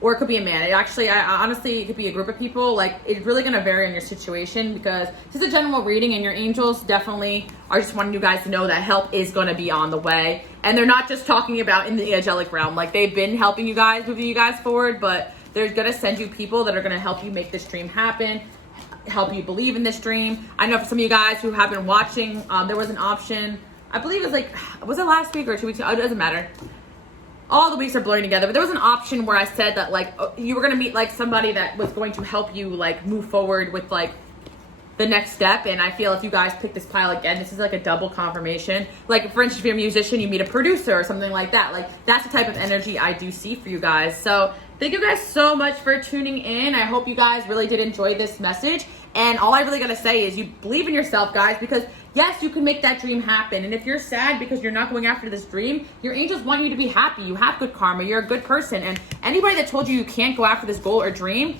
or it could be a man. Honestly, it could be a group of people. Like, it's really going to vary on your situation, because this is a general reading, and your angels definitely are just wanting you guys to know that help is going to be on the way. And they're not just talking about in the angelic realm. Like, they've been helping you guys, moving you guys forward, but they're going to send you people that are going to help you make this dream happen, help you believe in this dream. I know for some of you guys who have been watching, there was an option, I believe it was was it last week or 2 weeks ago? It doesn't matter. All the weeks are blurring together, but there was an option where I said that like you were going to meet like somebody that was going to help you like move forward with like the next step. And I feel if you guys pick this pile again, this is like a double confirmation. Like, for instance, if you're a musician, you meet a producer or something like that. Like, that's the type of energy I do see for you guys. So thank you guys so much for tuning in. I hope you guys really did enjoy this message. And all I really got to say is you believe in yourself, guys, because yes, you can make that dream happen. And if you're sad because you're not going after this dream, your angels want you to be happy. You have good karma. You're a good person. And anybody that told you you can't go after this goal or dream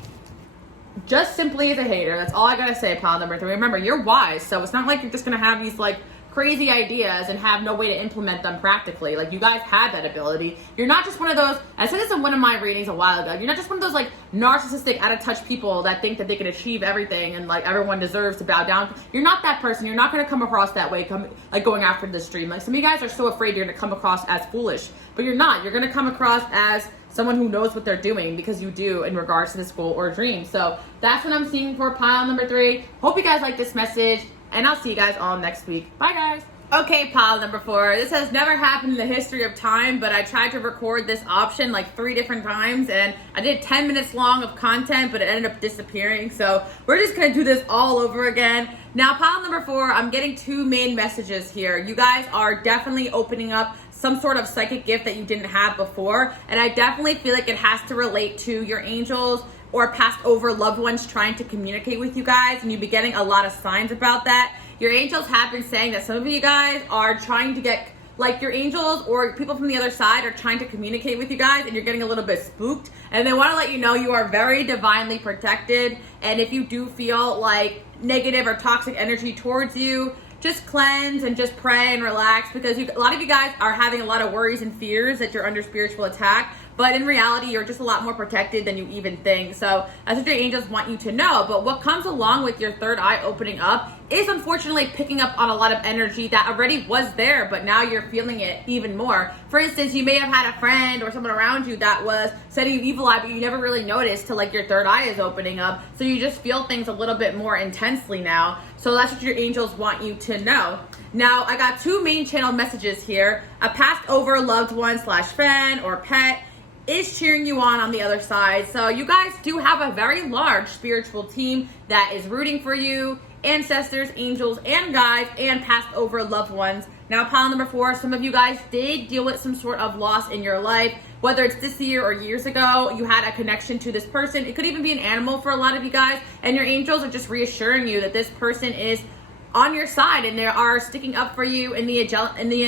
just simply is a hater. That's all I got to say, pile number 3. Remember, you're wise. So it's not like you're just going to have these like crazy ideas and have no way to implement them practically. Like, you guys have that ability. You're not just one of those, I said this in one of my readings a while ago, you're not just one of those like narcissistic, out of touch people that think that they can achieve everything and like everyone deserves to bow down. You're not that person. You're not going to come across that way, like going after this dream. Like, some of you guys are so afraid you're going to come across as foolish, but you're not. You're going to come across as someone who knows what they're doing, because you do in regards to this goal or dream. So that's what I'm seeing for pile number 3. Hope you guys like this message, and I'll see you guys all next week. Bye, guys. Okay, pile number 4. This has never happened in the history of time, but I tried to record this option like 3 different times, and I did 10 minutes long of content, but it ended up disappearing. So we're just gonna do this all over again. Now, pile number 4, I'm getting 2 main messages here. You guys are definitely opening up some sort of psychic gift that you didn't have before, and I definitely feel like it has to relate to your angels or passed over loved ones trying to communicate with you guys, and you'll be getting a lot of signs about that. Your angels have been saying that some of you guys are trying to get, like, your angels or people from the other side are trying to communicate with you guys, and you're getting a little bit spooked, and they want to let you know you are very divinely protected. And if you do feel like negative or toxic energy towards you, just cleanse and just pray and relax, because a lot of you guys are having a lot of worries and fears that you're under spiritual attack, but in reality, you're just a lot more protected than you even think. So that's what your angels want you to know. But what comes along with your third eye opening up is unfortunately picking up on a lot of energy that already was there, but now you're feeling it even more. For instance, you may have had a friend or someone around you that was sending you evil eye, but you never really noticed till like your third eye is opening up. So you just feel things a little bit more intensely now. So that's what your angels want you to know. Now, I got 2 main channel messages here. A passed over loved one / friend or pet is cheering you on the other side. So you guys do have a very large spiritual team that is rooting for you. Ancestors, angels, and guides, and passed over loved ones. Now, pile number 4, some of you guys did deal with some sort of loss in your life, whether it's this year or years ago. You had a connection to this person. It could even be an animal for a lot of you guys, and your angels are just reassuring you that this person is on your side and they are sticking up for you in the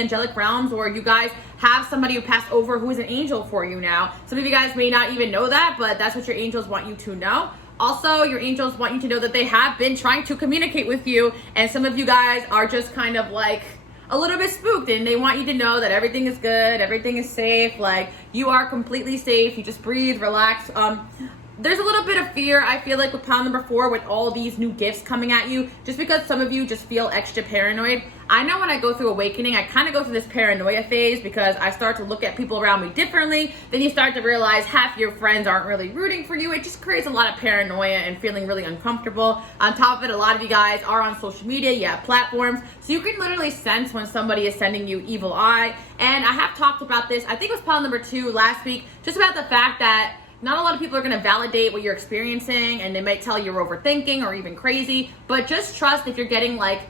angelic realms, or you guys have somebody who passed over who is an angel for you now. Some of you guys may not even know that, but that's what your angels want you to know. Also, your angels want you to know that they have been trying to communicate with you, and some of you guys are just kind of like a little bit spooked, and they want you to know that everything is good, everything is safe, like you are completely safe. You just breathe, relax. There's a little bit of fear, I feel like, with pile number 4 with all these new gifts coming at you, just because some of you just feel extra paranoid. I know when I go through awakening, I kind of go through this paranoia phase because I start to look at people around me differently. Then you start to realize half your friends aren't really rooting for you. It just creates a lot of paranoia and feeling really uncomfortable. On top of it, a lot of you guys are on social media, you have platforms, so you can literally sense when somebody is sending you evil eye. And I have talked about this, I think it was pile number 2 last week, just about the fact that not a lot of people are going to validate what you're experiencing, and they might tell you you're overthinking or even crazy, but just trust if you're getting like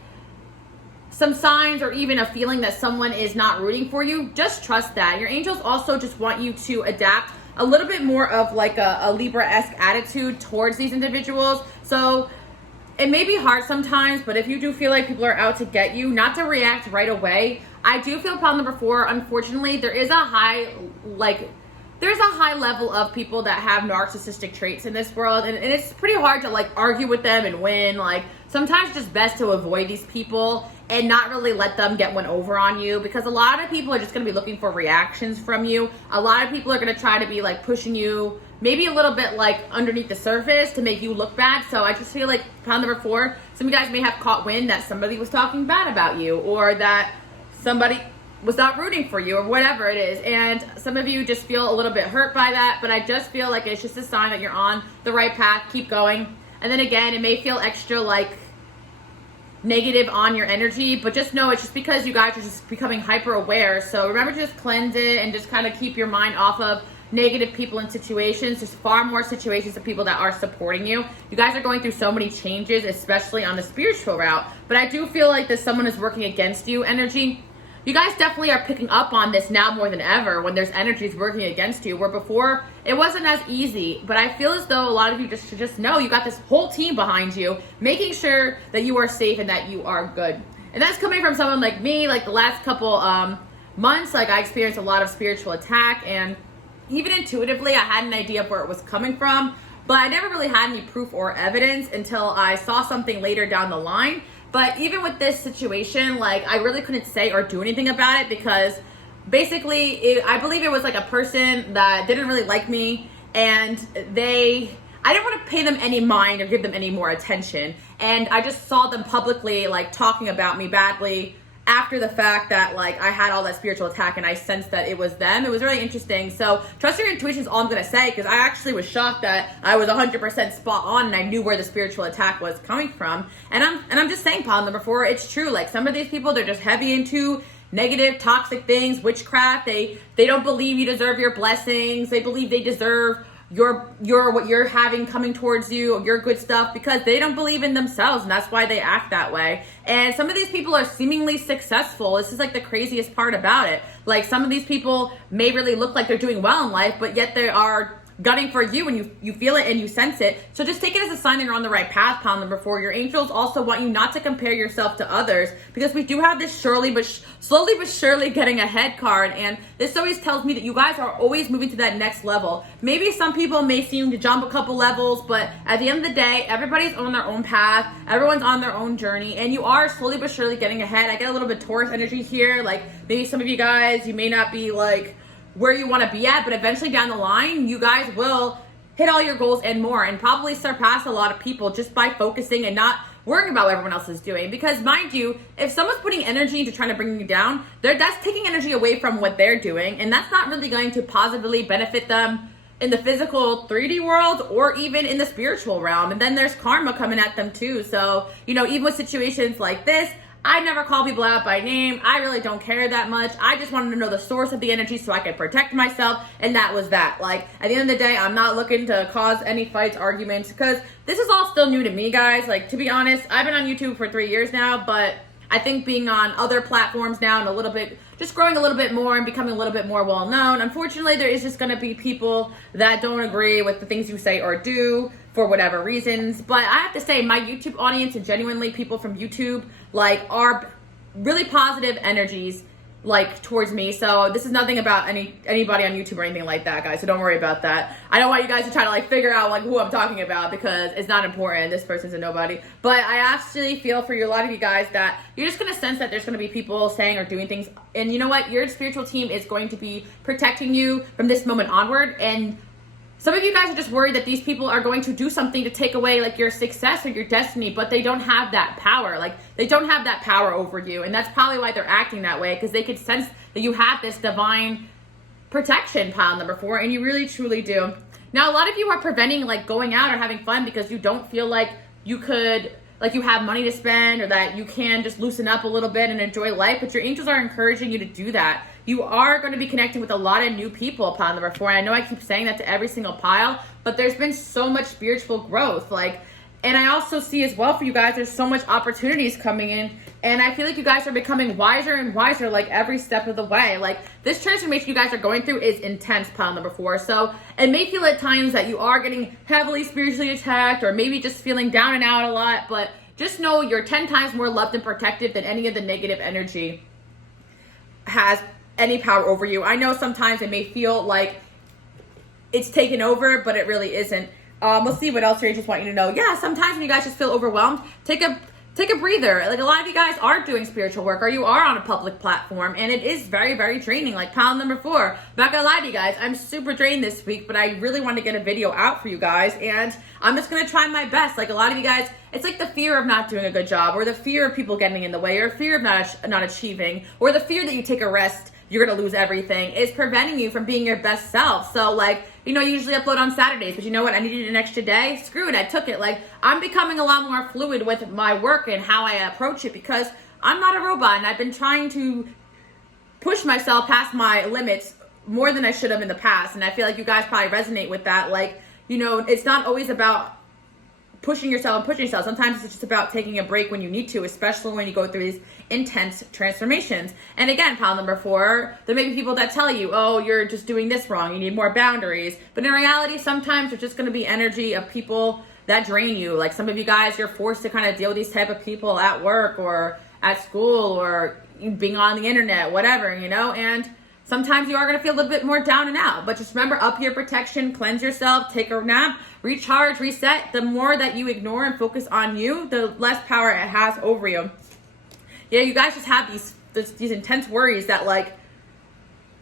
some signs or even a feeling that someone is not rooting for you, just trust that. Your angels also just want you to adapt a little bit more of like a Libra-esque attitude towards these individuals. So it may be hard sometimes, but if you do feel like people are out to get you, not to react right away. I do feel pile number 4, unfortunately, there is a high level of people that have narcissistic traits in this world, and it's pretty hard to like argue with them and win. Like, sometimes it's just best to avoid these people and not really let them get one over on you, because a lot of people are just going to be looking for reactions from you. A lot of people are going to try to be like pushing you maybe a little bit like underneath the surface to make you look bad. So I just feel like pile number 4, some of you guys may have caught wind that somebody was talking bad about you, or that somebody was not rooting for you, or whatever it is, and some of you just feel a little bit hurt by that. But I just feel like it's just a sign that you're on the right path. Keep going. And then again, it may feel extra like negative on your energy, but just know it's just because you guys are just becoming hyper aware. So remember to just cleanse it and just kind of keep your mind off of negative people and situations. There's far more situations of people that are supporting you. You guys are going through so many changes, especially on the spiritual route, but I do feel like there's someone is working against you energy. You guys definitely are picking up on this now more than ever, when there's energies working against you, where before it wasn't as easy. But I feel as though a lot of you just know you got this whole team behind you, making sure that you are safe and that you are good. And that's coming from someone like me. Like the last couple months, like I experienced a lot of spiritual attack, and even intuitively I had an idea of where it was coming from, but I never really had any proof or evidence until I saw something later down the line But even with this situation, like, I really couldn't say or do anything about it because basically, I believe it was like a person that didn't really like me, and I didn't want to pay them any mind or give them any more attention. And I just saw them publicly, like, talking about me badly after the fact that, like, I had all that spiritual attack and I sensed that it was them. It was really interesting. So trust your intuition is all I'm going to say, because I actually was shocked that I was 100% spot on and I knew where the spiritual attack was coming from. And I'm just saying, pile number 4, it's true. Like, some of these people, they're just heavy into negative, toxic things, witchcraft. They don't believe you deserve your blessings. They believe they deserve your what you're having coming towards you, your good stuff, because they don't believe in themselves, and that's why they act that way. And some of these people are seemingly successful. This is like the craziest part about it. Like, some of these people may really look like they're doing well in life, but yet they are gunning for you, and you feel it and you sense it. So just take it as a sign that you're on the right path, pile number 4. Your angels also want you not to compare yourself to others, because we do have this slowly but surely getting ahead card, and this always tells me that you guys are always moving to that next level. Maybe some people may seem to jump a couple levels, but at the end of the day, everybody's on their own path, everyone's on their own journey, and you are slowly but surely getting ahead. I get a little bit Taurus energy here. Like, maybe some of you guys, you may not be like where you want to be at, but eventually down the line, you guys will hit all your goals and more, and probably surpass a lot of people just by focusing and not worrying about what everyone else is doing. Because mind you, if someone's putting energy into trying to bring you down, that's taking energy away from what they're doing, and that's not really going to positively benefit them in the physical 3D world or even in the spiritual realm. And then there's karma coming at them too. So, you know, even with situations like this, I never call people out by name. I really don't care that much. I just wanted to know the source of the energy so I could protect myself, and that was that. Like, at the end of the day, I'm not looking to cause any fights, arguments, because this is all still new to me, guys. Like, to be honest, I've been on YouTube for 3 years now, but I think being on other platforms now and a little bit, just growing a little bit more and becoming a little bit more well-known, unfortunately, there is just going to be people that don't agree with the things you say or do for whatever reasons. But I have to say, my YouTube audience, and genuinely people from YouTube, like, are really positive energies, like, towards me. So this is nothing about anybody on YouTube or anything like that, guys, so don't worry about that. I don't want you guys to try to, like, figure out, like, who I'm talking about, because it's not important. This person's a nobody. But I actually feel for a lot of you guys that you're just going to sense that there's going to be people saying or doing things, and you know what, your spiritual team is going to be protecting you from this moment onward. And some of you guys are just worried that these people are going to do something to take away, like, your success or your destiny, but they don't have that power. Like, they don't have that power over you, and that's probably why they're acting that way, because they could sense that you have this divine protection, pile number 4, and you really truly do. Now, a lot of you are preventing, like, going out or having fun because you don't feel like you could, like, you have money to spend, or that you can just loosen up a little bit and enjoy life, but your angels are encouraging you to do that. You are going to be connecting with a lot of new people, pile number 4. And I know I keep saying that to every single pile, but there's been so much spiritual growth. Like, and I also see as well for you guys, there's so much opportunities coming in. And I feel like you guys are becoming wiser and wiser, like, every step of the way. Like, this transformation you guys are going through is intense, pile number 4. So it may feel at times that you are getting heavily spiritually attacked, or maybe just feeling down and out a lot, but just know you're 10 times more loved and protected than any of the negative energy has any power over you. I know sometimes it may feel like it's taken over, but it really isn't. Let's see what else I just want you to know. Yeah, sometimes when you guys just feel overwhelmed, take a breather. Like, a lot of you guys are doing spiritual work, or you are on a public platform, and it is very, very draining. Like, pile number 4, not gonna lie to you guys, I'm super drained this week, but I really want to get a video out for you guys, and I'm just gonna try my best. Like, a lot of you guys, it's like the fear of not doing a good job, or the fear of people getting in the way, or fear of not achieving, or the fear that you take a rest, you're gonna lose everything, is preventing you from being your best self. So, like, you know, I usually upload on Saturdays, but you know what? I needed an extra day. Screw it, I took it. Like, I'm becoming a lot more fluid with my work and how I approach it, because I'm not a robot, and I've been trying to push myself past my limits more than I should have in the past. And I feel like you guys probably resonate with that. Like, you know, it's not always about pushing yourself. Sometimes it's just about taking a break when you need to, especially when you go through these intense transformations. And again, pile number 4, there may be people that tell you, oh, you're just doing this wrong, you need more boundaries. But in reality, sometimes there's just going to be energy of people that drain you. Like, some of you guys, you're forced to kind of deal with these type of people at work or at school or being on the internet, whatever, you know. And sometimes you are going to feel a little bit more down and out. But just remember, up your protection, cleanse yourself, take a nap, recharge, reset. The more that you ignore and focus on you, the less power it has over you. Yeah, you guys just have these intense worries that, like,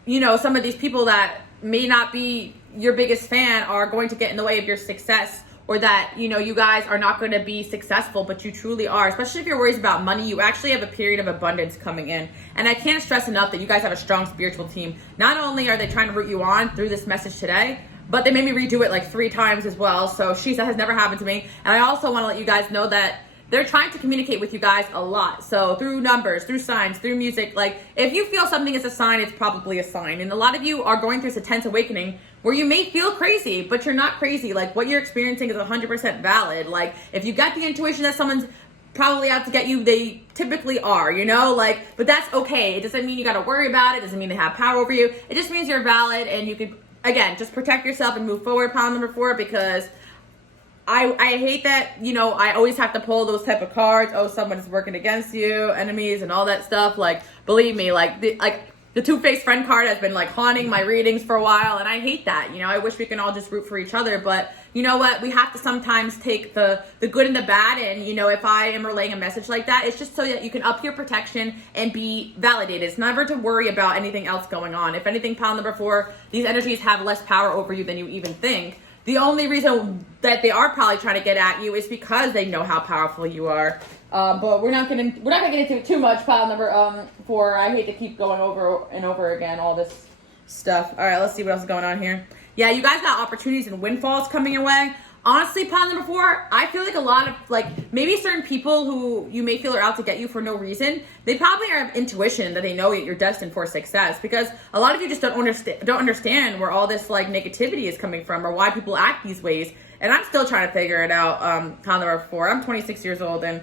you know, some of these people that may not be your biggest fan are going to get in the way of your success, or that, you know, you guys are not going to be successful, but you truly are. Especially if you're worried about money, you actually have a period of abundance coming in. And I can't stress enough that you guys have a strong spiritual team. Not only are they trying to root you on through this message today, but they made me redo it like 3 times as well. So that has never happened to me. And I also want to let you guys know that they're trying to communicate with you guys a lot. So through numbers, through signs, through music. Like, if you feel something is a sign, it's probably a sign. And a lot of you are going through this intense awakening where you may feel crazy, but you're not crazy. Like, what you're experiencing is 100% valid. Like, if you got the intuition that someone's probably out to get you, they typically are, you know? Like, but that's okay. It doesn't mean you got to worry about it. It doesn't mean they have power over you. It just means you're valid, and you can, again, just protect yourself and move forward. Pile number 4, because I hate that, you know, I always have to pull those type of cards. Oh, someone is working against you, enemies, and all that stuff. Like, believe me, the two-faced friend card has been, like, haunting my readings for a while, and I hate that. You know, I wish we can all just root for each other, but you know what? We have to sometimes take the good and the bad, and, you know, if I am relaying a message like that, it's just so that you can up your protection and be validated. It's never to worry about anything else going on. If anything, pile number 4, these energies have less power over you than you even think. The only reason that they are probably trying to get at you is because they know how powerful you are. But we're not gonna get into it too much. Pile number 4. I hate to keep going over and over again all this stuff. All right, let's see what else is going on here. Yeah, you guys got opportunities and windfalls coming your way. Honestly, pile number 4, I feel like a lot of, like, maybe certain people who you may feel are out to get you for no reason, they probably have intuition that they know you're destined for success, because a lot of you just don't understand where all this, like, negativity is coming from, or why people act these ways. And I'm still trying to figure it out. Pile number 4, I'm 26 years old, and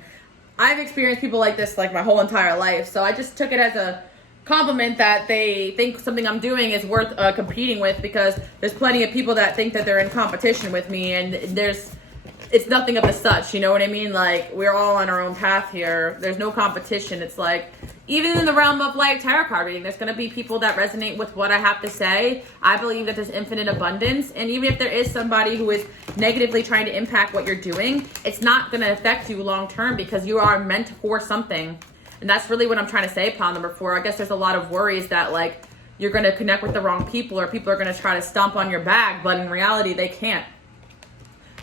I've experienced people like this, like, my whole entire life. So I just took it as a compliment that they think something I'm doing is worth competing with, because there's plenty of people that think that they're in competition with me, and it's nothing of the such, you know what I mean? Like, we're all on our own path here. There's no competition. It's like, even in the realm of, like, tarot card reading, there's going to be people that resonate with what I have to say. I believe that there's infinite abundance, and even if there is somebody who is negatively trying to impact what you're doing, it's not going to affect you long term, because you are meant for something. And that's really what I'm trying to say, pile number 4. I guess there's a lot of worries that, like, you're going to connect with the wrong people, or people are going to try to stomp on your back, but in reality, they can't.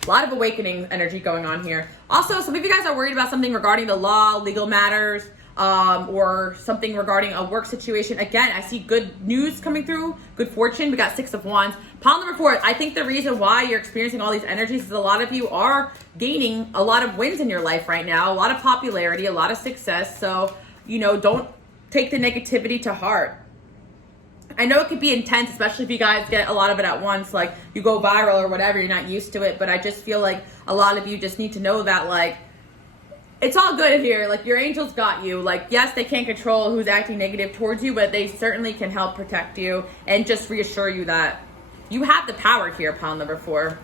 A lot of awakening energy going on here. Also, some of you guys are worried about something regarding the law, legal matters, or something regarding a work situation. Again, I see good news coming through, good fortune. We got 6 of Wands. Pile number 4, I think the reason why you're experiencing all these energies is a lot of you are gaining a lot of wins in your life right now, a lot of popularity, a lot of success. So, you know, don't take the negativity to heart. I know it could be intense, especially if you guys get a lot of it at once, like you go viral or whatever, you're not used to it. But I just feel like a lot of you just need to know that, like, it's all good here. Like, your angels got you. Like, yes, they can't control who's acting negative towards you, but they certainly can help protect you and just reassure you that you have the power here, pile number 4.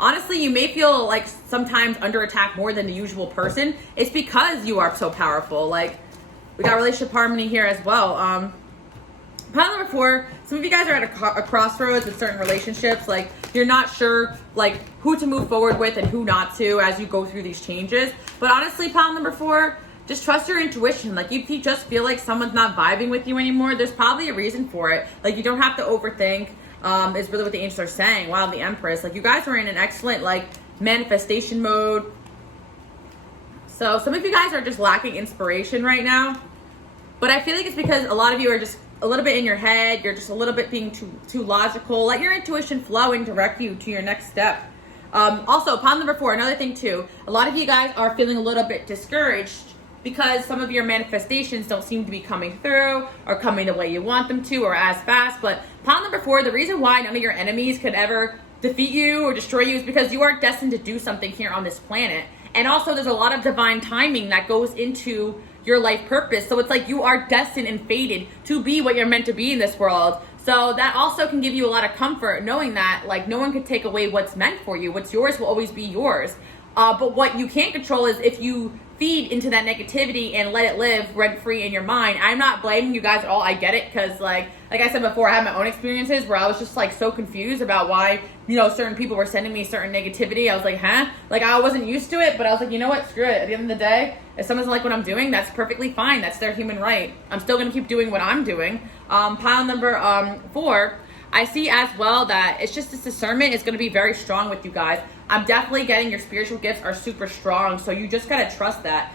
Honestly, you may feel like sometimes under attack more than the usual person. It's because you are so powerful. Like, we got relationship harmony here as well. Pile number 4, some of you guys are at a crossroads with certain relationships. Like, you're not sure, like, who to move forward with and who not to as you go through these changes. But honestly, pile number 4, just trust your intuition. Like, if you just feel like someone's not vibing with you anymore, there's probably a reason for it. Like, you don't have to overthink. Is really what the angels are saying. Wow, the Empress. Like, you guys are in an excellent, like, manifestation mode. So some of you guys are just lacking inspiration right now. But I feel like it's because a lot of you are just a little bit in your head. You're just a little bit being too logical. Let your intuition flow and direct you to your next step. Also, pile number 4, another thing too. A lot of you guys are feeling a little bit discouraged because some of your manifestations don't seem to be coming through or coming the way you want them to or as fast. But pile number 4, the reason why none of your enemies could ever defeat you or destroy you is because you are destined to do something here on this planet. And also, there's a lot of divine timing that goes into your life purpose. So it's like you are destined and fated to be what you're meant to be in this world. So that also can give you a lot of comfort knowing that, like, no one can take away what's meant for you. What's yours will always be yours. But what you can't control is if you feed into that negativity and let it live rent-free in your mind. I'm not blaming you guys at all. I get it, because like I said before, I had my own experiences where I was just like so confused about why, you know, certain people were sending me certain negativity. I was like, huh? Like, I wasn't used to it, but I was like, you know what? Screw it. At the end of the day, if someone doesn't like what I'm doing, that's perfectly fine. That's their human right. I'm still going to keep doing what I'm doing. Pile number 4, I see as well that it's just this discernment is going to be very strong with you guys. I'm definitely getting your spiritual gifts are super strong, so you just got to trust that.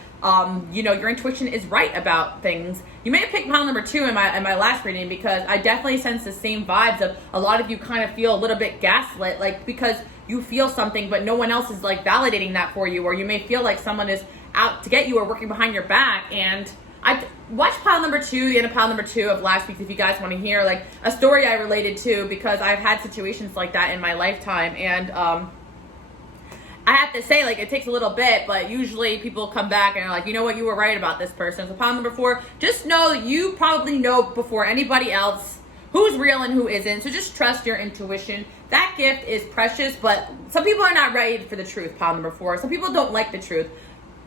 You know, your intuition is right about things. You may have picked pile number 2 in my last reading, because I definitely sense the same vibes of a lot of you kind of feel a little bit gaslit, like because you feel something but no one else is like validating that for you, or you may feel like someone is out to get you or working behind your back. And I watched pile number 2, the end of pile number 2 of last week, if you guys want to hear like a story I related to, because I've had situations like that in my lifetime. And I have to say, like, it takes a little bit, but usually people come back and are like, you know what, you were right about this person. So pile number 4, just know that you probably know before anybody else who's real and who isn't. So just trust your intuition. That gift is precious, but some people are not ready for the truth, pile number 4. Some people don't like the truth.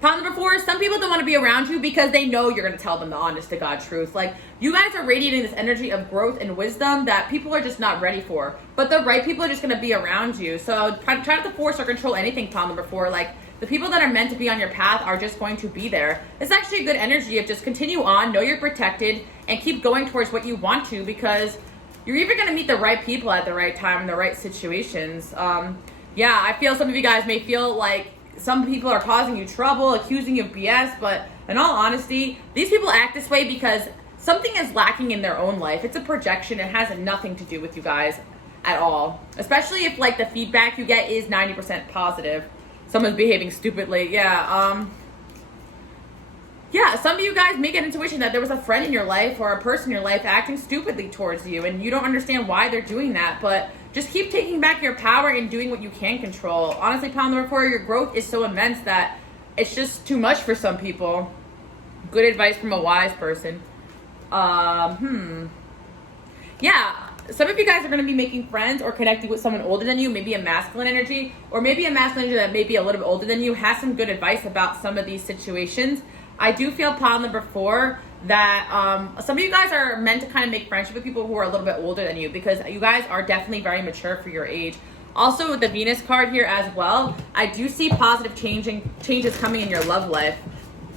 Pile number 4, some people don't want to be around you because they know you're going to tell them the honest to God truth. Like, you guys are radiating this energy of growth and wisdom that people are just not ready for. But the right people are just going to be around you. So try not to force or control anything, pile number 4. Like, the people that are meant to be on your path are just going to be there. It's actually a good energy of just continue on, know you're protected, and keep going towards what you want to, because you're either going to meet the right people at the right time in the right situations. Yeah, I feel some of you guys may feel like some people are causing you trouble, accusing you of BS, but in all honesty, these people act this way because something is lacking in their own life. It's a projection. It has nothing to do with you guys at all. Especially if like the feedback you get is 90% positive. Someone's behaving stupidly. Yeah, some of you guys may get intuition that there was a friend in your life or a person in your life acting stupidly towards you, and you don't understand why they're doing that, but just keep taking back your power and doing what you can control. Honestly, pile number 4, your growth is so immense that it's just too much for some people. Good advice from a wise person. Yeah, some of you guys are going to be making friends or connecting with someone older than you, maybe a masculine energy, or maybe a masculine energy that may be a little bit older than you, has some good advice about some of these situations. I do feel pile number 4 that some of you guys are meant to kind of make friendship with people who are a little bit older than you, because you guys are definitely very mature for your age. Also, with the Venus card here as well, I do see positive changes coming in your love life.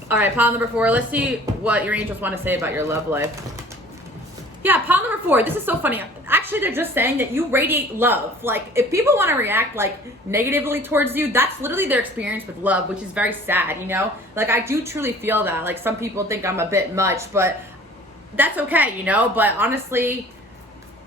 All right, pile number 4, let's see what your angels want to say about your love life. Yeah, pile number 4, this is so funny. Actually, they're just saying that you radiate love. Like, if people want to react, like, negatively towards you, that's literally their experience with love, which is very sad, you know? Like, I do truly feel that. Like, some people think I'm a bit much, but that's okay, you know? But honestly,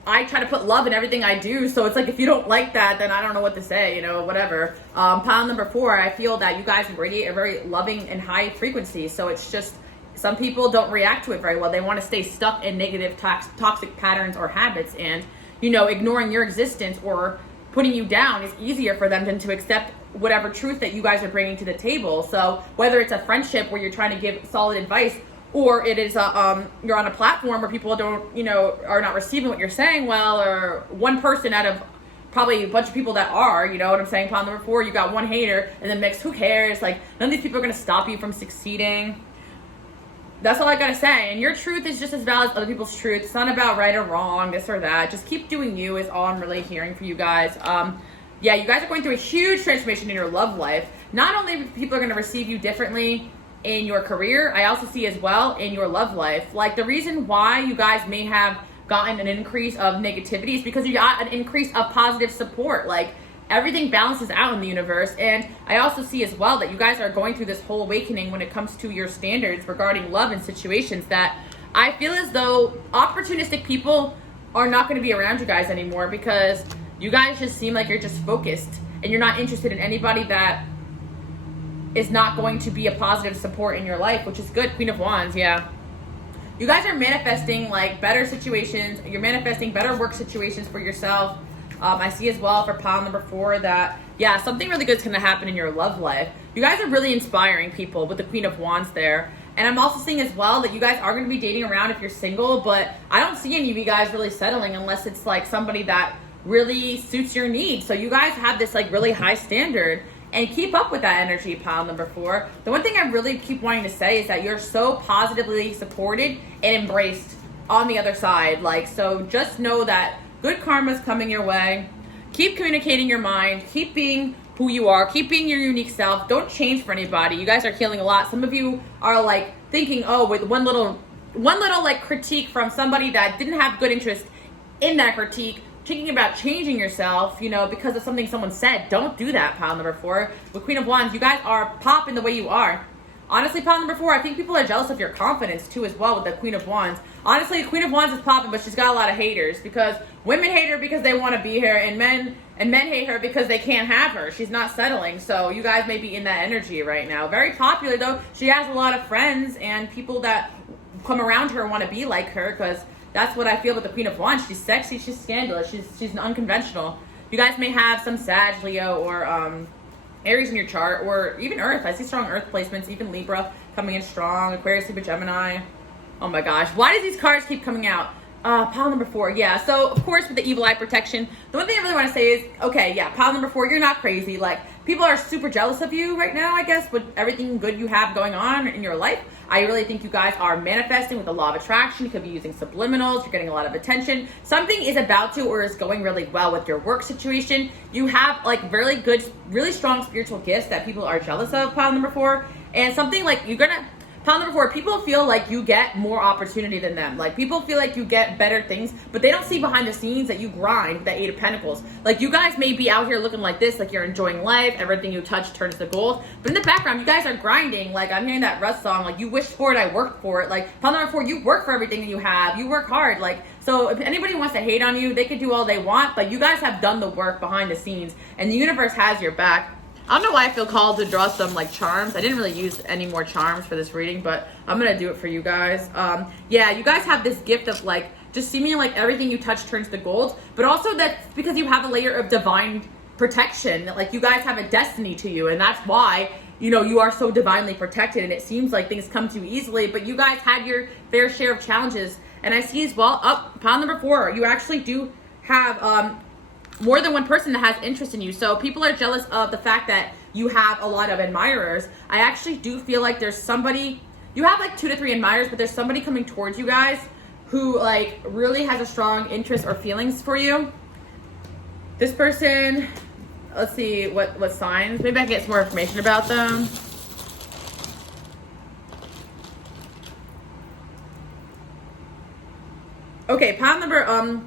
I try to put love in everything I do, so it's like, if you don't like that, then I don't know what to say, you know, whatever. Pile number 4, I feel that you guys radiate a very loving and high frequency, so it's just, some people don't react to it very well. They want to stay stuck in negative toxic patterns or habits, and, you know, ignoring your existence or putting you down is easier for them than to accept whatever truth that you guys are bringing to the table. So whether it's a friendship where you're trying to give solid advice, or it is you're on a platform where people don't, you know, are not receiving what you're saying well, or one person out of probably a bunch of people that are, you know what I'm saying? Pile number 4, you got one hater, and then mix, who cares? Like, none of these people are going to stop you from succeeding. That's all I gotta say. And your truth is just as valid as other people's truth. It's not about right or wrong, this or that. Just keep doing you is all I'm really hearing for you guys. Yeah, you guys are going through a huge transformation in your love life. Not only people are going to receive you differently in your career, I also see as well in your love life. Like, the reason why you guys may have gotten an increase of negativity is because you got an increase of positive support. Like, everything balances out in the universe. And I also see as well that you guys are going through this whole awakening when it comes to your standards regarding love and situations, that I feel as though opportunistic people are not going to be around you guys anymore, because you guys just seem like you're just focused and you're not interested in anybody that is not going to be a positive support in your life, which is good. Queen of Wands, yeah. You guys are manifesting like better situations. You're manifesting better work situations for yourself. I see as well for pile number 4 that, yeah, something really good is going to happen in your love life. You guys are really inspiring people with the Queen of Wands there. And I'm also seeing as well that you guys are going to be dating around if you're single, but I don't see any of you guys really settling unless it's like somebody that really suits your needs. So you guys have this like really high standard, and keep up with that energy, pile number 4. The one thing I really keep wanting to say is that you're so positively supported and embraced on the other side. Like, so just know that good karma is coming your way. Keep communicating your mind. Keep being who you are. Keep being your unique self. Don't change for anybody. You guys are healing a lot. Some of you are like thinking, oh, with one little like critique from somebody that didn't have good interest in that critique, thinking about changing yourself, you know, because of something someone said. Don't do that, pile number 4. With Queen of Wands, you guys are popping the way you are. Honestly, pile number 4, I think people are jealous of your confidence too as well with the Queen of Wands. Honestly, the Queen of Wands is popping, but she's got a lot of haters because women hate her because they want to be here, and men hate her because they can't have her. She's not settling, so you guys may be in that energy right now. Very popular though. She has a lot of friends and people that come around her and want to be like her, because that's what I feel with the Queen of Wands. She's sexy, she's scandalous, she's unconventional. You guys may have some Sag, Leo, or Aries in your chart, or even Earth. I see strong Earth placements, even Libra coming in strong, Aquarius, Libra, Gemini. Oh my gosh, why does these cards keep coming out? Pile number 4, yeah. So of course with the evil eye protection, the one thing I really want to say is, okay, yeah, pile number 4, you're not crazy. Like, people are super jealous of you right now, I guess, with everything good you have going on in your life. I really think you guys are manifesting with the law of attraction. You could be using subliminals. You're getting a lot of attention. Something is about to or is going really well with your work situation. You have like really good, really strong spiritual gifts that people are jealous of, pile number 4. And something like you're gonna, pile number 4, people feel like you get more opportunity than them. Like, people feel like you get better things, but they don't see behind the scenes that you grind, the 8 of Pentacles. Like, you guys may be out here looking like this, like you're enjoying life, everything you touch turns to gold. But in the background, you guys are grinding. Like, I'm hearing that Russ song, like, you wished for it, I worked for it. Like, pile number 4, you work for everything that you have. You work hard. Like, so if anybody wants to hate on you, they can do all they want, but you guys have done the work behind the scenes, and the universe has your back. I don't know why I feel called to draw some like charms. I didn't really use any more charms for this reading, but I'm gonna do it for you guys. Yeah, you guys have this gift of like just seeming like everything you touch turns to gold, but also that's because you have a layer of divine protection. Like, you guys have a destiny to you, and that's why, you know, you are so divinely protected, and it seems like things come to you easily, but you guys had your fair share of challenges. And I see as well, pile number 4, you actually do have more than one person that has interest in you. So people are jealous of the fact that you have a lot of admirers. I actually do feel like there's somebody, you have like 2 to 3 admirers, but there's somebody coming towards you guys who like really has a strong interest or feelings for you. This person, let's see what signs. Maybe I can get some more information about them. Okay, pile number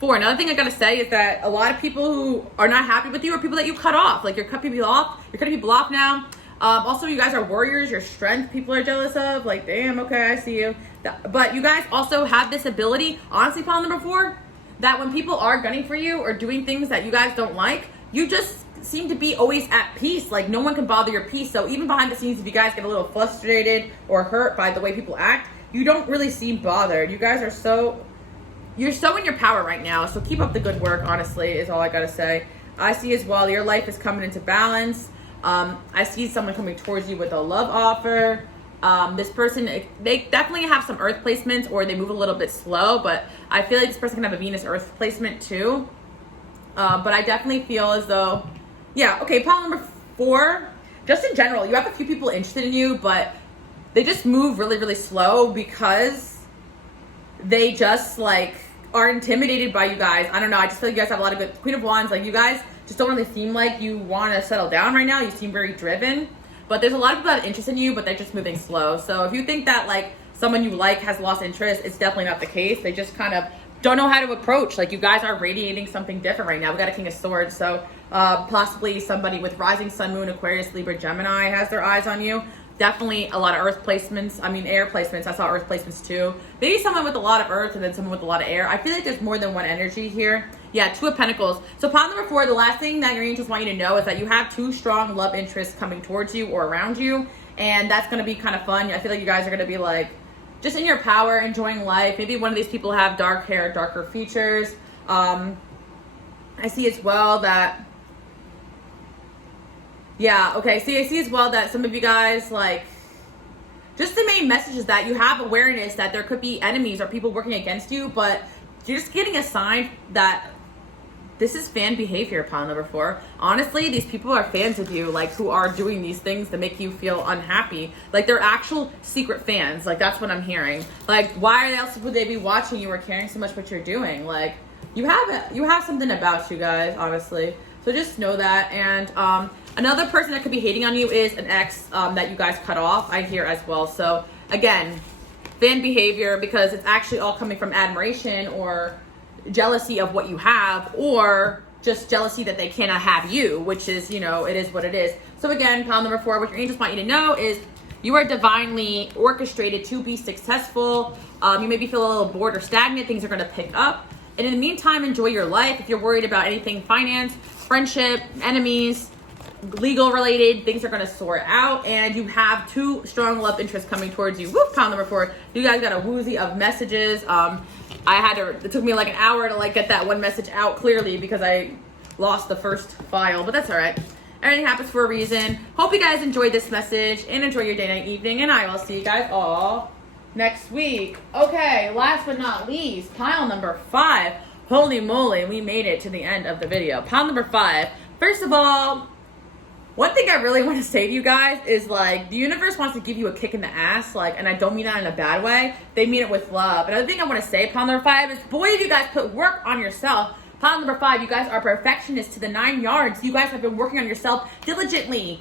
4. Another thing I gotta say is that a lot of people who are not happy with you are people that you cut off. Like, you're cutting people off. You're cutting people off now. Also, you guys are warriors. Your strength, people are jealous of. Like, damn, okay, I see you. But you guys also have this ability, honestly, pile number 4, that when people are gunning for you or doing things that you guys don't like, you just seem to be always at peace. Like, no one can bother your peace. So even behind the scenes, if you guys get a little frustrated or hurt by the way people act, you don't really seem bothered. You guys are you're so in your power right now, so keep up the good work, honestly, is all I gotta say. I see as well, your life is coming into balance. I see someone coming towards you with a love offer. This person, they definitely have some Earth placements, or they move a little bit slow, but I feel like this person can have a Venus Earth placement too. But I definitely feel as though, yeah, okay, pile number 4, just in general, you have a few people interested in you, but they just move really, really slow because they just like are intimidated by you guys. I don't know. I just feel like you guys have a lot of good Queen of Wands. Like, you guys just don't really seem like you want to settle down right now. You seem very driven, but there's a lot of people that have interest in you, but they're just moving slow. So if you think that like someone you like has lost interest, it's definitely not the case. They just kind of don't know how to approach. Like, you guys are radiating something different right now. We got a King of Swords. So possibly somebody with rising sun, moon, Aquarius, Libra, Gemini has their eyes on you. Definitely a lot of Earth placements. I mean, air placements. I saw Earth placements too. Maybe someone with a lot of Earth and then someone with a lot of air. I feel like there's more than one energy here. Yeah, 2 of Pentacles. So pile number 4, the last thing that your angels want you to know is that you have 2 strong love interests coming towards you or around you. And that's going to be kind of fun. I feel like you guys are going to be like just in your power, enjoying life. Maybe one of these people have dark hair, darker features. I see as well that, yeah, okay, see, I see as well that some of you guys, like, just the main message is that you have awareness that there could be enemies or people working against you, but you're just getting a sign that this is fan behavior, pile number 4. Honestly, these people are fans of you, like, who are doing these things to make you feel unhappy. Like, they're actual secret fans. Like, that's what I'm hearing. Like, why else would they be watching you or caring so much what you're doing? Like, you have something about you guys, honestly. So just know that. And another person that could be hating on you is an ex that you guys cut off, I hear as well. So again, fan behavior, because it's actually all coming from admiration or jealousy of what you have, or just jealousy that they cannot have you, which is, you know, it is what it is. So again, pile number 4, what your angels want you to know is you are divinely orchestrated to be successful. You maybe feel a little bored or stagnant. Things are going to pick up. And in the meantime, enjoy your life. If you're worried about anything finance, friendship, enemies, legal related, things are going to sort out. And you have 2 strong love interests coming towards you. Whoop, pile number 4. You guys got a woozy of messages. It took me like an hour to like get that one message out clearly because I lost the first file, but that's all right. Everything happens for a reason. Hope you guys enjoyed this message and enjoy your day, night, evening, and I will see you guys all next week. Okay, last but not least, pile number 5. Holy moly, we made it to the end of the video. Pile number 5. First of all, one thing I really want to say to you guys is, like, the universe wants to give you a kick in the ass, like, and I don't mean that in a bad way. They mean it with love. Another thing I want to say, pile number 5, is, boy, if you guys put work on yourself. Pile number 5, you guys are perfectionists to the 9 yards. You guys have been working on yourself diligently.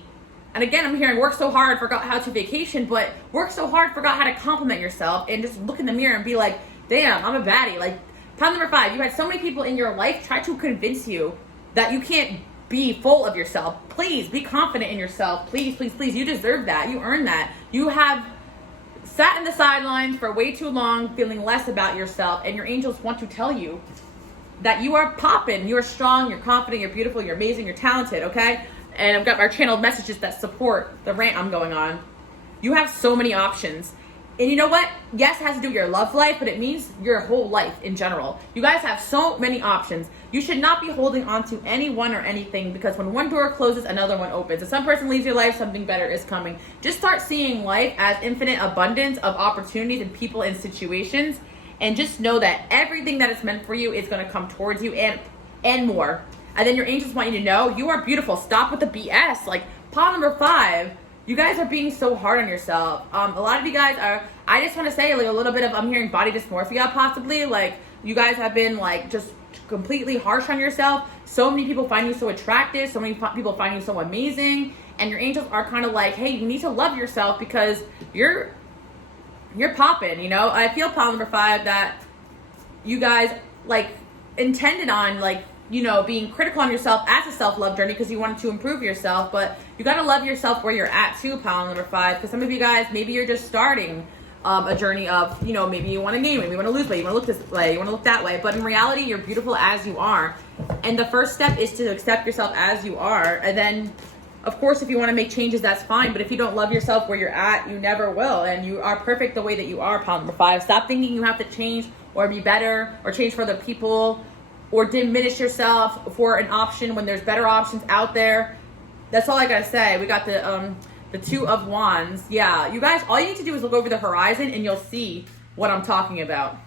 And again, I'm hearing work so hard, forgot how to vacation, but work so hard, forgot how to compliment yourself and just look in the mirror and be like, damn, I'm a baddie. Like, pile number 5, you had so many people in your life try to convince you that you can't be full of yourself. Please be confident in yourself. Please, please, please. You deserve that. You earn that. You have sat in the sidelines for way too long feeling less about yourself, and your angels want to tell you that you are popping. You are strong. You're confident. You're beautiful. You're amazing. You're talented, okay? And I've got our channeled messages that support the rant I'm going on. You have so many options. And you know what? Yes, it has to do with your love life, but it means your whole life in general. You guys have so many options. You should not be holding on to anyone or anything, because when one door closes, another one opens. If some person leaves your life, something better is coming. Just start seeing life as infinite abundance of opportunities and people and situations. And just know that everything that is meant for you is going to come towards you and more. And then your angels want you to know you are beautiful. Stop with the BS. Like, pile number 5. You guys are being so hard on yourself. A lot of you guys are, I just want to say, like, a little bit of, I'm hearing body dysmorphia possibly. Like, you guys have been, like, just completely harsh on yourself. So many people find you so attractive. So many people find you so amazing. And your angels are kind of like, hey, you need to love yourself because you're popping, you know? I feel, pile number 5, that you guys, like, intended on, like, you know, being critical on yourself as a self-love journey because you wanted to improve yourself, but you got to love yourself where you're at too, pile number 5, because some of you guys, maybe you're just starting a journey of, you know, maybe you want to gain weight, you want to lose weight, you want to look this way, you want to look that way, but in reality, you're beautiful as you are. And the first step is to accept yourself as you are. And then, of course, if you want to make changes, that's fine, but if you don't love yourself where you're at, you never will. And you are perfect the way that you are, pile number 5. Stop thinking you have to change or be better or change for other people, or diminish yourself for an option when there's better options out there. That's all I gotta say. We got the 2 of Wands. Yeah, you guys, all you need to do is look over the horizon and you'll see what I'm talking about.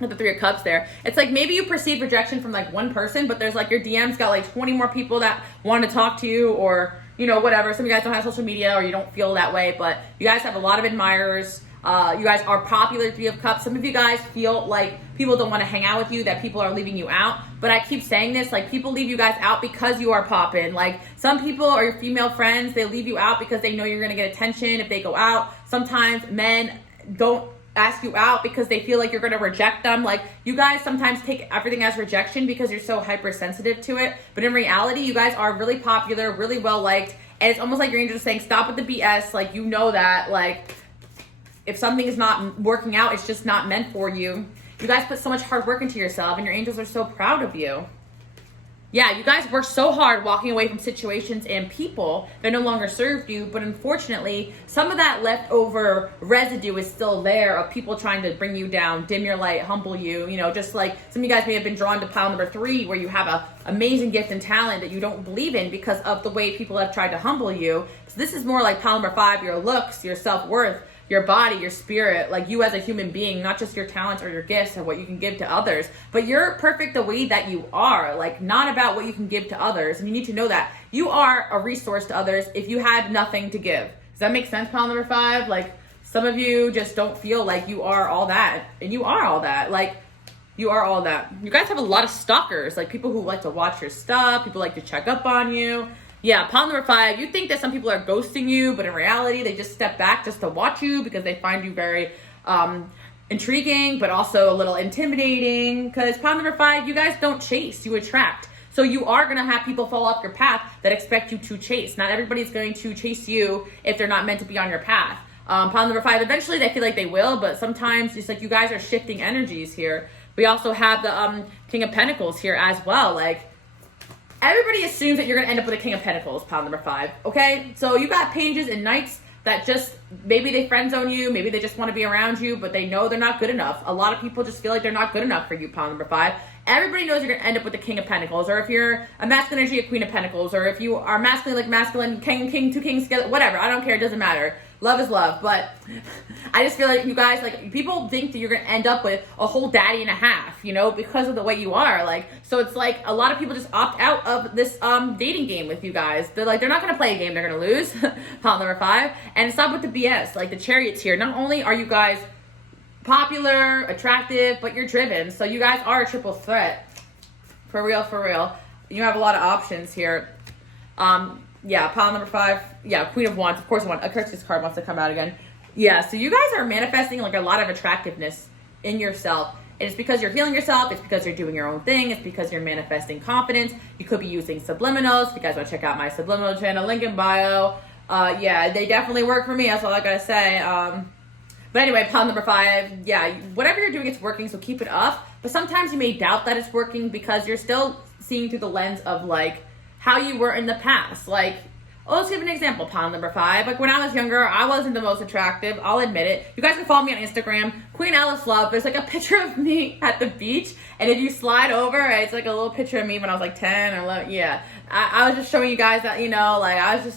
With the 3 of Cups there. It's like maybe you perceive rejection from like one person, but there's like your DMs got like 20 more people that want to talk to you, or, you know, whatever. Some of you guys don't have social media or you don't feel that way, but you guys have a lot of admirers. You guys are popular, 3 of Cups. Some of you guys feel like people don't want to hang out with you, that people are leaving you out. But I keep saying this, like, people leave you guys out because you are popping. Like, some people are your female friends. They leave you out because they know you're going to get attention if they go out. Sometimes men don't ask you out because they feel like you're going to reject them. Like, you guys sometimes take everything as rejection because you're so hypersensitive to it. But in reality, you guys are really popular, really well liked. And it's almost like your angels saying, stop with the BS. Like, you know that, like, if something is not working out, it's just not meant for you. You guys put so much hard work into yourself, and your angels are so proud of you. Yeah, you guys worked so hard walking away from situations and people that no longer served you, but unfortunately, some of that leftover residue is still there of people trying to bring you down, dim your light, humble you. You know, just like some of you guys may have been drawn to pile number 3, where you have a amazing gift and talent that you don't believe in because of the way people have tried to humble you. So this is more like pile number 5, your looks, your self-worth. your body, your spirit, like you as a human being, not just your talents or your gifts and what you can give to others, but you're perfect the way that you are, like not about what you can give to others. And you need to know that you are a resource to others if you had nothing to give. Does that make sense, pile number 5? Like some of you just don't feel like you are all that, and you are all that. Like you are all that. You guys have a lot of stalkers, like people who like to watch your stuff, people like to check up on you. Yeah, pile number 5, you think that some people are ghosting you, but in reality, they just step back just to watch you because they find you very intriguing, but also a little intimidating. Because pile number 5, you guys don't chase, you attract. So you are going to have people fall off your path that expect you to chase. Not everybody's going to chase you if they're not meant to be on your path. Pile number 5, eventually they feel like they will, but sometimes it's like you guys are shifting energies here. We also have the King of Pentacles here as well. Like, everybody assumes that you're going to end up with a King of Pentacles, pile number 5, okay? So you got pages and knights that just, maybe they friend zone you, maybe they just want to be around you, but they know they're not good enough. A lot of people just feel like they're not good enough for you, pile number 5. Everybody knows you're going to end up with the King of Pentacles, or if you're a masculine energy, a Queen of Pentacles, or if you are masculine, like masculine, king, two kings together, whatever. I don't care, it doesn't matter. Love is love, but I just feel like you guys, like, people think that you're going to end up with a whole daddy and a half, you know, because of the way you are. Like, so it's like a lot of people just opt out of this dating game with you guys. They're like, they're not going to play a game, they're going to lose. Pile number 5. And stop with the BS. Like, the Chariots here. Not only are you guys popular, attractive, but you're driven. So you guys are a triple threat. For real, for real. You have a lot of options here. Yeah, pile number 5. Yeah, Queen of Wands. Of course, a Crisis card wants to come out again. Yeah, so you guys are manifesting like a lot of attractiveness in yourself. And it's because you're healing yourself. It's because you're doing your own thing. It's because you're manifesting confidence. You could be using subliminals. If you guys want to check out my subliminal channel, link in bio. Yeah, they definitely work for me. That's all I gotta say. But anyway, pile number 5. Yeah, whatever you're doing, it's working, so keep it up. But sometimes you may doubt that it's working because you're still seeing through the lens of like how you were in the past. Like, let's give an example, pile number 5. Like when I was younger, I wasn't the most attractive. I'll admit it. You guys can follow me on Instagram, QueenAliceLove. There's like a picture of me at the beach. And if you slide over, it's like a little picture of me when I was like 10 or 11. Yeah, I was just showing you guys that, you know, like I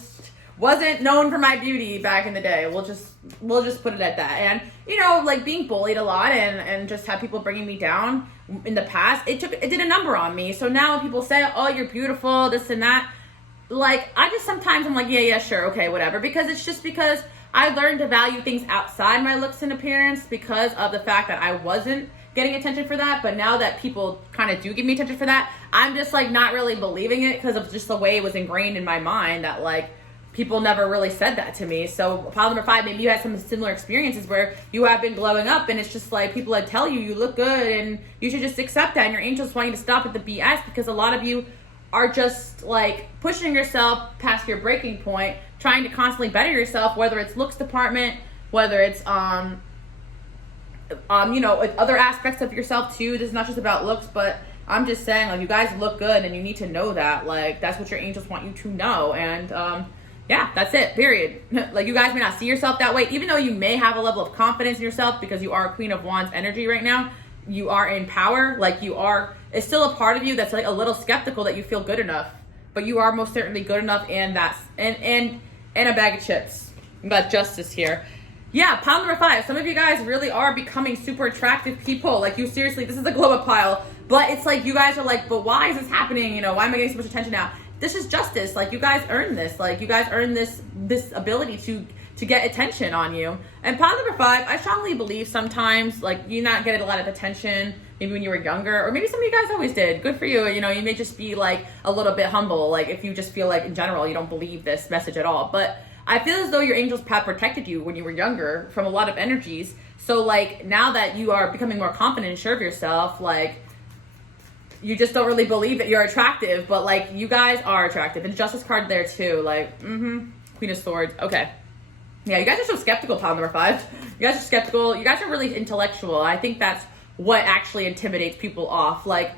wasn't known for my beauty back in the day. We'll just put it at that. And, you know, like being bullied a lot and just have people bringing me down in the past, it did a number on me. So now when people say, oh, you're beautiful, this and that, like, I just sometimes I'm like, yeah, sure, okay, whatever. Because it's just because I learned to value things outside my looks and appearance because of the fact that I wasn't getting attention for that. But now that people kind of do give me attention for that, I'm just like not really believing it because of just the way it was ingrained in my mind that like people never really said that to me. So pile number 5, maybe you had some similar experiences where you have been glowing up and it's just like people that tell you you look good and you should just accept that, and your angels want you to stop at the BS because a lot of you are just like pushing yourself past your breaking point, trying to constantly better yourself, whether it's looks department, whether it's you know, other aspects of yourself too. This is not just about looks, but I'm just saying, like, you guys look good and you need to know that. Like, that's what your angels want you to know. And yeah, that's it, period. Like, you guys may not see yourself that way, even though you may have a level of confidence in yourself because you are a Queen of Wands energy right now. You are in power. Like, it's still a part of you that's like a little skeptical that you feel good enough, but you are most certainly good enough, and that's and a bag of chips. We got Justice here. Yeah, pile number 5. Some of you guys really are becoming super attractive people. Like, you seriously, this is a glow up pile, but it's like you guys are like, but why is this happening? You know, why am I getting so much attention now? This is justice. Like, you guys earned this. Like, you guys earned this ability to get attention on you. And pile number 5, I strongly believe sometimes, like, you not get a lot of attention maybe when you were younger, or maybe some of you guys always did. Good for you. You know, you may just be like a little bit humble, like if you just feel like in general you don't believe this message at all. But I feel as though your angels have protected you when you were younger from a lot of energies. So like now that you are becoming more confident and sure of yourself, like, you just don't really believe that you're attractive, but like you guys are attractive. And Justice card there too, like, Queen of Swords. Okay. Yeah, you guys are so skeptical, pile number 5. You guys are skeptical. You guys are really intellectual. I think that's what actually intimidates people off. Like,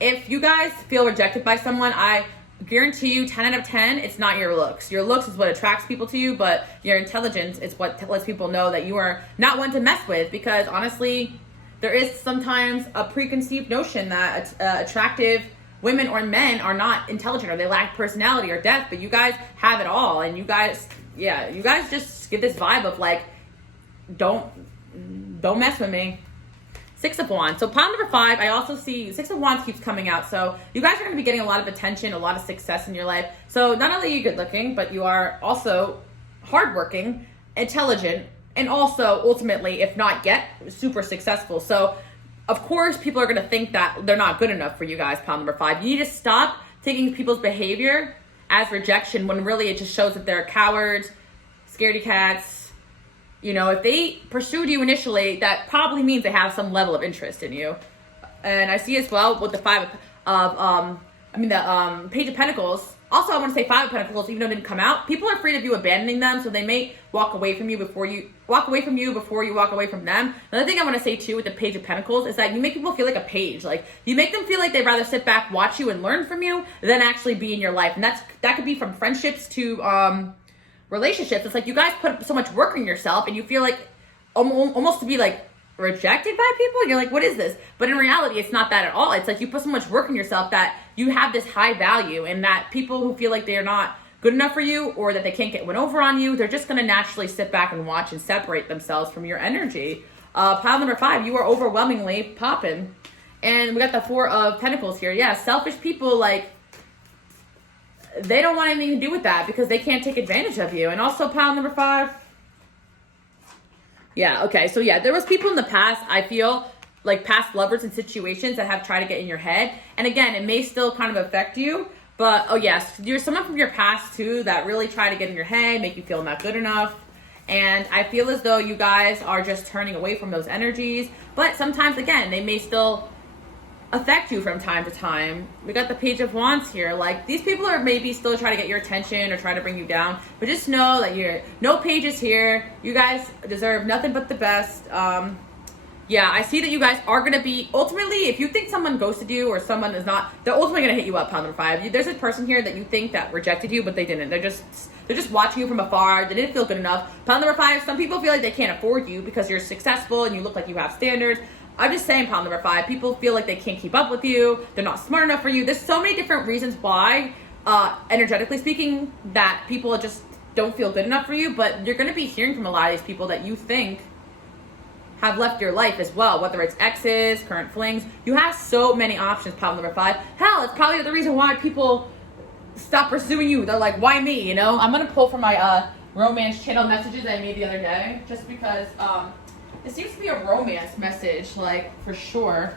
if you guys feel rejected by someone, I guarantee you 10 out of 10, it's not your looks. Your looks is what attracts people to you, but your intelligence is what lets people know that you are not one to mess with. Because honestly, there is sometimes a preconceived notion that attractive women or men are not intelligent, or they lack personality or depth, but you guys have it all. And you guys just give this vibe of like, don't mess with me. Six of Wands. So pile number 5, I also see Six of Wands keeps coming out. So you guys are going to be getting a lot of attention, a lot of success in your life. So not only are you good looking, but you are also hardworking, intelligent, and also ultimately, if not yet, super successful. So of course, people are going to think that they're not good enough for you guys, pile number 5. You need to stop taking people's behavior as rejection when really it just shows that they're cowards, scaredy cats. You know, if they pursued you initially, that probably means they have some level of interest in you. And I see as well with the Page of Pentacles. Also, I want to say Five of Pentacles, even though it didn't come out. People are afraid of you abandoning them, so they may walk away from you before you walk away from them. Another thing I want to say too with the Page of Pentacles is that you make people feel like a page. Like you make them feel like they'd rather sit back, watch you, and learn from you than actually be in your life. And that could be from friendships to relationships. It's like you guys put so much work in yourself and you feel like almost to be like rejected by people. You're like, what is this? But in reality, it's not that at all. It's like you put so much work in yourself that you have this high value, and that people who feel like they're not good enough for you or that they can't get one over on you, they're just going to naturally sit back and watch and separate themselves from your energy. Pile number 5, you are overwhelmingly popping. And we got the Four of Pentacles here. Yeah, selfish people, like, they don't want anything to do with that because they can't take advantage of you. And also pile number 5. Yeah, okay. So yeah, there was people in the past, I feel, like past lovers and situations that have tried to get in your head. And again, it may still kind of affect you. But, oh yes, you're someone from your past too that really try to get in your head, make you feel not good enough. And I feel as though you guys are just turning away from those energies. But sometimes, again, they may still affect you from time to time. We got the Page of Wands here. Like, these people are maybe still trying to get your attention or trying to bring you down, but just know that you're no pages here. You guys deserve nothing but the best. Yeah, I see that you guys are going to be, ultimately, if you think someone ghosted you or someone is not, they're ultimately going to hit you up, pile number 5. There's a person here that you think that rejected you, but they didn't. They're just watching you from afar. They didn't feel good enough. Pile number 5, some people feel like they can't afford you because you're successful and you look like you have standards. I'm just saying, pile number 5, people feel like they can't keep up with you. They're not smart enough for you. There's so many different reasons why, energetically speaking, that people just don't feel good enough for you. But you're going to be hearing from a lot of these people that you think have left your life as well, whether it's exes, current flings. You have so many options, pile number 5. Hell, it's probably the reason why people stop pursuing you. They're like, why me, you know? I'm going to pull from my romance channel messages I made the other day, just because it seems to be a romance message, like, for sure.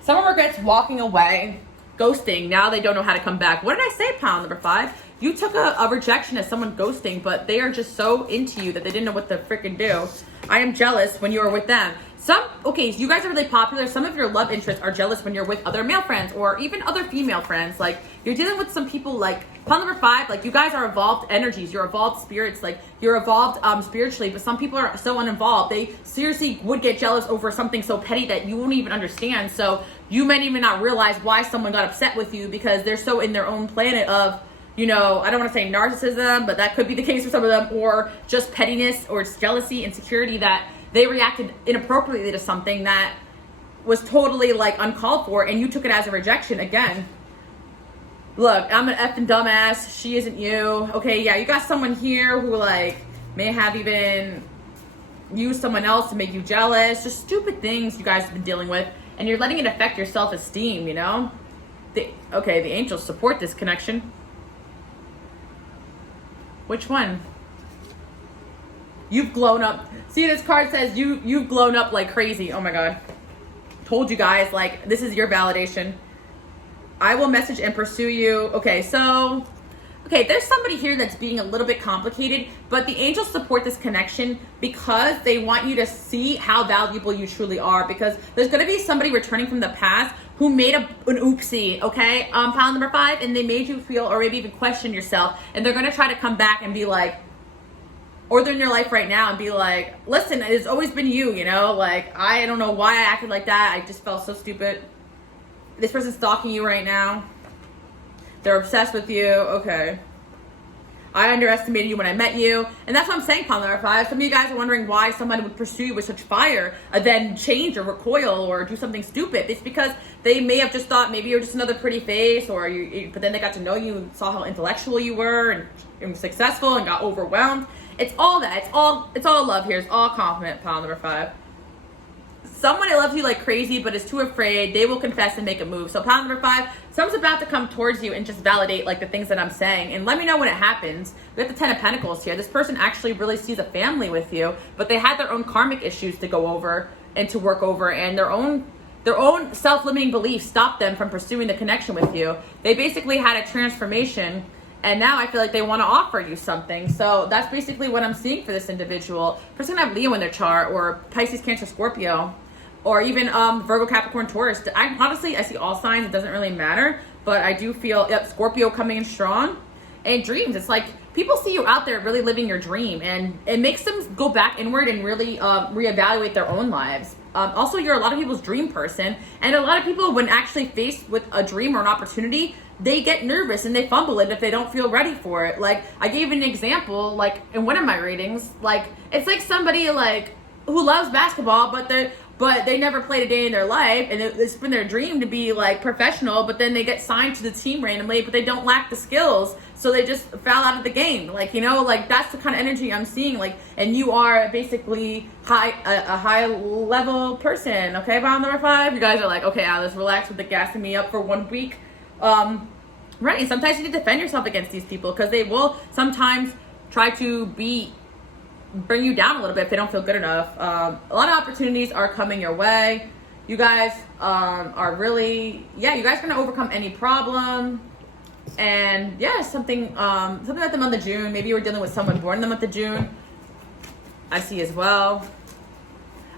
Someone regrets walking away, ghosting. Now they don't know how to come back. What did I say, pile number 5? You took a rejection as someone ghosting, but they are just so into you that they didn't know what to freaking do. I am jealous when you are with them. Okay, so you guys are really popular. Some of your love interests are jealous when you're with other male friends or even other female friends. Like, you're dealing with some people, like, pile number 5, like, you guys are evolved energies. You're evolved spirits. Like, you're evolved spiritually, but some people are so uninvolved. They seriously would get jealous over something so petty that you won't even understand. So you might even not realize why someone got upset with you because they're so in their own planet of, you know, I don't want to say narcissism, but that could be the case for some of them, or just pettiness or jealousy, insecurity, that they reacted inappropriately to something that was totally, like, uncalled for, and you took it as a rejection. Again, look, I'm an effing dumbass. She isn't you. Okay, yeah, you got someone here who, like, may have even used someone else to make you jealous. Just stupid things you guys have been dealing with, and you're letting it affect your self-esteem, you know? The angels support this connection. Which one? You've grown up. See, this card says you've grown up like crazy. Oh my God. Told you guys, like, this is your validation. I will message and pursue you. Okay, so, there's somebody here that's being a little bit complicated, but the angels support this connection because they want you to see how valuable you truly are, because there's going to be somebody returning from the past who made an oopsie, okay? Pile number 5, and they made you feel or maybe even question yourself, and they're going to try to come back and be like, or they're in your life right now and be like, listen, it's always been you, you know? Like, I don't know why I acted like that. I just felt so stupid. This person's stalking you right now. They're obsessed with you. Okay. I underestimated you when I met you. And that's what I'm saying, pile number 5. Some of you guys are wondering why someone would pursue you with such fire and then change or recoil or do something stupid. It's because they may have just thought maybe you're just another pretty face, or but then they got to know you and saw how intellectual you were and successful and got overwhelmed. It's all that. It's all love here. It's all compliment, pile number 5. Someone that loves you like crazy but is too afraid, they will confess and make a move. So pile number 5, someone's about to come towards you and just validate like the things that I'm saying. And let me know when it happens. We have the 10 of Pentacles here. This person actually really sees a family with you, but they had their own karmic issues to go over and to work over, and their own self-limiting beliefs stopped them from pursuing the connection with you. They basically had a transformation, and now I feel like they want to offer you something. So that's basically what I'm seeing for this individual. Person have Leo in their chart, or Pisces, Cancer, Scorpio, or even Virgo, Capricorn, Taurus. I see all signs. It doesn't really matter, but I do feel Scorpio coming in strong. And dreams, it's like people see you out there really living your dream, and it makes them go back inward and really reevaluate their own lives. Also, you're a lot of people's dream person, and a lot of people, when actually faced with a dream or an opportunity, they get nervous and they fumble it if they don't feel ready for it. Like, I gave an example, like in one of my readings, like it's like somebody like who loves basketball, but they never played a day in their life, and it's been their dream to be like professional, but then they get signed to the team randomly, but they don't lack the skills, so they just foul out of the game. Like, you know, like that's the kind of energy I'm seeing. Like, and you are basically a high level person. Okay, pile number 5. You guys are like, okay, Alice, relax with the gassing me up for 1 week. Right, and sometimes you need to defend yourself against these people, because they will sometimes try to bring you down a little bit if they don't feel good enough. A lot of opportunities are coming your way. You guys are really, you guys are going to overcome any problem. And something like the month of June. Maybe you were dealing with someone born in the month of June. I see as well.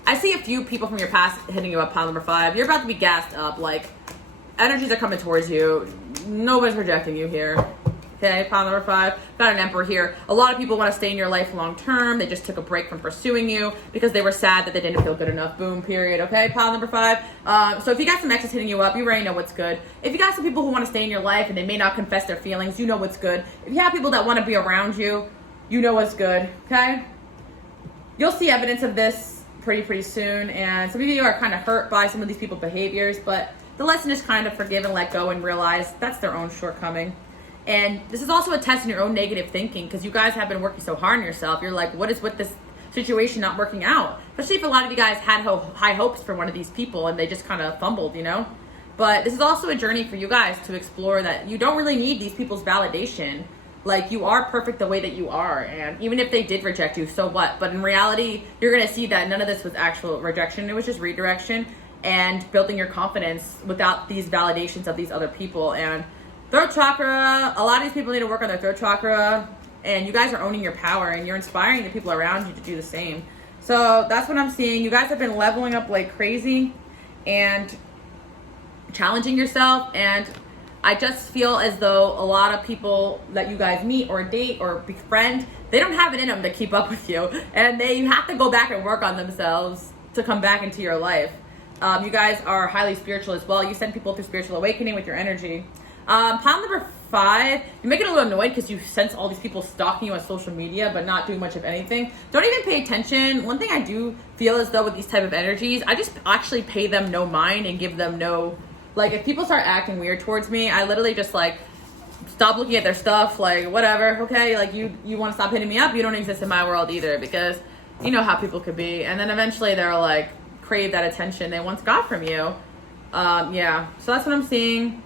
I see a few people from your past hitting you up, pile number 5. You're about to be gassed up. Like, energies are coming towards you. Nobody's rejecting you here. Okay, pile number 5. Got an Emperor here. A lot of people want to stay in your life long term. They just took a break from pursuing you because they were sad that they didn't feel good enough. Boom, period. Okay, pile number 5. So if you got some exes hitting you up, you already know what's good. If you got some people who want to stay in your life and they may not confess their feelings, you know what's good. If you have people that want to be around you, you know what's good. Okay? You'll see evidence of this pretty soon. And some of you are kind of hurt by some of these people's behaviors, but the lesson is kind of forgive and let go and realize that's their own shortcoming. And this is also a test in your own negative thinking, because you guys have been working so hard on yourself. You're like, what is with this situation not working out? Especially if a lot of you guys had high hopes for one of these people and they just kind of fumbled, you know? But this is also a journey for you guys to explore that you don't really need these people's validation. Like, you are perfect the way that you are. And even if they did reject you, so what? But in reality, you're going to see that none of this was actual rejection. It was just redirection and building your confidence without these validations of these other people. And throat chakra, a lot of these people need to work on their throat chakra, and you guys are owning your power, and you're inspiring the people around you to do the same. So that's what I'm seeing. You guys have been leveling up like crazy and challenging yourself, and I just feel as though a lot of people that you guys meet or date or befriend, they don't have it in them to keep up with you, and you have to go back and work on themselves to come back into your life. You guys are highly spiritual as well. You send people through spiritual awakening with your energy. Pile number 5, you make it a little annoyed because you sense all these people stalking you on social media but not doing much of anything. Don't even pay attention. One thing I do feel as though with these type of energies, I just actually pay them no mind and give them no, like, if people start acting weird towards me, I literally just like stop looking at their stuff, like, whatever, okay, like, you want to stop hitting me up, you don't exist in my world either, because you know how people could be. And then eventually they're like crave that attention they once got from you. So that's what I'm seeing.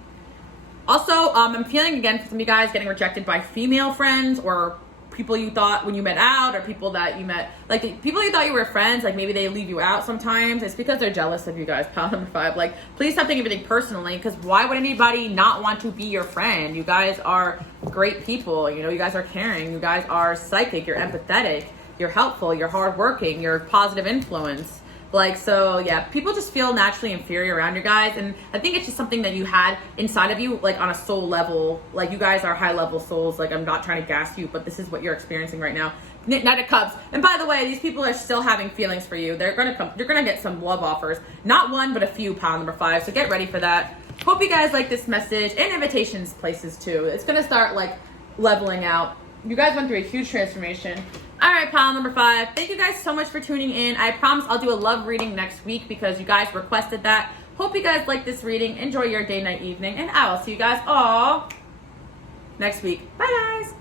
Also, I'm feeling, again, for some of you guys getting rejected by female friends or people you thought when you met out, or people that you met, like the people you thought you were friends, like maybe they leave you out sometimes. It's because they're jealous of you guys, pile number 5. Like, please stop taking everything personally, because why would anybody not want to be your friend? You guys are great people. You know, you guys are caring. You guys are psychic. You're empathetic. You're helpful. You're hardworking. You're a positive influence. Like, so yeah, people just feel naturally inferior around you guys, and I think it's just something that you had inside of you, like on a soul level. Like, you guys are high level souls. Like, I'm not trying to gas you, but this is what you're experiencing right now. Knight of Cups. And by the way, these people are still having feelings for you. They're gonna come. You're gonna get some love offers. Not one, but a few, pile number 5. So get ready for that. Hope you guys like this message, and invitations places too. It's gonna start like leveling out. You guys went through a huge transformation. All right, pile number 5. Thank you guys so much for tuning in. I promise I'll do a love reading next week because you guys requested that. Hope you guys like this reading. Enjoy your day, night, evening, and I will see you guys all next week. Bye, guys.